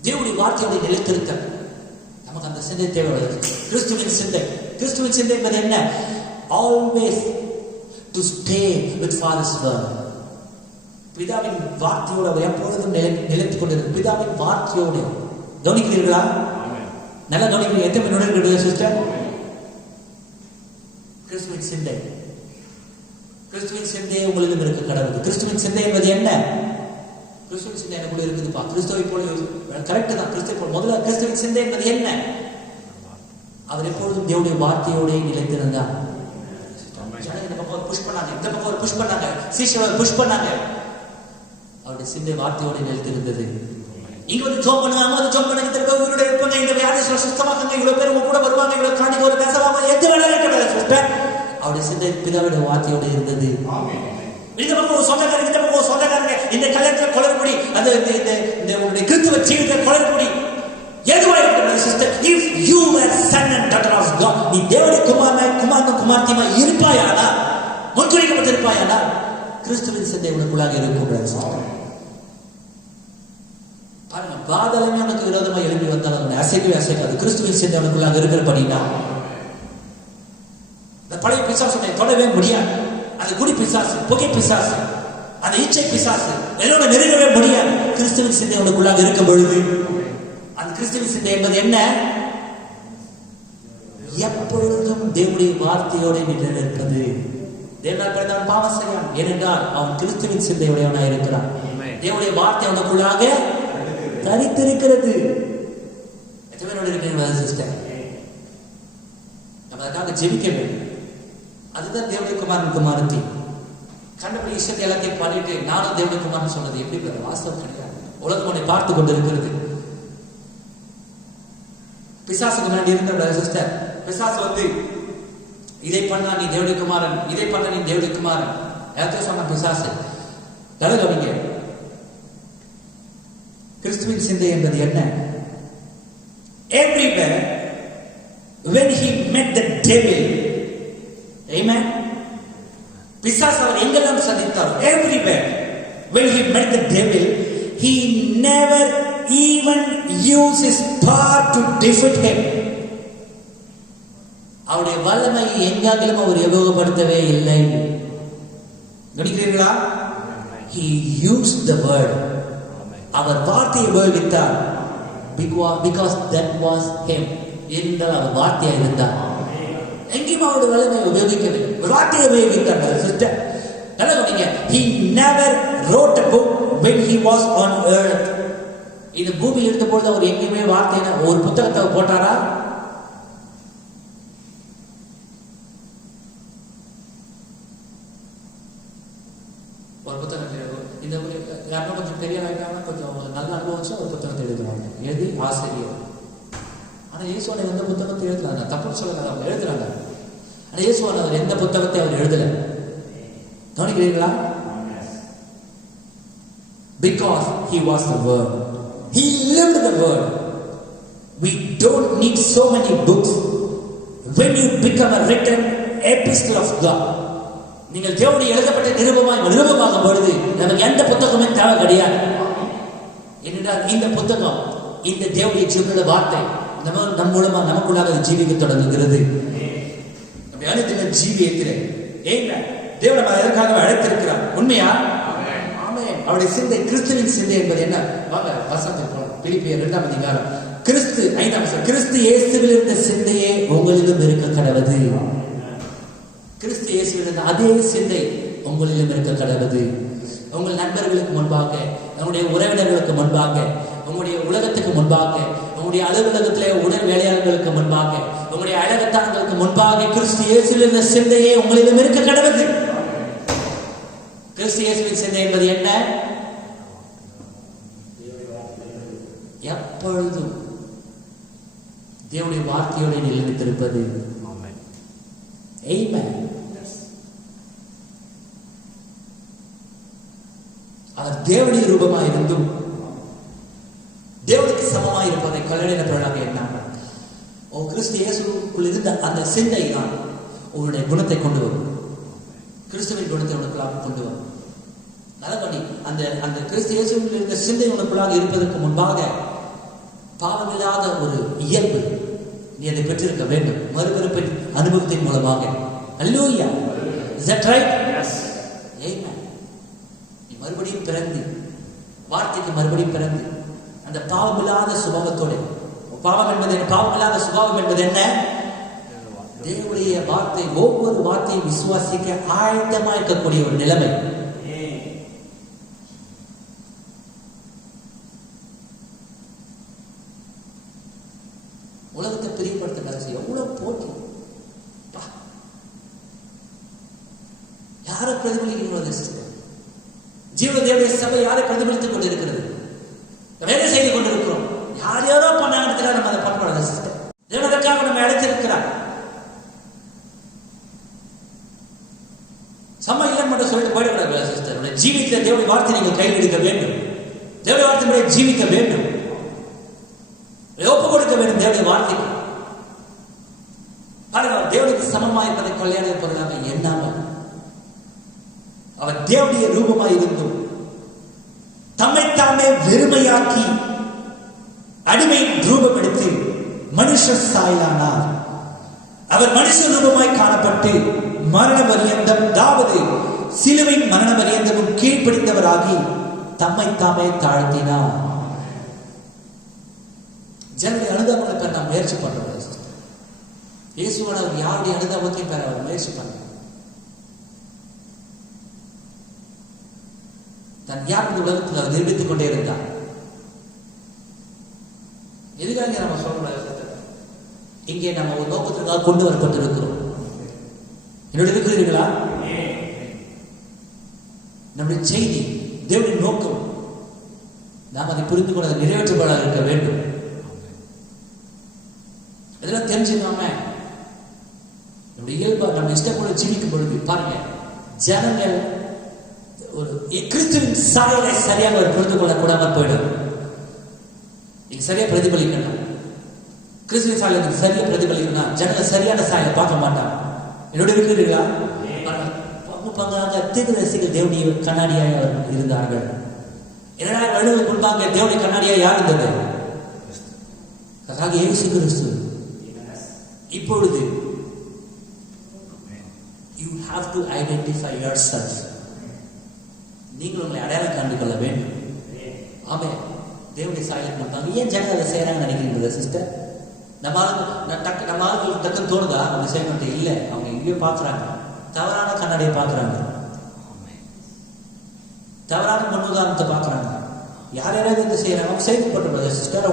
தேவனுடைய வார்த்தையோட நிலைத்திருக்க நமக்கு அந்த சிந்தை தேவை. கிறிஸ்துவின் சிந்தை, கிறிஸ்துவின் சிந்தை என்பது என்ன? Always to stay with Father's word. பிதாவின் வார்த்தையோடு அவர் எப்பொழுதும் நிலைத்துக் கொண்டிருக்கிறார். பிதாவின் வார்த்தையோடு கவனிக்கிறீர்களா? நல்லா கவனிக்கிறீங்க. எத்தனை நுழைகிறது சிஸ்டர்? கிறிஸ்துவின் சிந்தை, கிறிஸ்துவின் சிந்தையை உங்களிடம் இருக்க கடவுள். கிறிஸ்துவின் சிந்தை என்பது என்ன? கிறிஸ்துவின் சிந்தை எனக்குள்ள இருக்குதுப்பா. கிறிஸ்துவை போல கரெக்ட் தான். கிறிஸ்துவை போல முதல்ல கிறிஸ்துவின் சிந்தை என்பது என்ன? அவர் எப்பொழுதும் தேவனுடைய வார்த்தையோட நிலைத்திருந்தார். இந்த பக்கம் புஷ் பண்ணாங்க, இந்த பக்கம் புஷ் பண்ணாங்க, சீஷர்கள் புஷ் பண்ணாங்க. அவருடைய சிந்தை வார்த்தையோட நிலைத்திருந்தது. இங்க வந்து ஜோம் பண்ணுங்க, அம்மா ஜோம் பண்ணுங்க, திரும்ப உயிரோட இருப்பாங்க, இந்த வியாதிகளை சுத்தமாக்குங்க, இவ்வளவு பேர் உங்க கூட வருவாங்க, இவ்வளவு காணிக்க ஒரு பேசவாங்க, எது வேணாலும் சிஸ்டர். அவருடைய சிந்தை பிதாவுடைய வார்த்தையோட இருந்தது. இந்த பக்கம் சொந்தக்காரங்க, இந்த பக்கம் சொந்தக்காரங்க, இந்த கல்யாணத்துல குளறுபடி, அந்த இந்த கிறிஸ்துவ ஜீவித குளறுபடி எதுவாக இருக்கிறது sister? If you are son and daughter of God, நீ தேவனுடைய குமாரன் குமார்த்தியமா இருப்பாயானா, முன்குறிக்கப்பட்டிருப்பாயானா, கிறிஸ்துவின் சிந்தை உனக்குள்ளாக இருக்கும். பாருங்க, பாதலமே உனக்கு விரோதமா எழுப்பி வந்தால் அவனை அசைக்கவே அசைக்காது. கிறிஸ்துவின் சிந்தை உனக்குள்ளாக இருக்கிறபடினா இந்த பழைய பிசாசு உன்னை தொடவே முடியாது. அது குடி பிசாசு, புகை பிசாசு, அந்த இச்சை பிசாசு எல்லோட நெருங்கவே முடியாது. கிறிஸ்துவின் சிந்தை உனக்குள்ளாக இருக்கும் பொழுது, அந்த கிறிஸ்துவின் சிந்தை என்பது என்ன? எப்பொழுதும் தேவனுடைய வார்த்தையோட நிலைநிற்பது. தேவனால் பிறந்தவன் பாவம் செய்யான், ஏனென்றால் அவன் கிறிஸ்துவின் சிந்தையுடையவனாய் இருக்கிறான். தேவனுடைய வார்த்தை அவனுக்குள்ளாக தரித்திருக்கிறது. எத்தனை பேரோட இருக்கிறீங்களா சிஸ்டர்? நம்ம அதுக்காக ஜெபிக்க வேண்டும். அதுதான் தேவனுடைய குமாரன் குமாரத்தி. கண்டபடி இஷ்டத்தை எல்லாத்தையும் பண்ணிட்டு நானும் தேவனுடைய குமாரன் சொன்னது எப்படி வாஸ்தவம் கிடையாது. உலகம் உன்னை பார்த்து கொண்டு இருக்கிறது. பிசாசுக்கு முன்னாடி இருந்த சிஸ்டர், பிசாசு வந்து இதை பண்ணா நீ தேவனுடைய குமாரன், இதை பண்ண நீ தேவனுடைய குமாரன் எல்லாத்தையும் சொன்ன பிசாசு. கவனிங்க, கிறிஸ்துவின் சிந்தை என்பது என்ன? Everywhere when he met the devil, amen, பிசாசு அவர் எங்கெல்லாம் சந்தித்தார், everywhere when he met the devil, he never even used his power to defeat him. அவருடைய வல்லமை எங்காகிலும் அவர் உபயோகப்படுத்தவே இல்லை. கவனிக்கிறீர்களா? He used the word. அவர் வார்த்தையை உபயோகித்தார். Because that was him. என்றால் அவர் வார்த்தையாக இருந்தார். எங்கேயும் அவருடைய வல்லமையை உபயோகிக்கவில்லை, வார்த்தையை உபயோகித்தார். சிஸ்டர் நல்லா கவனிங்க. He never wrote a book when he was on earth. இந்த பூமியில் இருந்த பொழுது அவர் எங்கேயுமே வார்த்தையை ஒரு புத்தகத்தை போட்டாரா? ஒரு புத்தகம் இந்த யாரும் கொஞ்சம் பெரிய ஆகிட்டாங்கன்னா கொஞ்சம் நல்ல அனுபவம் ஒரு புத்தகத்தை எழுதுவாங்க, எழுதி ஆசிரியர். ஆனால் இயேசுவான எந்த புத்தகத்தை எழுதலாம், தப்புன்னு சொல்லல, அவங்க எழுதுறாங்க. ஆனால் இயேசுவான அவர் எந்த புத்தகத்தை அவர் எழுதல. கவனிக்கிறீங்களா? Because he was the word. He lived the word. We don't need so many books when you become a written epistle of God. நீங்கள் தேவனுடைய எழுதப்பட்ட நிருபமாகும் பொழுது நமக்கு எந்த புத்தகமே தேவை கிடையாது. ஏனென்றால் இந்த புத்தகம், இந்த தேவனுடைய ஜீவனுடைய வார்த்தை நம் மூலமா நமக்குள்ளாக ஜீவிக்க தொடங்குகிறது. நம்ம அனைத்து ஜீவியத்திலே தேவன் நம்ம எதற்காக அழைத்திருக்கிறார்? உண்மையா? ஆமென். அவருடைய சிந்தை, கிறிஸ்துவின் சிந்தை என்பது என்ன? வாங்க வசனத்துக்கு போகலாம். பிலிப்பியர் 2ஆம் அதிகாரம் கிறிஸ்து இயேசுவில் இருந்த சிந்தையே உங்களிலும் இருக்க கடவது. கிறிஸ்து இயேசுவில் இருந்த அதே சிந்தை உங்களிலும் இருக்க கடவது. உங்கள் நண்பர்களுக்கு முன்பாக, உங்களுடைய உறவினர்களுக்கு முன்பாக, உங்களுடைய உலகத்துக்கு முன்பாக, உங்களுடைய அலுவலகத்திலே உடல் வேலையாளர்களுக்கு முன்பாக, உங்களுடைய அழகத்தான்களுக்கு முன்பாக கிறிஸ்து இயேசுவில் இருந்த சிந்தையே உங்களிலும் இருக்க கடவது. கிறிஸ்து இயேசுவின் சிந்தை என்பது என்ன? எப்பொழுதும் தேவனுடைய வார்த்தையோடு நிலைத்திருப்பது. ஆமென். அவர் தேவனுடைய ரூபமாய் இருந்தும் தேவனுக்கு சமமாய் இருப்பதை கல்லறையின பிறகு எண்ணாமல் கிறிஸ்து இயேசுக்குள் இருந்த அந்த சிந்தை தான் உங்களுடைய குணத்தை கொண்டு வரும். கிறிஸ்துவின் குணத்தை உனக்குள்ளாக கொண்டு வரும். நல்லபடி அந்த கிறிஸ்து இயேசுவில் இருந்த சிந்தை உனக்குள்ளாக இருப்பதற்கு முன்பாக பாவமில்லாத ஒரு இயல்பு நீ அதை பெற்றிருக்க வேண்டும். மறுபிறப்பின் அனுபவத்தின் மூலமாக. அல்லேலூயா. Is that right? Yes. Amen. நீ மறுபடியும் பிறந்து, வார்த்தைக்கு மறுபடியும் பிறந்து, அந்த பாவமில்லாத சுபாவத்தோட, பாவமில்லாத சுபாவம் என்பது என்ன? தேவனுடைய வார்த்தை, ஒவ்வொரு வார்த்தையும் விசுவாசிக்க ஆழ்ந்தமா இருக்கக்கூடிய ஒரு நிலைமை. உலகத்தை பிரியப்படுத்த எவ்வளவு போட்டி. யாரை பிரதிபலிக்கிறீங்களோ சிஸ்டர், ஜீவ தேவனுடைய சபை யாரை பிரதிபலித்துக் கொண்டிருக்கிறது? வேலை செய்து கொண்டிருக்கிறோம். யார் யாரோ பண்ணாங்கிறதுக்காக நம்ம அதை பண்ணக்கூடாது சிஸ்டர். தேவனுக்காக நம்ம அழைத்திருக்கிறார். சம இல்லை மட்டும் சொல்லிட்டு போயிடக்கூடாது சிஸ்டர். ஜீவித்த தேவனுடைய வார்த்தை நீங்கள் கையில் எடுக்க வேண்டும். தேவனுடைய வார்த்தை ஜீவிக்க வேண்டும். ஒப்பு கொடுக்க வேண்டும் தேவனுடைய வார்த்தைக்கு. தேவனுக்கு சமமாய் இருப்பதை கொள்ளையான பொருளாக எண்ணாமல் அவர் தேவனுடைய ரூபமாய் இருந்தும் தம்மைத்தாமே வெறுமையாக்கி அடிமை ரூபம் எடுத்து மனுஷர் சாயலானார். அவர் மனுஷ ரூபமாய் காணப்பட்டு மரண பரியந்தம், அதாவது சிலுவையின் மரண பரியந்தமும் கீழ்ப்படிந்தவராகி தம்மைத்தாமே தாழ்த்தினார். ஜனங்களுடைய அனுதாபங்களை பெற நாம் முயற்சி பண்றோம். இயேசுவானவர் யாருடைய அனுதாபத்தை பெற அவர் முயற்சி பண்றார். தன் யார் இந்த உலகத்தில் அவர் நிரூபித்துக் கொண்டே இருந்தார். எதுக்காக நம்ம சொல்ல, இங்கே நம்ம ஒரு நோக்கத்திற்காக கொண்டு வரப்பட்டிருக்கிறோம். என்னோட இருக்கிறீர்களா? நம்முடைய செய்தி, தேவனுடைய நோக்கம், நாம் அதை புரிந்து கொண்டு அதை நிறைவேற்றப்படாத இருக்க வேண்டும். இதெல்லாம் தெரிஞ்சுக்காம நம்முடைய இயல்பா நம்ம இஷ்டம் போல ஜீவிக்கும் பொழுது பாருங்க, ஜனங்கள் ஒரு கிறிஸ்துவின் சாயலை சரியாக ஒரு புரிந்து கொள்ள கூடாமல் போயிடும். நீங்க சரியா பிரதிபலிக்கணும். கிறிஸ்துவின் சாயலை சரியா பிரதிபலிக்கணும். ஜனங்கள் சரியான சாயலை பார்க்க மாட்டாங்க. என்னோட இருக்கிறீர்களா? பங்காக தீர்க்கதரிசிகள் தேவனுடைய கண்ணாடியாக இருந்தார்கள். 2000 வருடங்களுக்கு முன்பாக தேவனுடைய கண்ணாடியாக யார் இருந்தது? கர்த்தராகிய இயேசு கிறிஸ்து. இப்பொழுது you have to identify yourself. நீங்கள் உங்களை அடையாளம் காண்டு கொள்ள வேண்டும். ஆமென். தேவனுடைய சாயலுக்கு முன்பாக ஏன் ஜனங்கள் அதை செய்யறாங்கன்னு நினைக்கிறீங்களா சிஸ்டர்? நம்ம ஆளுங்களுக்கு டக்குன்னு தோணுதா அவங்க செய்ய மாட்டேன்? இல்லை, அவங்க எங்கேயோ பார்க்குறாங்க. தவறான கண்ணாடியை பார்க்குறாங்க, தவறான முன்னுதாரணத்தை பார்க்குறாங்க. யார் யாராவது இது செய்யறாங்க, அவங்க சேமிக்கப்பட்ட சிஸ்டர்.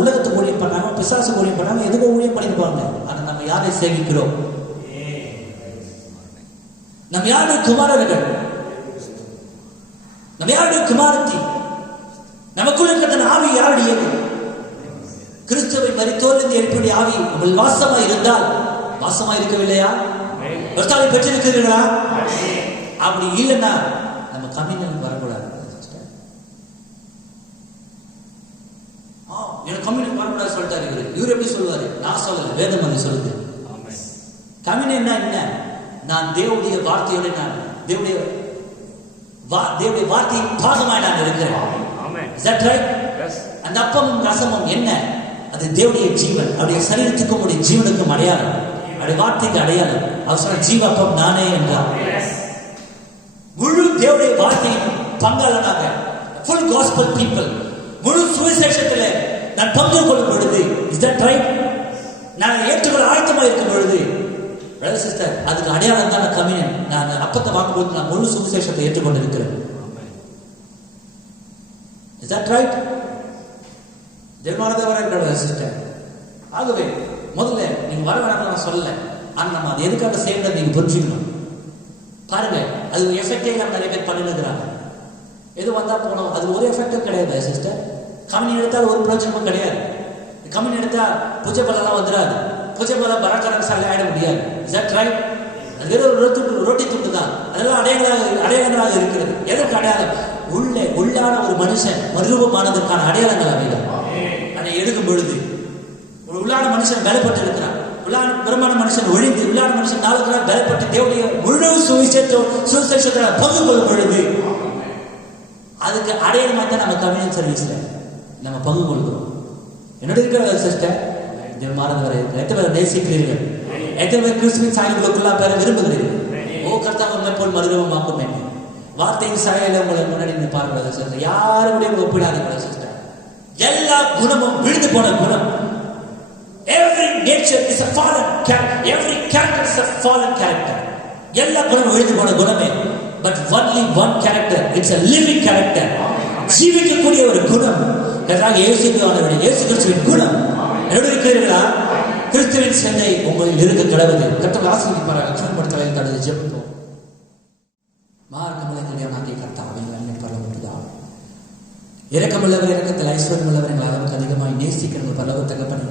உலகத்துக்கு ஊழியம் பண்ணாங்க, பிசாசு ஊழியம் பண்ணாங்க, எதுக்கோ ஊழியம் பண்ணிருப்பாங்க. ஆனால் நம்ம யாரை சேமிக்கிறோம்? நம்ம யாருடைய குமாரர்கள்? நம்ம யாருடைய குமாரத்தி? நமக்குள்ள இருக்கிற ஆவி யாருடையது? கிறிஸ்துவை மரித்தோரிலிருந்து எழுப்பிய ஆவி உங்கள் வாசமா இருந்தால், வாசமா இருக்கவில்லையா? பரிசுத்தாவியை பெற்றிருக்கிறீர்களா? அப்படி இல்லைன்னா நம்ம கம்யூனியனுக்கு வரக்கூடாது. எனக்கு கம்யூனியன் வரக்கூடாது சொல்லிட்டாரு இவரு. இவர் எப்படி சொல்லுவாரு? நான் சொல்லல, வேதம் அது சொல்லுது. கம்யூனியன் என்ன? நான் தேவனுடைய வார்த்தையோட, நான் தேவனுடைய வார்த்தையின் பாகமாய் நான் இருக்கிறேன். Is that right? அந்த அப்பமும் ரசமும் என்ன? அது தேவனுடைய ஜீவன். அவருடைய சரீரத்துக்கும் உடைய ஜீவனுக்கும் அடையாளம், அவருடைய வார்த்தைக்கு அடையாளம். அவர் சொன்ன ஜீவப்பம் நானே என்றார். முழு தேவனுடைய வார்த்தையின் பங்காளனாக, full gospel people, முழு சுவிசேஷத்திலே நான் பங்கு கொள்ளும் பொழுது, இஸ் தட் ரைட்? நான் ஏற்றுக்கொள்ள ஆயத்தமாக இருக்கும் பொழுது, பிரதர் சிஸ்டர், அதுக்கு அடையாளம் தான் நான் கம்யூனியன். நான் அப்பத்தை வாங்கும்போது நான் முழு சுவிசேஷத்தை ஏற்றுக்கொண்டு இருக்கிறேன். Is that right? தேவனானதே வர பிரதர் சிஸ்டர். ஆகவே முதல்ல நீங்க வர வேணாம் நான் சொல்லல, ஆனா நம்ம அது எதுக்காக செய்யறது நீங்க புரிஞ்சுக்கணும். பாருங்க, அது ஒரு எஃபெக்டே நம்ம நிறைய பேர் பண்ணிருக்கிறாங்க. எது வந்தா போனோம், அது ஒரு எஃபெக்டும் கிடையாது சிஸ்டர். கம்யூனி எடுத்தால் ஒரு பிரயோஜனமும் கிடையாது. கம்யூனி எடுத்தா பூஜை பலெல்லாம் வந்துடாது. பூஜை பலம் பராக்காரங்க சாலை ஆயிட முடியாது. Is that right? அது வெறும் ரொட்டி துண்டு தான். அதெல்லாம் அடையாளங்களாக இருக்கிறது. எதற்கு அடையாளம்? உள்ளான ஒரு மனுஷன் மறுரூபமானதற்கான அடையாளங்கள் அவைகள். அதை எடுக்கும் பொழுது ஒரு உள்ளான மனுஷன் பலப்பட்டு இருக்கிறான். பிரமான மனுஷன் ஒழிந்து உள்ளான மனுஷன் நாளுக்கு நாள் பலப்பட்டு தேவடைய முழு சுவிசேஷத்தை பங்கு கொள்ளும் பொழுது அதுக்கு அடையாளமா தான் நம்ம கம்யூனியன் சர்வீஸ்ல நம்ம பங்கு கொள்கிறோம். என்னோட இருக்கிற சிஸ்டர், மாறந்தவரை எத்தனை பேர் நேசிக்கிறீர்கள்? எத்தனை பேர் கிறிஸ்துவின் சாயலுக்குள்ளா பெற விரும்புகிறீர்கள்? ஓ கர்த்தா உண்மை போல் மறுரூபமாக்கும் என்ன வார்த்தையின் சாயல உங்களை முன்னாடி பார்க்கிறது சிஸ்டர். யாருடைய ஒப்பிடாதீங்க சிஸ்டர். எல்லா குணமும் விழுந்து போன குணம். Every nature is a fallen character. Every character is a fallen character. எல்லா குணமும் விழுந்து போன குணமே. But only one character. It's a living character. ஜீவிக்கக்கூடிய ஒரு குணம். கர்த்தராகிய இயேசு கிறிஸ்துவின் குணம். என்னோடு இருக்கிறீர்களா? கிறிஸ்துவின் சிந்தை உங்களில் இருக்க கடவுது. கர்த்தர் ஆசீர்வதிப்பாராக. லட்சணப்படுத்தலை தடுத்து ஜெபிப்போம். மார்க்கமுள்ள கல்யாணாகிய கர்த்தாவே நன்மை பரலோகத்துதா. இரக்கமுள்ளவர், இரக்கத்தில் ஐஸ்வர்யமுள்ளவர், எங்கள் அளவுக்கு அதிகமாய் நேசிக்கிற பரலோக தகப்பனே,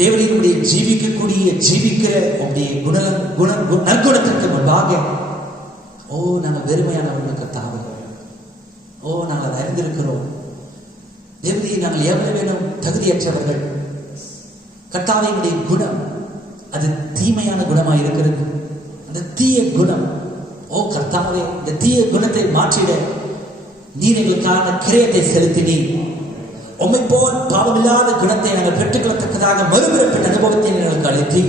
தேவனுடைய ஜீவிக்கிற உடைய நற்குணத்திற்கு முன்பாக ஓ நாங்கள் வெறுமையானவர்களுக்கு தாவ ஓ நாங்கள் அதை அறிந்திருக்கிறோம். தேவனையை நாங்கள் எவ்வளவு வேணும் தகுதியற்றவர்கள். கர்த்தாவினுடைய குணம் அது தீமையான குணமாக இருக்கிறது. அந்த தீய குணம் ஓ கர்த்தாவே, இந்த தீய குணத்தை மாற்றிட நீர் எங்களுக்கான கிரயத்தை செலுத்தினீர். உம்மை போல் பாவமில்லாத குணத்தை நாங்கள் பெற்றுக்கொள்ளத்தக்கதாக மறுபிறப்பின் அனுபவத்தை எங்களுக்கு அளித்தி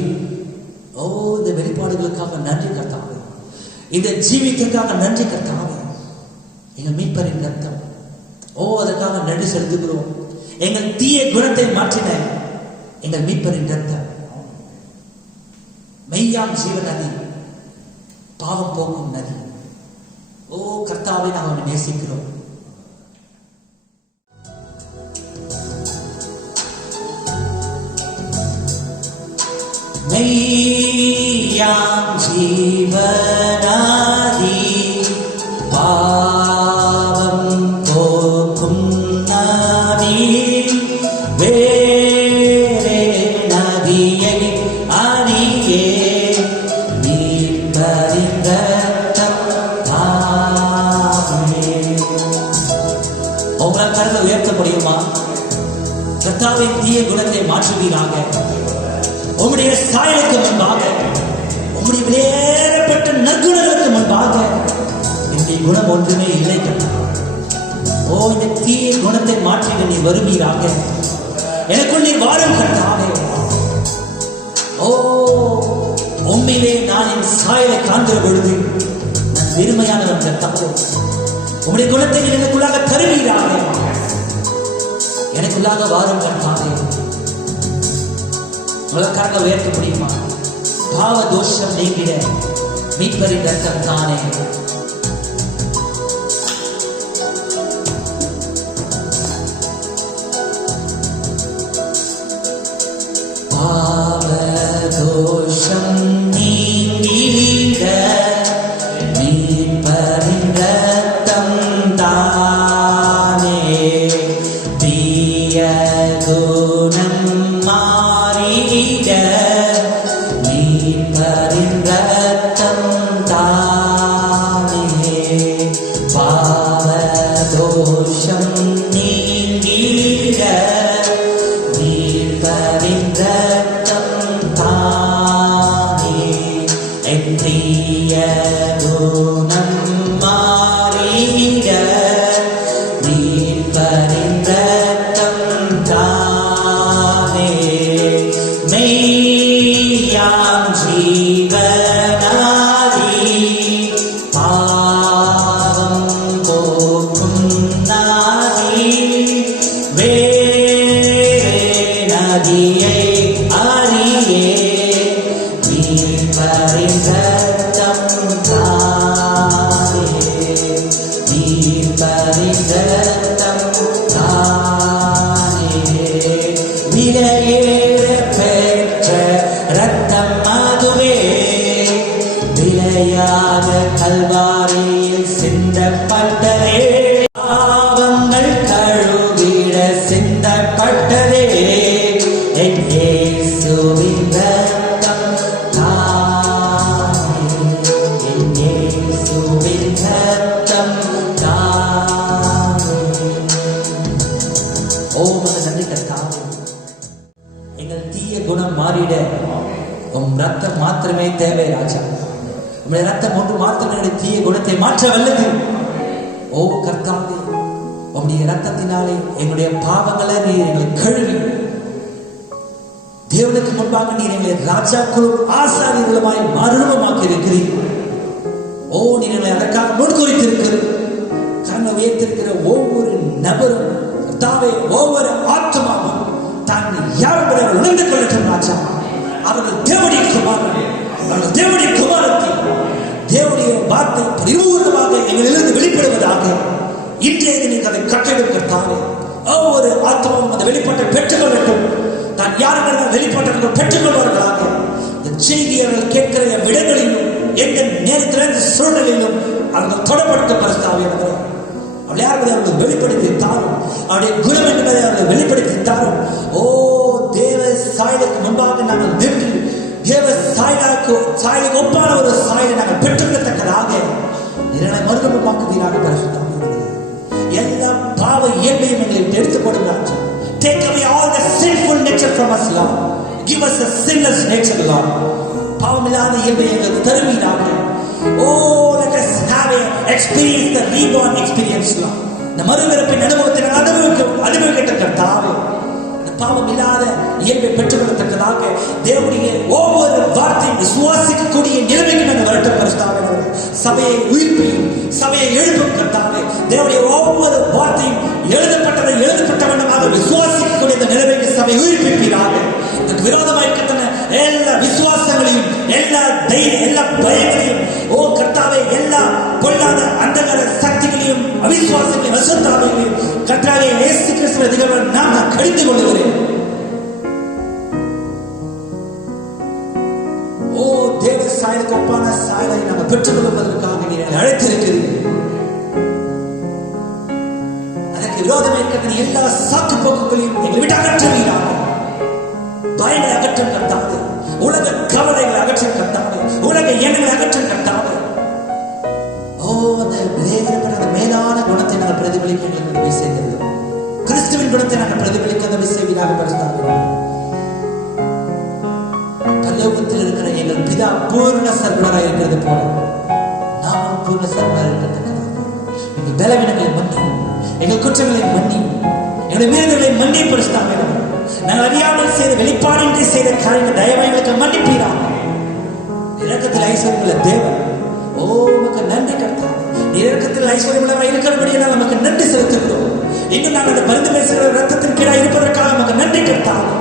ஓ இந்த வெளிப்பாடுகளுக்காக நன்றி கர்த்தாவே. இந்த ஜீவித்திற்காக நன்றி கர்த்தாவே. எங்கள் மீட்பரின் ரத்தம் ஓ அதற்காக நன்றி செலுத்துகிறோம். எங்கள் தீய குணத்தை மாற்றின எங்கள் மீட்பரின் ரத்தம் மெய்யாம் ஜீவ நதி, பாவம் போக்கும் நதி. ஓ கர்த்தாவை நாங்கள் நேசிக்கிறோம். மெய்யாம் ஜீவனாதி, பாவம் போக்கும் நதி, வேறே நதியை அறியே மீட்பரின் ரத்தம் தாமே. உங்களால் கருத்தை உயர்த்த முடியுமா? கர்த்தாவின் தீய குணத்தை மாற்றுவீராக. உம்முடைய சாயலுக்கு முன்பாக, உம்முடைய வேறுபட்ட நற்குணங்களுக்கு முன்பாக என்னுடைய குணம் ஒன்றுமே இல்லை. ஓ இந்த தீய குணத்தை மாற்றிட நீ வருவீராக. எனக்குள் நீ வாழும் கர்த்தாவே. ஓ உண்மையிலே நான் என் சாயலை காண்கிற பொழுது நான் வெறுமையானவன் கர்த்தாவே. உம்முடைய குணத்தை நீ எனக்குள்ளாக தருவீராக. எனக்குள்ளாக வாழும் கர்த்தாவே. உலகாக உயர்த்த முடியுமா? பாவ தோஷம் நீங்கிட மீட்பரின் ரத்தம் தானே. பாவ தோஷம் நீங்கிட மீட்பரின் ரத்தம் தானே. தீய குணம் மீட்பரின் ரத்தம் தானே. பாவ தோஷம் நீங்கிட மீட்பரின் ரத்தம் தானே. தீய குணம் மாறிட மீட்பரின் ரத்தம் தானே. மெய்யாம் ஜீவனாதி, பாவம் போக்கும் நாதி, வேறே மீட்பரின் ரத்தம் தானே, விலையேற பெற்ற ரத்தம் அதுவே, விலையாக கல்வாரியில் சிந்தப்பட்டதே, பாவங்கள் கழுவிட சிந்தப்பட்டதே, என் இயேசுவின் ரத்தம் தானே, என் இயேசுவின் ரத்தம் தானே. ஓ நன்றி கர்த்தாவே, எங்கள் தீய குணம் மாறிட உம் ரத்தம் மாத்திரமே தேவை ராஜா. உம்முடைய ரத்தம் ஒன்று மாத்திரமே தீய குணத்தை மாற்ற வல்லது. ஓ கர்த்தாவே, உம்முடைய ரத்தத்தினாலே எங்களுடைய பாவங்களை நீர் எங்களை கழுவி தேவனுக்கு முன்பாக நீர் எங்களை ராஜாக்களும் ஆசாரியர்களுமாய் மறுரூபமாக்கி இருக்கிறீர். ஓ நீர் எங்களை அதற்காக முன்குறித்திருக்கிறது. கண்ணை உயர்த்திருக்கிற ஒவ்வொரு நபரும் கர்த்தாவே, ஒவ்வொரு ஆத்மாவும் தான் யார் என்பதை உணர்ந்து கொள்ளட்டும் ராஜா. அவர்கள் தேவனுடைய குமாரன், அவர்கள் தேவனுடைய குமாரத்தை, தேவனுடைய வார்த்தை பரிபூர்ணமாக எங்களிலிருந்து வெளிப்படுவதாக இன்றைய தினம் அதை கட்டளை கர்த்தாவே. ஒவ்வொரு ஆத்மாவும் அந்த வெளிப்பாட்டை பெற்றுக்கொள்ளட்டும். தான் யார் என்பதை வெளிப்பாட்டை பெற்றுக்கொள்வார்களாக. இந்த செய்தியை அவர்கள் கேட்கிற விடங்களிலும் எந்த நேரத்தில் இந்த சூழ்நிலையிலும் அவர்கள் தொடப்படுத்த கர்த்தாவே. அவள் யார் என்பதை அவர்கள் வெளிப்படுத்தி தாரும். அவருடைய குணம் என்பதை அவர்கள் வெளிப்படுத்தி தாரும். ஓ தேவ சாயலுக்கு முன்பாக நாங்கள் நின்று தேவ சாயலுக்கு ஒப்பான ஒரு சாயலை நாங்கள் பெற்றுக்கத்தக்கதாக இதனை மறுரூபமாக்குவீராக பரிசுத்தாவே. எல்லா பாவ இயல்பையும் எங்களுக்கு எடுத்துக் கொடுங்க. Take away all the sinful nature from us, Lord. Give us a sinless nature, Lord. பாவமில்லாத இயல்பை எங்களுக்கு தருவீராக. Oh, let us have a experience, the reborn experience, Lord. இந்த மறுபிறப்பின் அனுபவத்தை அனுபவிக்க கர்த்தாவே. பாவம் இல்லாத இயல்பை பெற்றுக்கொள்ளத்தக்கதாக தேவனுடைய ஒவ்வொரு வார்த்தையும் விசுவாசிக்கக்கூடிய நிலைமைக்கு நாங்கள் வரட்டும் கர்த்தாவே. சபையை உயிர்ப்பையும் சபையை எழுப்பும் கர்த்தாவே. தேவனுடைய ஒவ்வொரு வார்த்தையும் எழுதப்பட்ட வண்ணமாக விசுவாசிக்கக்கூடிய இந்த நிலைமைக்கு சபை உயிர்ப்பிப்பீராக. இதுக்கு விரோதமாக இருக்கின்றன எல்லா விசுவாசங்களையும் எல்லா பயங்களையும் ஓ கர்த்தாவே, எல்லா பொல்லாத அந்தகார சக்திகளையும் அவிசுவாசங்களையும் அசுத்தாவைகளையும் கர்த்தாவே இயேசு கிறிஸ்துவின் அதிகாரம் நான் கடிந்து கொள்கிறேன். ஓ தேவ சாயலுக்கு ஒப்பான சாயலை நாங்கள் பெற்றுக் கொள்வதற்காக நீங்கள் அழைத்திருக்கிறீர்கள். அதற்கு விரோதமாக இருக்கிற எல்லா சாக்கு போக்குகளையும் எங்களை விட்டு அகற்றுவீராக. பயங்களை அகற்றும் கர்த்தாவே, உலக கவலைகளை அகற்றும் கர்த்தாவே, உலக எண்ணங்களை அகற்றும் கர்த்தாவே. ஓ அந்த மேலான குணத்தை நாங்கள் பிரதிபலிக்க எங்களுக்கு செய்கிறது. கிறிஸ்துவின் குணத்தை நாங்கள் பிரதிபலிக்க செய்வீராக பரிசுத்தாவே. பரலோகத்தில் இருக்கிற எங்கள் பிதா பூர்ண சர்வராக இருக்கிறது போல நாமும் பூர்ண சர்வராக இருக்கிறது. எங்கள் பலவீனங்களை மன்னி, எங்கள் குற்றங்களை மன்னி, எங்களுடைய மீறல்களை மன்னி பரிசுத்தாவே. நாங்கள் அறியாமல் செய்த வெளிப்பாடின்றி செய்த காரியங்கள் தயவாய்களுக்கு மன்னிப்பீராக. இரக்கத்தில் ஐஸ்வர்யமுள்ள தேவன், ஓ உமக்கு நன்றி கர்த்தாவே. இரக்கத்தில் ஐஸ்வர்யமுள்ளவராக இருக்கிறபடியால் நமக்கு நன்றி செலுத்துகிறோம். இன்னும் நாங்கள் அந்த பரிந்து பேசுகிற ரத்தத்தின் கீழாக இருப்பதற்காக நமக்கு நன்றி கர்த்தாவே.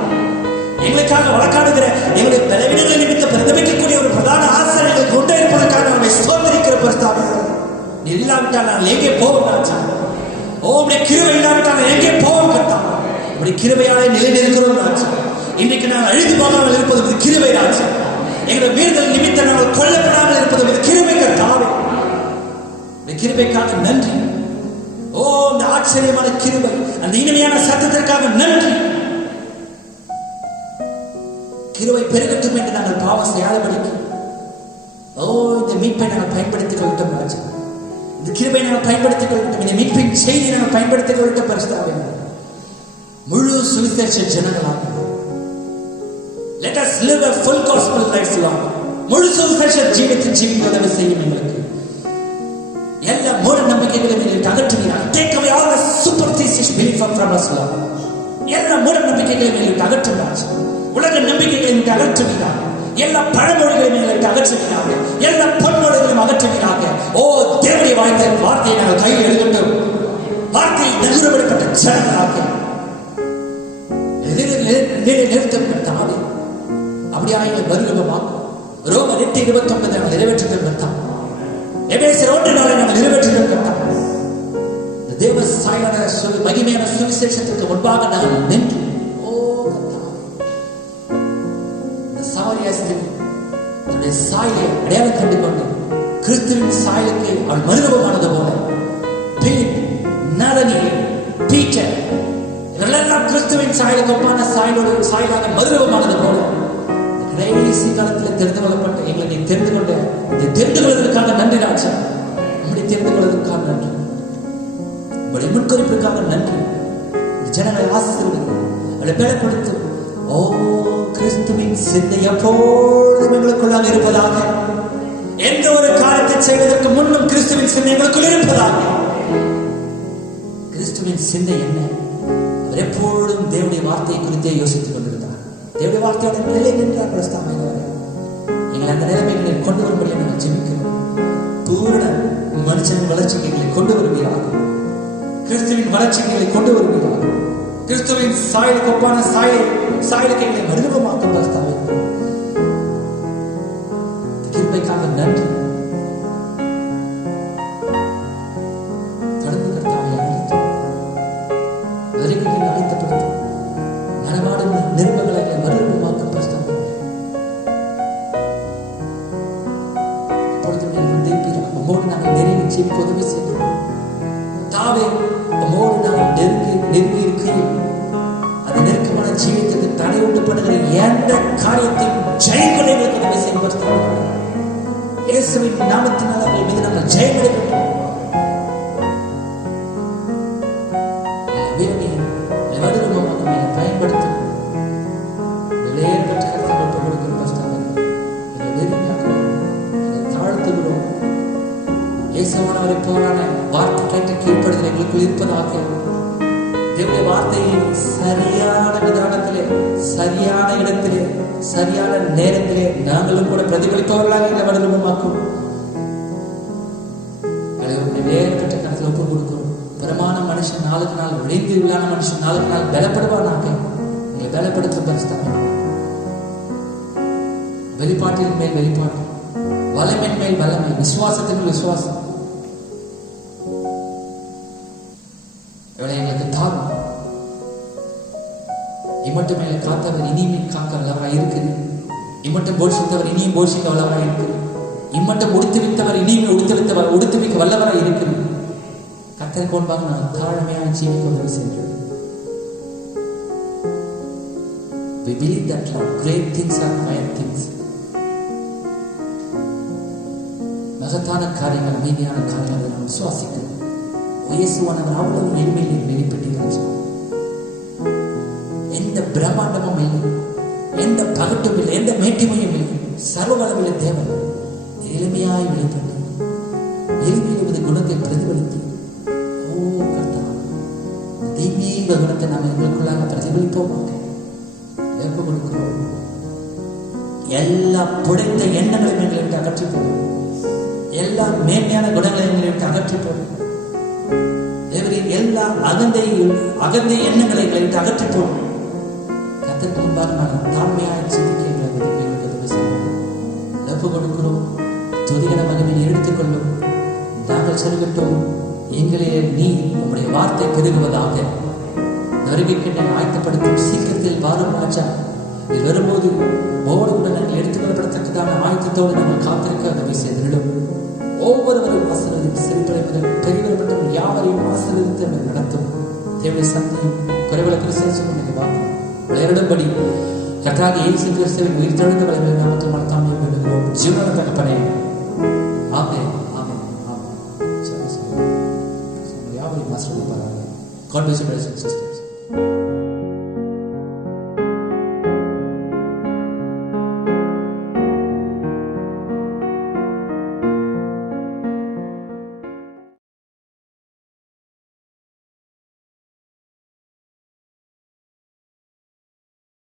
எங்களுக்காக வழக்காடுகிற எங்களுடைய பலவீனங்களை நிமித்த பிரதமிக்கக்கூடிய ஒரு பிரதான ஆசிரியர்கள் கொண்டே இருப்பதற்காக நம்மை சோதரிக்கிற பரிசுத்தாவே. நீ இல்லாவிட்டால் நாங்கள் எங்கே போவோம் ராஜா? ஓ உடைய கிருபை இல்லாவிட்டால் நாங்கள் எங்கே போவோம் கர்த்தாவே? உடைய கிருபையாலே நிலைநிற்கிறோம் ராஜா. இன்றைக்கு நாங்கள் அழிந்து போகாமல் இருப்பது கிருபை ராஜா. எங்களுடைய மீறுதல் நிமித்தம் நாங்கள் கொல்லப்படாமல் இருப்பது கிருபை கர்த்தாவே. இந்த கிருபைக்காக நன்றி. ஓ இந்த ஆச்சரியமான கிருபை, அந்த இனிமையான சத்தத்திற்காக நன்றி. கிருபை பெருகட்டும் என்று நாங்கள் பாவம் செய்யாதபடிக்கு ஓ இந்த மீட்பை நாங்கள் பயன்படுத்திக் கொள்ளட்டும் ராஜா. இந்த கிருபை நாங்கள் பயன்படுத்திக் கொள்ளட்டும். இந்த மீட்பின் செய்தியை நாங்கள் பயன்படுத்திக் கொள்ளட்டும் பரிசுத்தாவே. முழு சுவிசேஷ ஜனங்களாக let us live a full gospel life, Lord. முழு சுவிசேஷ ஜீவிதத்தை ஜீவிக்க உதவி செய்யும் எங்களுக்கு. எல்லா மூட நம்பிக்கைகளையும் எங்களுக்கு அகற்றுவீராக. Take away all the superstitious belief from us, Lord. எல்லா மூட நம்பிக்கைகளையும் எங்களுக்கு அகற்றுவீராக. உலக நம்பிக்கைகளை எங்களுக்கு அகற்றுவீராக. எல்லா பழமொழிகளையும் எங்களுக்கு அகற்றுவீராக. எல்லா பொன்மொழிகளையும் அகற்றுவீராக. ஓ தேவனுடைய வார்த்தையை நாங்கள் கையில் எடுக்கட்டும். வார்த்தையை நெருடப்பட்ட ஜனங்களாக நிறுத்தப்பட்டாவே அப்படியா எங்களை மறுரூபமாக்கும். ரோமர் 8:29 நாங்கள் நிறைவேற்றிருக்கிறோம். எபேசியர் 1:4 நாங்கள் நிறைவேற்றிருக்கிறோம். சாயலான மகிமையான சுவிசேஷத்திற்கு முன்பாக நாங்கள் நின்று தன்னுடைய சாயலை அடையாளம் கண்டு கொண்டு கிறிஸ்துவின் சாயலுக்கு அவள் மறுரூபமானது போல பிலிப், நதனியேல், பீட்டர் இவர்களெல்லாம் கிறிஸ்துவின் சாயலுக்கு ஒப்பான சாயலாக மறுரூபமானது போல கடைசி காலத்தில் தெரிந்து கொள்ளப்பட்ட எங்களை நீ தெரிந்து கொண்ட இதை தெரிந்து கொள்வதற்காக நன்றி ராஜா. நம்முடைய தெரிந்து கொள்வதற்காக நன்றி, உங்களுடைய முன்குறிப்பிற்காக நன்றி. ஜனங்களை ஆசீர்வதித்து அவளை பலப்படுத்தும். ஓ கிறிஸ்துவின் சிந்தை எப்பொழுதும் எங்களுக்குள்ளாக இருப்பதாக. எந்த ஒரு காரியத்தை செய்வதற்கு முன்னும் கிறிஸ்துவின் சிந்தை எங்களுக்குள் இருப்பதாக. கிறிஸ்துவின் சிந்தை என்ன? அவர் எப்பொழுதும் தேவனுடைய வார்த்தையை குறித்தே யோசித்துக் கொண்டிருந்தார். தேவனுடைய வார்த்தையோட நிலை நின்றார். எங்களை அந்த நிலைமைகளை கொண்டு வரும்படி நாங்கள் ஜெபிக்கிறோம். பூரண மனுஷன் வளர்ச்சிக்கு எங்களை கொண்டு வருவீராக. கிறிஸ்துவின் வளர்ச்சிகளை கொண்டு வருவீராக. கிறிஸ்துவின் சாயலுக்கு ஒப்பான சாயலுக்கு எங்களை மறுரூபமாக்க பரிசுத்தாவே கிருபைக்காக நன்றி. தொடர்ந்து கர்த்தாவே வருகையில் அழைத்தப்படுத்தும் நடமாடும் நிருபங்களை மறுரூபமாக்க பரிசுத்தாவே இப்பொழுது உம்மோடு நாங்கள் நெருங்கி ஜீவிக்க உதவி செய்கிறோம். தாவே உம்மோடு நாங்கள் நெருங்கி இருக்கையில் அந்த நெருக்கமான ஜீவித்தது தடை உண்டுபடுகிற எந்த காரியத்தையும் ஜெயங்களை உதவி செய்ய இயேசுவின் நாமத்தினால் அவர்கள் மீது நாங்கள் ஜெயம் எடுக்கட்டும். பயன்படுத்தும் தாழ்த்துகிறோம். இயேசுவானவரை போரான வார்த்தை கேட்ட கீழ்ப்படுதல் எங்களுக்குள் இருப்பதாக. தேவனுடைய வார்த்தையை சரியான விதானத்திலே, சரியான இடத்திலே, சரியான நேரத்திலே நாங்களும் கூட பிரதிபலிப்பவர்களாக இந்த வடலுமாக்கும் வேறுபட்ட கணத்தில் ஒப்பு கொடுக்கிறோம். பிரமாண மனுஷன் நாளுக்கு நாள் விளைந்து உள்ளான மனுஷன் நாளுக்கு நாள் பலப்படுவானாக. எங்களை பலப்படுத்த பரிசுத்தாவே வெளிப்பாட்டின் மேல் வெளிப்பாட்டு, வல்லமையின் மேல் வல்லமை, விசுவாசத்தின் மேல் விசுவாசம் எங்களுக்கு தாரும். இம்மட்டும் மேல காத்தவர் இனியும் காக்க வல்லவராய் இருக்குது. இம்மட்டும் போஷித்தவர் இனியும் போஷிக்க வல்லவராய் இருக்குது. இம்மட்டும் உடுத்துவித்தவர் இனியும் உடுத்துவிக்க வல்லவராய் இருக்குது. கர்த்தருக்கு முன்பாக நான் தாழ்மையாக ஜீவிக்க உதவி செய்கிறேன். We believe that Lord, great things are quiet things. மகத்தான காரியங்கள், மீதியான காரியங்களை நாம் விசுவாசிக்கிறோம். இயேசுவானவர் அவ்வளவு எளிமையில் வெளிப்பட்டிருக்கிறார். எந்த பிரம்மாண்டமும் இல்லை, எந்த பகட்டும் இல்லை, எந்த மேட்டிமையும் இல்லை. சர்வவளமுள்ள தேவன் எளிமையாய் வெளிப்பட்டு எளிமையுடைய குணத்தை பிரதிபலித்து தெய்வீக குணத்தை நாம் எங்களுக்குள்ளாக பிரதிபலிப்போமாக ஏற்ப கொடுக்கிறோம். எல்லா புடைத்த எண்ணங்களையும் எங்களுக்கு அகற்றி போடும். எல்லா மேன்மையான குணங்களையும் எங்களுக்கு அகற்றி போடும். எல்லா அகந்தை எண்ணங்களை எங்களுக்கு அகற்றி போடும். கர்த்தருக்கு முன்பாக நாங்கள் தாழ்மையாக ஜீவிக்க இழப்பு கொடுக்கிறோம். துதிகர மகிமையை எடுத்துக்கொள்ளும். நாங்கள் செல்கிட்டோம். எங்களே நீ உங்களுடைய வார்த்தை பெருகுவதாக. வருகைக்கு ஆயத்தப்படுத்தும். சீக்கிரத்தில் வாரம் ராஜா இது வரும்போது ஒவ்வொரு நாங்கள் எடுத்துக்கொள்ளப்படத்தக்கதான ஆயத்தத்தோடு நாங்கள் காத்திருக்க உதவி செய்திடும். ஒவ்வொருவரும் ஆசீர்வதித்து சிறுபிள்ளை முதல் பெரியவர்கள் யாவரையும் ஆசீர்வதித்து நடத்தும். தேவனுடைய சந்தையும் குறைவுள்ள கிறிஸ்தேசம் வாக்கும் விளையாடும்படி கர்த்தராகிய இயேசு கிறிஸ்துவின் உயிர் தெழுந்த வளர்களை நாமத்தில் மனத்தாமே வேண்டுகிறோம். ஜீவன தகப்பனே, ஆமென், ஆமென், ஆமென். யாவரையும் ஆசீர்வதிப்பாராக. God bless you, brothers and sisters.